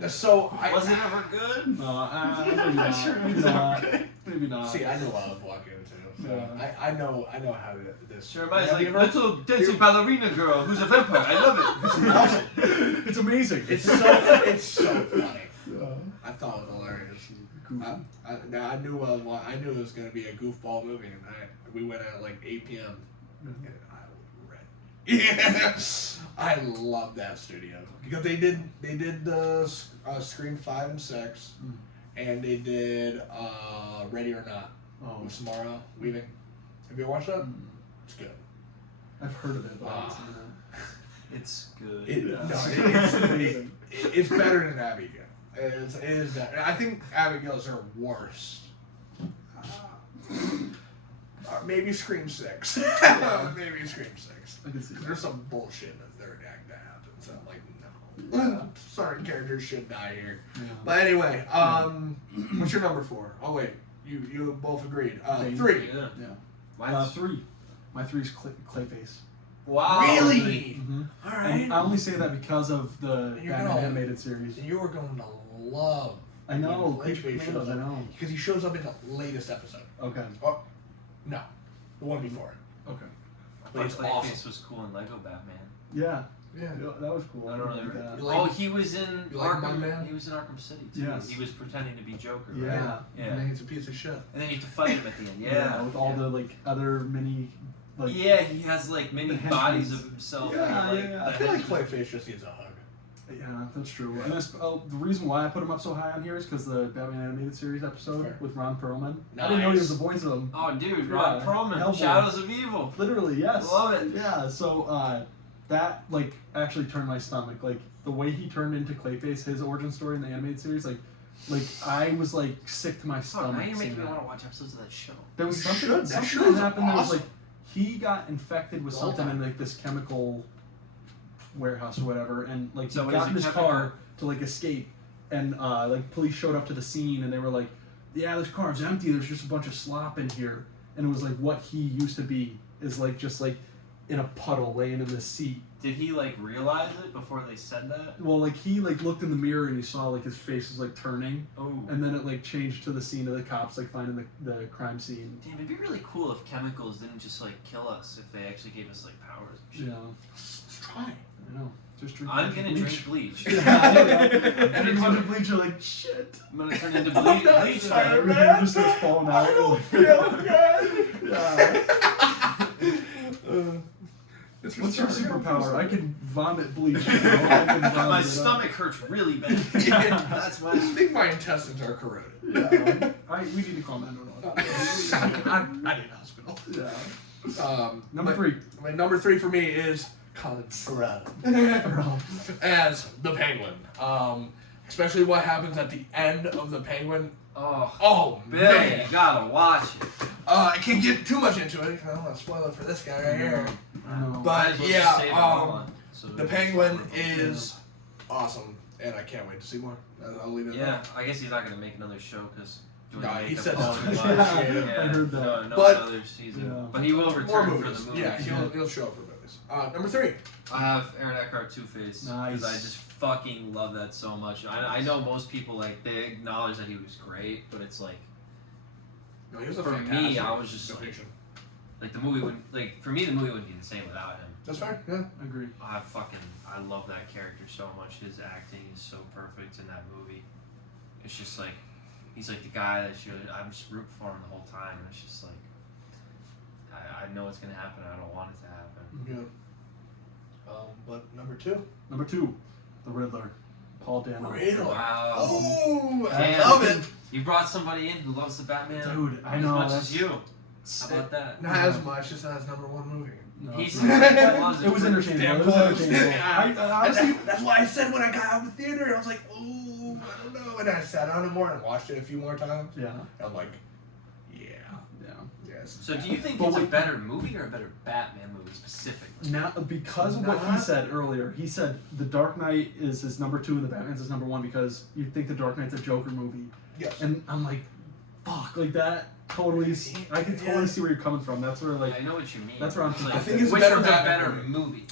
So I Was it ever good? No, I'm maybe not not. sure it Maybe was not. ever good. Maybe not. see. I know what I was walking into. So Yeah. I know how this. Sure, reminds Have like you ever- little dancing ballerina girl who's a vampire. I love it. Awesome. It's amazing. It's so funny. Yeah. I thought it was hilarious. Goofy. I knew it was gonna be a goofball movie, and we went at like 8 p.m. and I was ready. Yeah. I love that studio because they did the Scream 5 and 6, Mm. and they did Ready or Not Oh, with Samara Weaving. Have you watched that? mm. It's good. I've heard of it, but I haven't seen it. It's good. It's better than Abigail. It is better. I think Abigail's her worst. maybe Scream 6. Maybe Scream 6. I can see that. There's some bullshit in the third act that happens. I'm like, no. Certain characters should die here. Yeah. But anyway, what's your number 4? Oh wait, you both agreed. 3. Yeah. Yeah. Mine's 3. My 3 is Clayface. wow. Really? Mm-hmm. All right. And I only say that because of the You're Batman gonna- animated series. You were going to love. I know. when Clayface Clayface shows knows, I up know. because he shows up in the latest episode. Okay. No, the one before it. Okay. I But it's thought Clayface awesome. was cool in Lego Batman. Yeah. Yeah. Yeah, that was cool. I don't like know. that. You like- Oh, he was in you like Arkham. Mudman? He was in Arkham City too. Yes. He was pretending to be Joker. Yeah. Right? Yeah. And he's a piece of shit. And then you have to fight him at the end. Yeah. With all the like other mini. Like, yeah, he has like many the bodies henchmens. of himself. Yeah, and, like, yeah. I the feel like henchmen. Clayface just needs a hug. Yeah, that's true. And the reason why I put him up so high on here is because the Batman animated series episode Fair. with Ron Perlman. I didn't know he was the voice of him. Oh, dude, Yeah, Ron Perlman, Hellboy. Shadows of Evil. Literally, yes. Love it. Yeah. So that like actually turned my stomach. Like the way he turned into Clayface, his origin story in the animated series, like I was like sick to my Oh, stomach. now you're seeing making me that. want to watch episodes of that show. There was You something. should. That Something show is that happened. There was awesome. like he got infected with Well something done. in like this chemical warehouse or whatever, and like So he what got is in it his chemical? car to like escape, and like police showed up to the scene and they were like, "Yeah, this car's empty. There's just a bunch of slop in here," and it was like what he used to be is like just like in a puddle laying in the seat. Did he like realize it before they said that? Well, like he like looked in the mirror and he saw like his face was like turning, Oh. and then it like changed to the scene of the cops like finding the crime scene. Damn, it'd be really cool if chemicals didn't just like kill us, if they actually gave us like powers. And shit. Yeah, Let's try. I know. Just drink. I'm gonna bleach. drink bleach. And then bunch of bleach, you're like, shit. I'm gonna turn into I'm bleach. not bleach sorry, man. Everything man. just starts falling out. I don't feel good. Yeah. It's What's your retarded. superpower? I can vomit bleach. You know? I can vomit My it stomach hurts really bad. Yeah. That's I my. think my intestines are corroded. up. Yeah. We need to call 911. I need a hospital. Yeah. Number my- 3. My number 3 for me is Colin Farrell as the Penguin. Especially what happens at the end of the Penguin. Oh, Oh Billy, man! you gotta watch it. I can't get too much into it. I don't want to spoil it for this guy right here. No. But Might as well just yeah, save it all, so the it's Penguin wonderful. is awesome, and I can't wait to see more. I'll leave it at Yeah, I guess he's not gonna make another show because doing No, he makeup said is that. too much. Yeah, Yeah, I heard that. No, But- another season. Yeah. But he will that. return More for movies. the movie. Yeah, he'll show up for movies. Number 3. I have Aaron Eckhart Two-Face Nice. because I just fucking love that so much. I know most people like they acknowledge that he was great, but it's like No, he was a For me, fantastic I was just depiction. like the movie wouldn't like for me the movie wouldn't be the same without him. That's fair. Yeah. Agree. I love that character so much. His acting is so perfect in that movie. It's just like he's like the guy that I'm just rooting for him the whole time. And it's just like I know it's gonna happen. I don't want it to happen. Yeah. But number 2. Number 2, the Riddler, Paul Dano. Riddler. Wow. Oh, I Damn. love it. You brought somebody in who loves the Batman Dude, I as know, much that's- as you. How about that? Not as much. It's not his number 1 movie. No, He's it's not. loves It was interchangeable. Damn It was close. interchangeable. Yeah. Honestly, That's why I said when I got out of the theater, I was like, ooh, I don't know. And I sat on it more and watched it a few more times. yeah, I'm like, yeah, yeah. yes. So do you think But it's a wait- better movie or a better Batman movie specifically? Now, because of what he Not- said earlier, he said The Dark Knight is his number 2 and The Batman's his number 1 because you think The Dark Knight's a Joker movie, Yes. and I'm like, fuck, like that totally. I can totally see where you're coming from. That's where like I know what you mean. That's where I'm It's like, I think it's a which better one's Batman better movie. movie?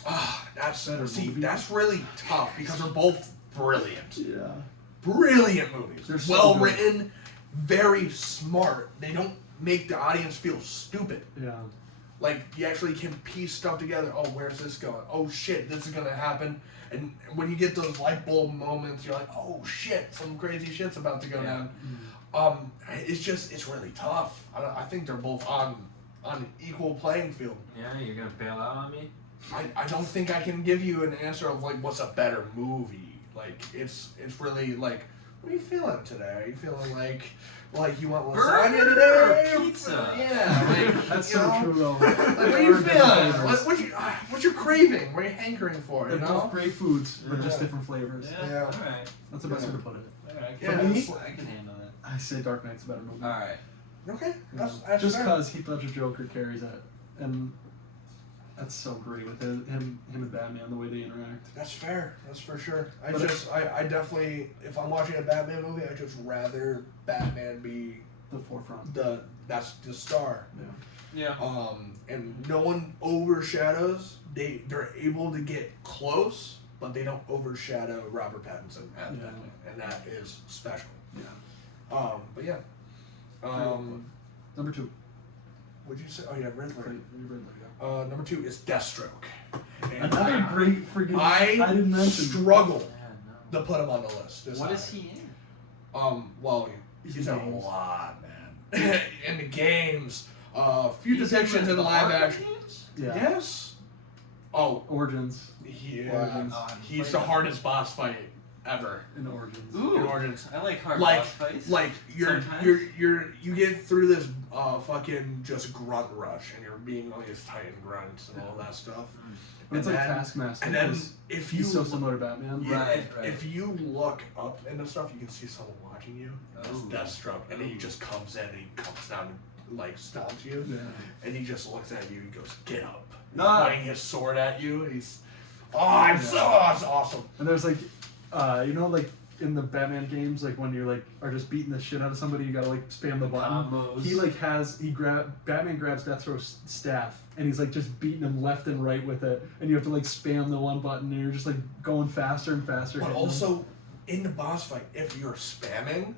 Better That's really tough because they're both brilliant. yeah, Brilliant movies. They're so well good. written, very smart. They don't make the audience feel stupid. yeah, Like you actually can piece stuff together. Oh, where's this going? Oh shit, this is gonna happen. And when you get those light bulb moments, you're like, oh shit, some crazy shit's about to go Yeah. down. It's really tough. I think they're both on equal playing field. Yeah, you're gonna bail out on me? I don't think I can give you an answer of like what's a better movie. Like it's really like, what are you feeling today? Are you feeling like you want lasagna Burger today? or pizza? Yeah, like that's you so know? true though. Like, what are They you are different feeling? flavors. What you craving? What are you hankering for? They're You both know? great foods, but just Yeah. different flavors. Yeah. Alright. That's the best Yeah. way to put it. Alright. Yeah, For me, it's I can handle that. I say Dark Knight's a better movie. Alright. Okay, You know, that's just fair. because Heath Ledger Joker carries that, and that's so great with him and Batman, the way they interact. That's fair. That's for sure. I But definitely, if I'm watching a Batman movie, I just rather Batman be The forefront. that's the star. Yeah. And no one overshadows. They're able to get close, but they don't overshadow Robert Pattinson as Yeah. Batman, and that is special. Yeah. But yeah. Number 2. What'd you say? Oh yeah, Riddler. Riddler, Number 2 is Deathstroke. And Another great freaking. I didn't mention. struggle Yeah, no. to put him on the list. This What high. is he in? Well, He's he's in in a games. lot, man. In the games, few He's in depictions the in live Arkham action. games? Yeah. Yes. Oh, Origins. yeah. Origins. Oh, I haven't He's played the that. hardest boss fight ever In Origins. Ooh, in Origins. I like hard Like- boss fights. Like Sometimes. you get through this fucking just grunt rush, and you're being all these Titan grunts and all that stuff. It's And like then- Taskmaster. And then 'cause if you he's so similar to Batman. yeah, Right, if, right. if you look up into stuff, you can see someone watching you. That's Ooh. Deathstroke, and then he just comes in and he comes down and like stomps you. Yeah. And he just looks at you and goes, "Get up!" Ah. Pointing his sword at you, and he's, that's awesome. And there's like, like in the Batman games, like when you're like are just beating the shit out of somebody, you gotta like spam the button. Combos. He like Batman grabs Deathstroke's staff and he's like just beating him left and right with it, and you have to like spam the one button, and you're just like going faster and faster. But hitting him. also, in the boss fight, if you're spamming,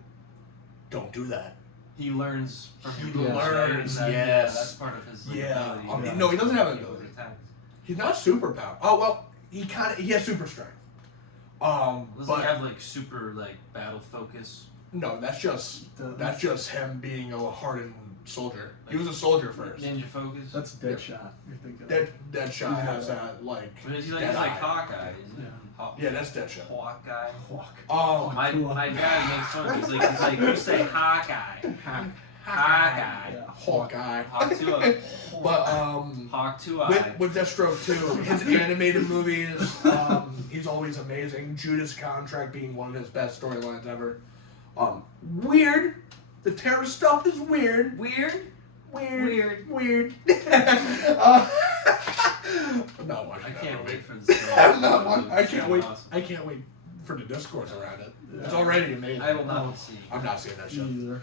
don't do that. He learns from He your moves, right? learns, And that- yes. that's part of his like, Yeah. ability. Yeah. No, he doesn't have an He ability. attacks. He's not super power. Oh well, he has super strength. Doesn't But he have like super like battle focus? no, that's just him being a hardened soldier. He was a soldier first. Ninja focus. That's Deadshot. You're thinking. Deadshot Yeah. has that like. But is he like, Dead he's like Eye. Hawkeye, isn't he? Yeah. Yeah, that's Deadshot. Hawkeye. Hawk. Oh, My dad makes fun. He's like you say Hawkeye. Hawkeye. Yeah. Hawkeye. Hawk two eye. But Hawk two eye. with Deathstroke too, his animated movies, he's always amazing. Judas Contract being one of his best storylines ever. Weird. The terror stuff is weird. Weird. Weird. I'm not watching I that can't movie. wait for this. I can't wait. I can't wait for the discourse around it. It's already amazing. I will not see. I'm not seeing that Me show. either.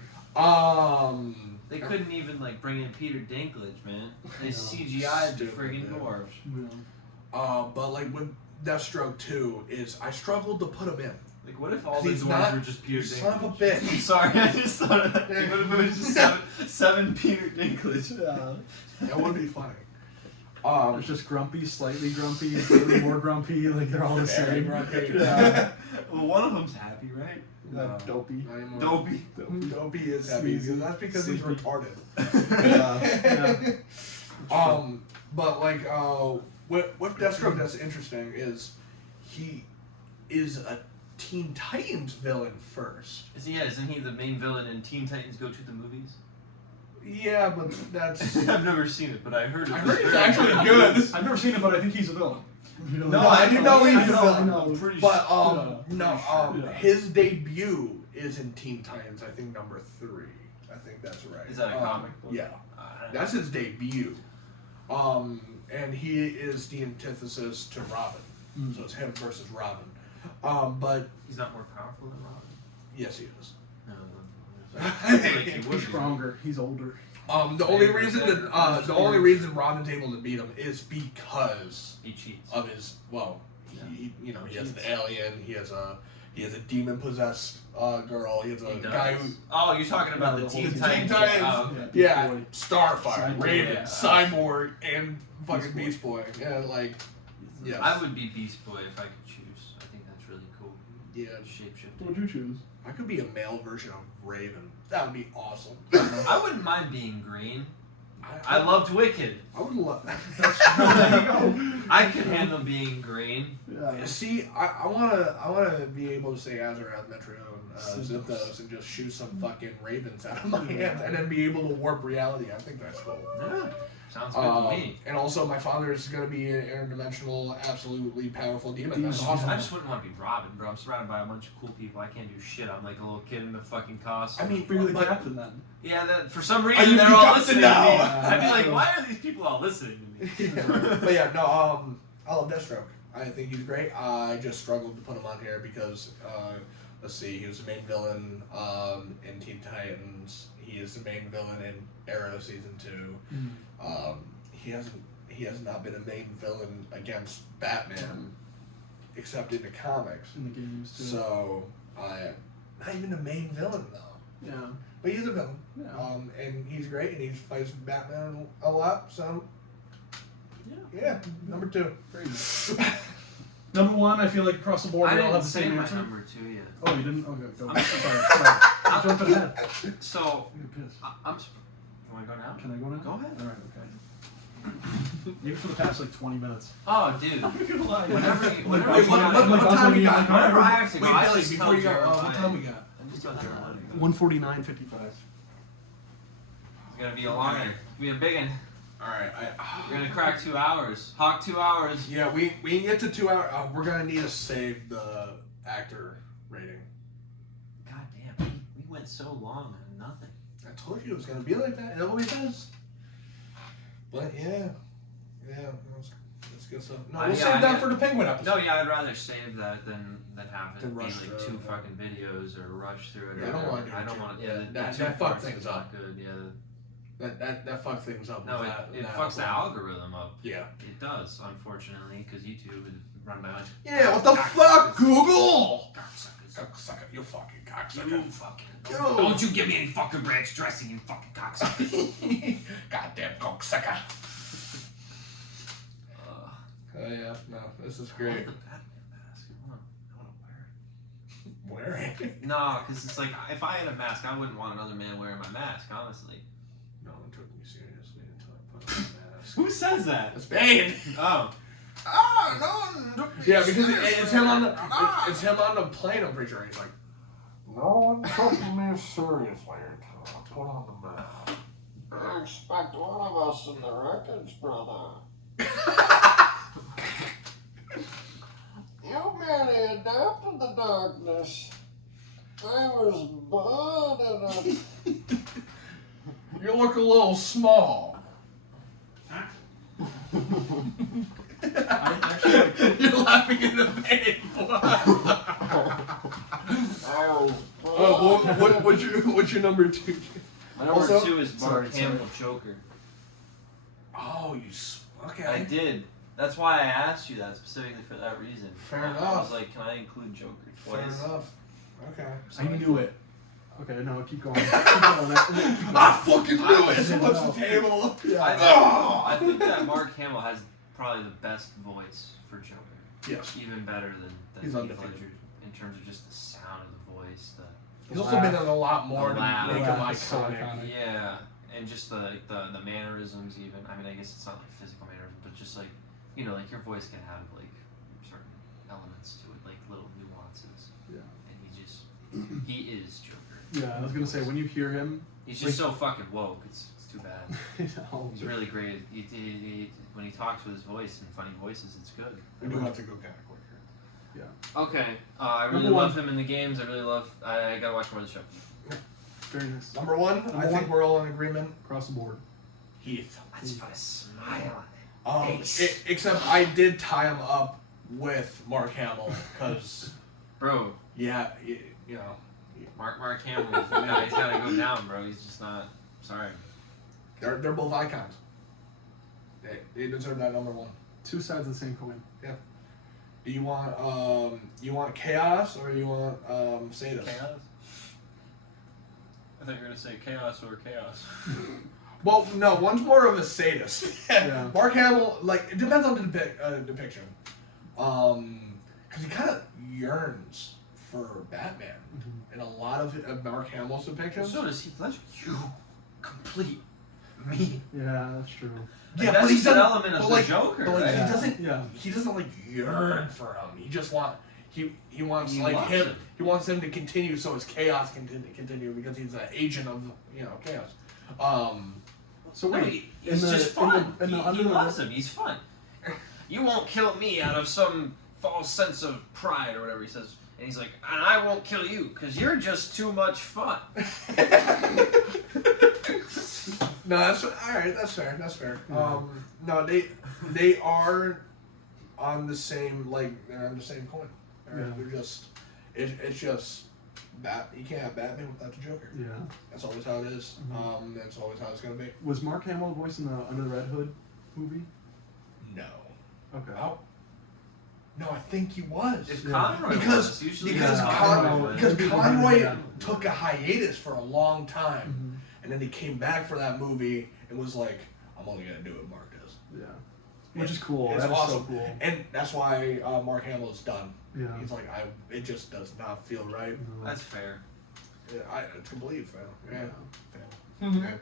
They couldn't even like bring in Peter Dinklage, man. They No. CGI'd the Stupid, friggin' man. dwarves. Yeah. But like with Deathstroke 2 is I struggled to put him in. Like, what if all the He's dwarves not- were just Peter You Dinklage? son of a bitch. I'm sorry, I just thought of that. What if it was just seven Peter Dinklage? Yeah. That would be funny. It's just grumpy, slightly grumpy, really more grumpy. Like they're all the Very same. grumpy. Yeah. Well, one of them's happy, right? Dopey. Dopey. Dopey is happy. Sleazy. That's because he's Sleepy. retarded. Yeah. But like, what Deathstroke that's interesting is he is a Teen Titans villain first. Isn't he the main villain in Teen Titans Go to the Movies? Yeah, but that's. I've never seen it, but I heard it. I was heard it's very actually good. good. I've never seen it, but I think he's a villain. No, I do know he's a I villain. know. I'm pretty But sure. Yeah. his debut is in Teen Titans. I think number 3. I think that's right. Is that a comic book? Yeah, that's his debut. And he is the antithesis to Robin. Mm. So it's him versus Robin. But He's not more powerful than Robin. yes, he is. No, I feel like he would He's be. stronger. He's older. The only reason Robin's able to beat him is because He cheats. of his he has an alien. He has a demon possessed girl. He has a He does. guy who Oh, you're talking about No, the the whole Teen Teen Titans. Titans. Oh, Beast yeah, Boy. Starfire, Cyborg, Raven, yeah. Cyborg, and fucking Beast Boy. Beast Boy. Yeah, like yes. I would be Beast Boy if I could choose. I think that's really cool. Yeah, Shapeshifting. What would you choose? I could be a male version of Raven. That would be awesome. I wouldn't mind being green. I loved Wicked. I would love that. There you go. I could handle being green. Yeah. See, I wanna be able to say Azarath, Metro, and Zythos, and just shoot some fucking ravens out of my hands, and then be able to warp reality. I think that's cool. Yeah. Sounds good to me. And also, my father is going to be an interdimensional, absolutely powerful demon. That's awesome. I just wouldn't want to be Robin, bro. I'm surrounded by a bunch of cool people. I can't do shit. I'm like a little kid in a fucking costume. I mean, But you're the captain then. yeah, that for some you reason they're the all captain listening now? to me. I'd be like, why are these people all listening to me? But yeah, no, I love Deathstroke. I think he's great. I just struggled to put him on here because, let's see, he was the main villain in Teen Titans. He is the main villain in Arrow Season 2. He has not been a main villain against Batman, except in the comics. In the games too. So, not even a main villain though. Yeah. But he's a villain. Yeah. And he's great, and he fights Batman a lot. So, yeah, number 2. Very nice. Number 1, I feel like across the board I we all didn't have the say same my answer. number 2 yet. Oh, you didn't? Okay, go. I'm Sorry. I'm jumping ahead. So, I'm pissed. I'm. You want to go now? Can I go now? Go ahead. All right, okay. Maybe for the past like 20 minutes. Oh, dude. I'm not gonna lie. Whenever you What gotta- time we got? Whenever I have to go, Wait, I Billy, just before tell you go, Jeremiah. what time we got? I'm just telling Jeremiah. 149.55. It's gonna be a long one. It's gonna be a big one. Alright, We're gonna crack 2 hours. Hawk 2 hours. yeah, we can get to 2 hours. We're gonna need to save the actor rating. God damn, we went so long on nothing. I told you it was gonna be like that. It always is. But yeah, let's get some. No, we'll save that for the Penguin episode. No, yeah, I'd rather save that than have it Than be rush like through 2 it. fucking videos or rush through it. Yeah, I don't wanna do I it don't too. want. Yeah, That the 2 fuck parts things is up. not good. Yeah. That fucks things up. No, with it that fucks the upload. algorithm up. Yeah. It does, unfortunately, because YouTube is run by a bunch of Yeah. What the fuck, Google? cocksuckers. Cocksucker, you fucking You cocksucker. fucking. Yo. Don't you give me any fucking ranch dressing, you fucking cocksucker. Goddamn cocksucker. Ugh. Oh yeah, no, this is I love great. the Batman mask. I want to wear it. Wear it. No, because it's like if I had a mask, I wouldn't want another man wearing my mask. Honestly. No one took me seriously until I put on a mask. Who says that? It's Bane. Oh. Yeah, because it's him on the it's him on the plane. I'm pretty sure he's like, no one took me seriously until I put on the mask. I expect one of us in the wreckage, brother. You merely adapted the darkness. I was born in it. You look a little small. I actually You're laughing in the pain. I was Oh, what's your number 2? My number Also- 2 is Mark Sorry. Hamill Joker. Oh, okay. I did. That's why I asked you that specifically for that reason. Fair I was enough. like, can I include Joker Fair twice? enough. Okay. I knew it. Okay, no, keep going. Keep going. I fucking knew it. So much the table. I think that Mark Hamill has probably the best voice for Joker. Yes. Even better than He's Heath undefeated. Ledger in terms of just the sound of the voice. He's also been in a lot more to The laugh. make The him laugh is so iconic. iconic. Yeah, and just the mannerisms even. I mean, I guess it's not like physical mannerisms, but just like, you know, like your voice can have like certain elements to it, like little nuances. Yeah. And he is Joker. Yeah, I was gonna say when you hear him, He's just so fucking woke. It's too bad. oh, He's really great. When he talks with his voice and funny voices, it's good. We do have to go kind of quicker. Okay, I really Number love one. him in the games. I gotta watch more of the show. very nice. Number 1, Number I think one. we're all in agreement. Across the board. Heath. I just put a smile on it. Except I did tie him up with Mark Hamill because, Bro, yeah, you know, Mark Hamill, he's gotta go down, bro. He's just not. Sorry. they're both icons. They deserve that number 1. 2 sides of the same coin. Do you want chaos or you want sadist? Chaos? I thought you were gonna say chaos or chaos. Well, no, one's more of a sadist. Yeah. Mark Hamill, like, it depends on the depiction. Because he kind of yearns for Batman in a lot of Mark Hamill's depictions. So does Heath Ledger. You complete me. Yeah, that's true. Like, that's but he just an doesn't- element of but the like- Joker, but like, right? Yeah. He doesn't like yearn for him. He just he wants He like loves him. him. He wants him to continue, so his chaos can continue because he's an agent of chaos. So No, wait, he's in the- just in the- fun. in the He under the- loves him. He's fun. You won't kill me out of some false sense of pride or whatever he says. And he's like, and I won't kill you because you're just too much fun. No, that's all right. That's fair. That's fair. Yeah. No, they are on the same they're on the same coin. Yeah. They're just it's just you can't have Batman without the Joker. Yeah. That's always how it is. Mhm. That's always how it's gonna be. Was Mark Hamill voicing the Under the Red Hood movie? No. Okay. Oh. No, I think he was. If Yeah. Conroy Because- was, usually Because Yeah, Conroy, I because know. Conroy Yeah. took a hiatus for a long time, Mhm. and then he came back for that movie and was like, "I'm only gonna do what Mark does." Yeah. Which is cool. It's That is awesome. so cool. And that's why Mark Hamill is done. Yeah. He's like, it just does not feel right. That's fair. Yeah, it's complete fail. Yeah. Yeah. Fail. Okay.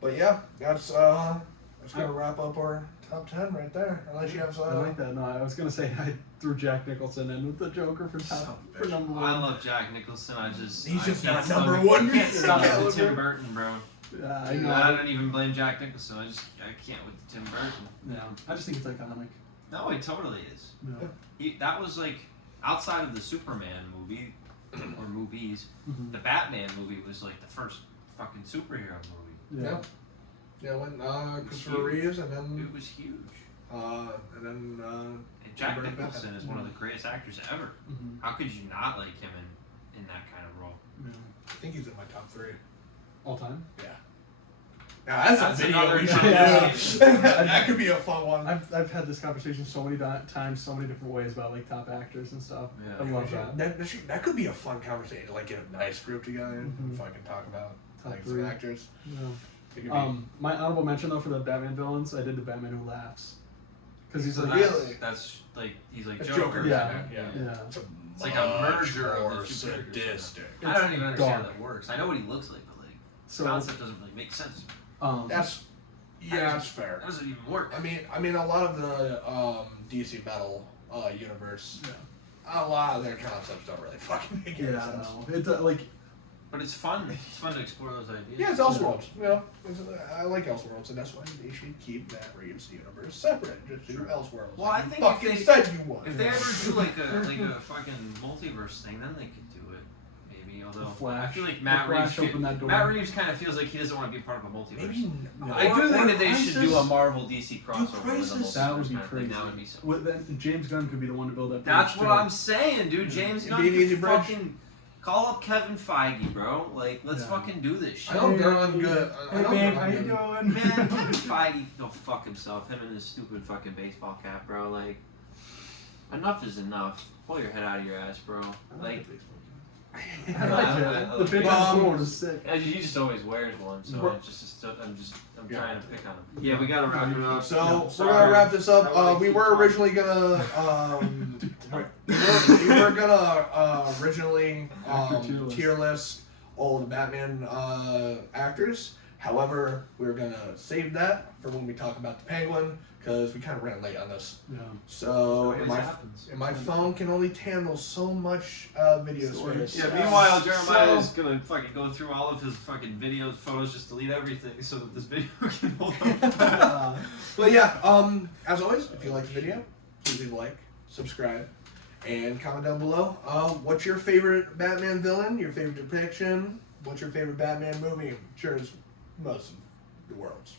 But yeah, that's gonna wrap up our top 10 right there. Unless you have I like that. No, I was gonna say I threw Jack Nicholson in with the Joker for number one. I love Jack Nicholson. He's I just can't not stomach- number one. I can't stop Yeah, with Tim look. Burton, bro. Yeah, I I know. don't even blame Jack Nicholson. I can't with Tim Burton. Yeah, I just think it's iconic. No, it totally is. Yeah. That was like outside of the Superman movie or movies. Mhm. The Batman movie was like the first fucking superhero movie. Yeah. Yeah, when Christopher Reeves and then It was huge. And Jack Tim Burton Nicholson is one of the greatest actors ever. Mhm. How could you not like him in that kind of role? Yeah. I think he's in my top 3. All time. Now that's That's a video another we should conversation. do. That could be a fun one. I've had this conversation so many times, so many different ways about like top actors and stuff. Yeah. I love that. That could be a fun conversation. Like get a nice group together Mhm. if I can talk about Top like 3. some actors. Yeah. It could be, My honorable mention though for the Batman villains, I did the Batman Who Laughs, because he's So like, Really? that's like he's like It's Joker. Yeah. Yeah. yeah, It's like a much merger of the more two characters. sadistic. I don't even understand dark. how that works. I know what he looks like, but like the so concept doesn't really make sense. That's fair. That doesn't even work. I mean, a lot of the DC Metal universe, a lot of their concepts don't really fucking make any yeah, sense. no, it's like But it's fun. It's fun to explore those ideas. Yeah, it's Elseworlds. You know, I like Elseworlds, and that's why they should keep Matt Reeves' universe separate. Just do Elseworlds. Well, like I you think fucking if said you would. If they ever do like a fucking multiverse thing, then they could do it. Maybe. Although Flash. I feel like The Matt Reeves. Flash opened that door. Matt Reeves kind of feels like he doesn't want to be part of a multiverse. Maybe I do think that they should do a Crisis. Marvel DC crossover with a Crisis. multiverse. That would be kind of thing. crazy. That would be so. Well, then James Gunn could be the one to build that. That's bridge, what too. I'm saying, dude. James It'd Gunn be an easy could bridge. fucking call up Kevin Feige, bro. Like, let's Yeah. fucking do this shit. I know they're on good. I Hey know babe, they're how on you good. doing? Man, Kevin Feige can go fuck himself. Him and his stupid fucking baseball cap, bro. Like, enough is enough. Pull your head out of your ass, bro. Like, I like it. The big Um, one is sick. he just always wears one, so We're- I'm Yeah. trying to pick on him. Yeah, we gotta wrap it up. So Yeah, we're sorry. gonna wrap this I up. wanna We keep were talking. originally gonna we were gonna originally Actor tier list all the Batman actors. However, we're gonna save that for when we talk about the Penguin because we kind of ran late on this. Yeah. So Always happens. my phone can only handle so much video Storage. space. Yeah, meanwhile, Jeremiah So- is gonna fucking go through all of his fucking videos, photos, just delete everything so that this video can hold up. But yeah, as always, if you like the video, please leave a like, subscribe, and comment down below. What's your favorite Batman villain? Your favorite depiction? What's your favorite Batman movie? Sure, it's most of the world's.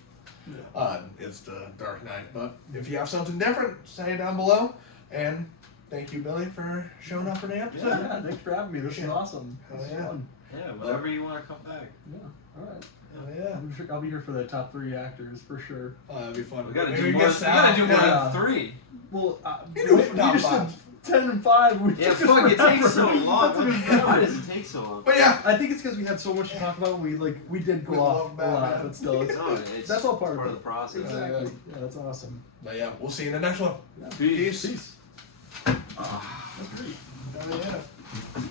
It's the Dark Knight. But if you have something different, say it down below. And thank you, Billy, for showing up for the episode. Yeah, thanks for having me. This is Yeah. awesome. Hell This is yeah. fun. Yeah, whenever you want to come back. Yeah. All right. Oh yeah, I'll be here for the top 3 actors for sure. that'd be fun. We gotta Maybe do more. get We Sal. gotta do more Yeah. than 3. Well, You do we top just 5. did 10 and 5. We Yeah, took fuck, it forever. takes so long. That took us forever. Why does it take so long? But yeah, I think it's because we had so much to talk about. We did go We off love a Batman. lot, but still, it's, No, it's that's all part of the it. process. Exactly. Yeah, that's awesome. but yeah, we'll see you in the next one. Yeah. Peace. Peace. That's great. Hell yeah.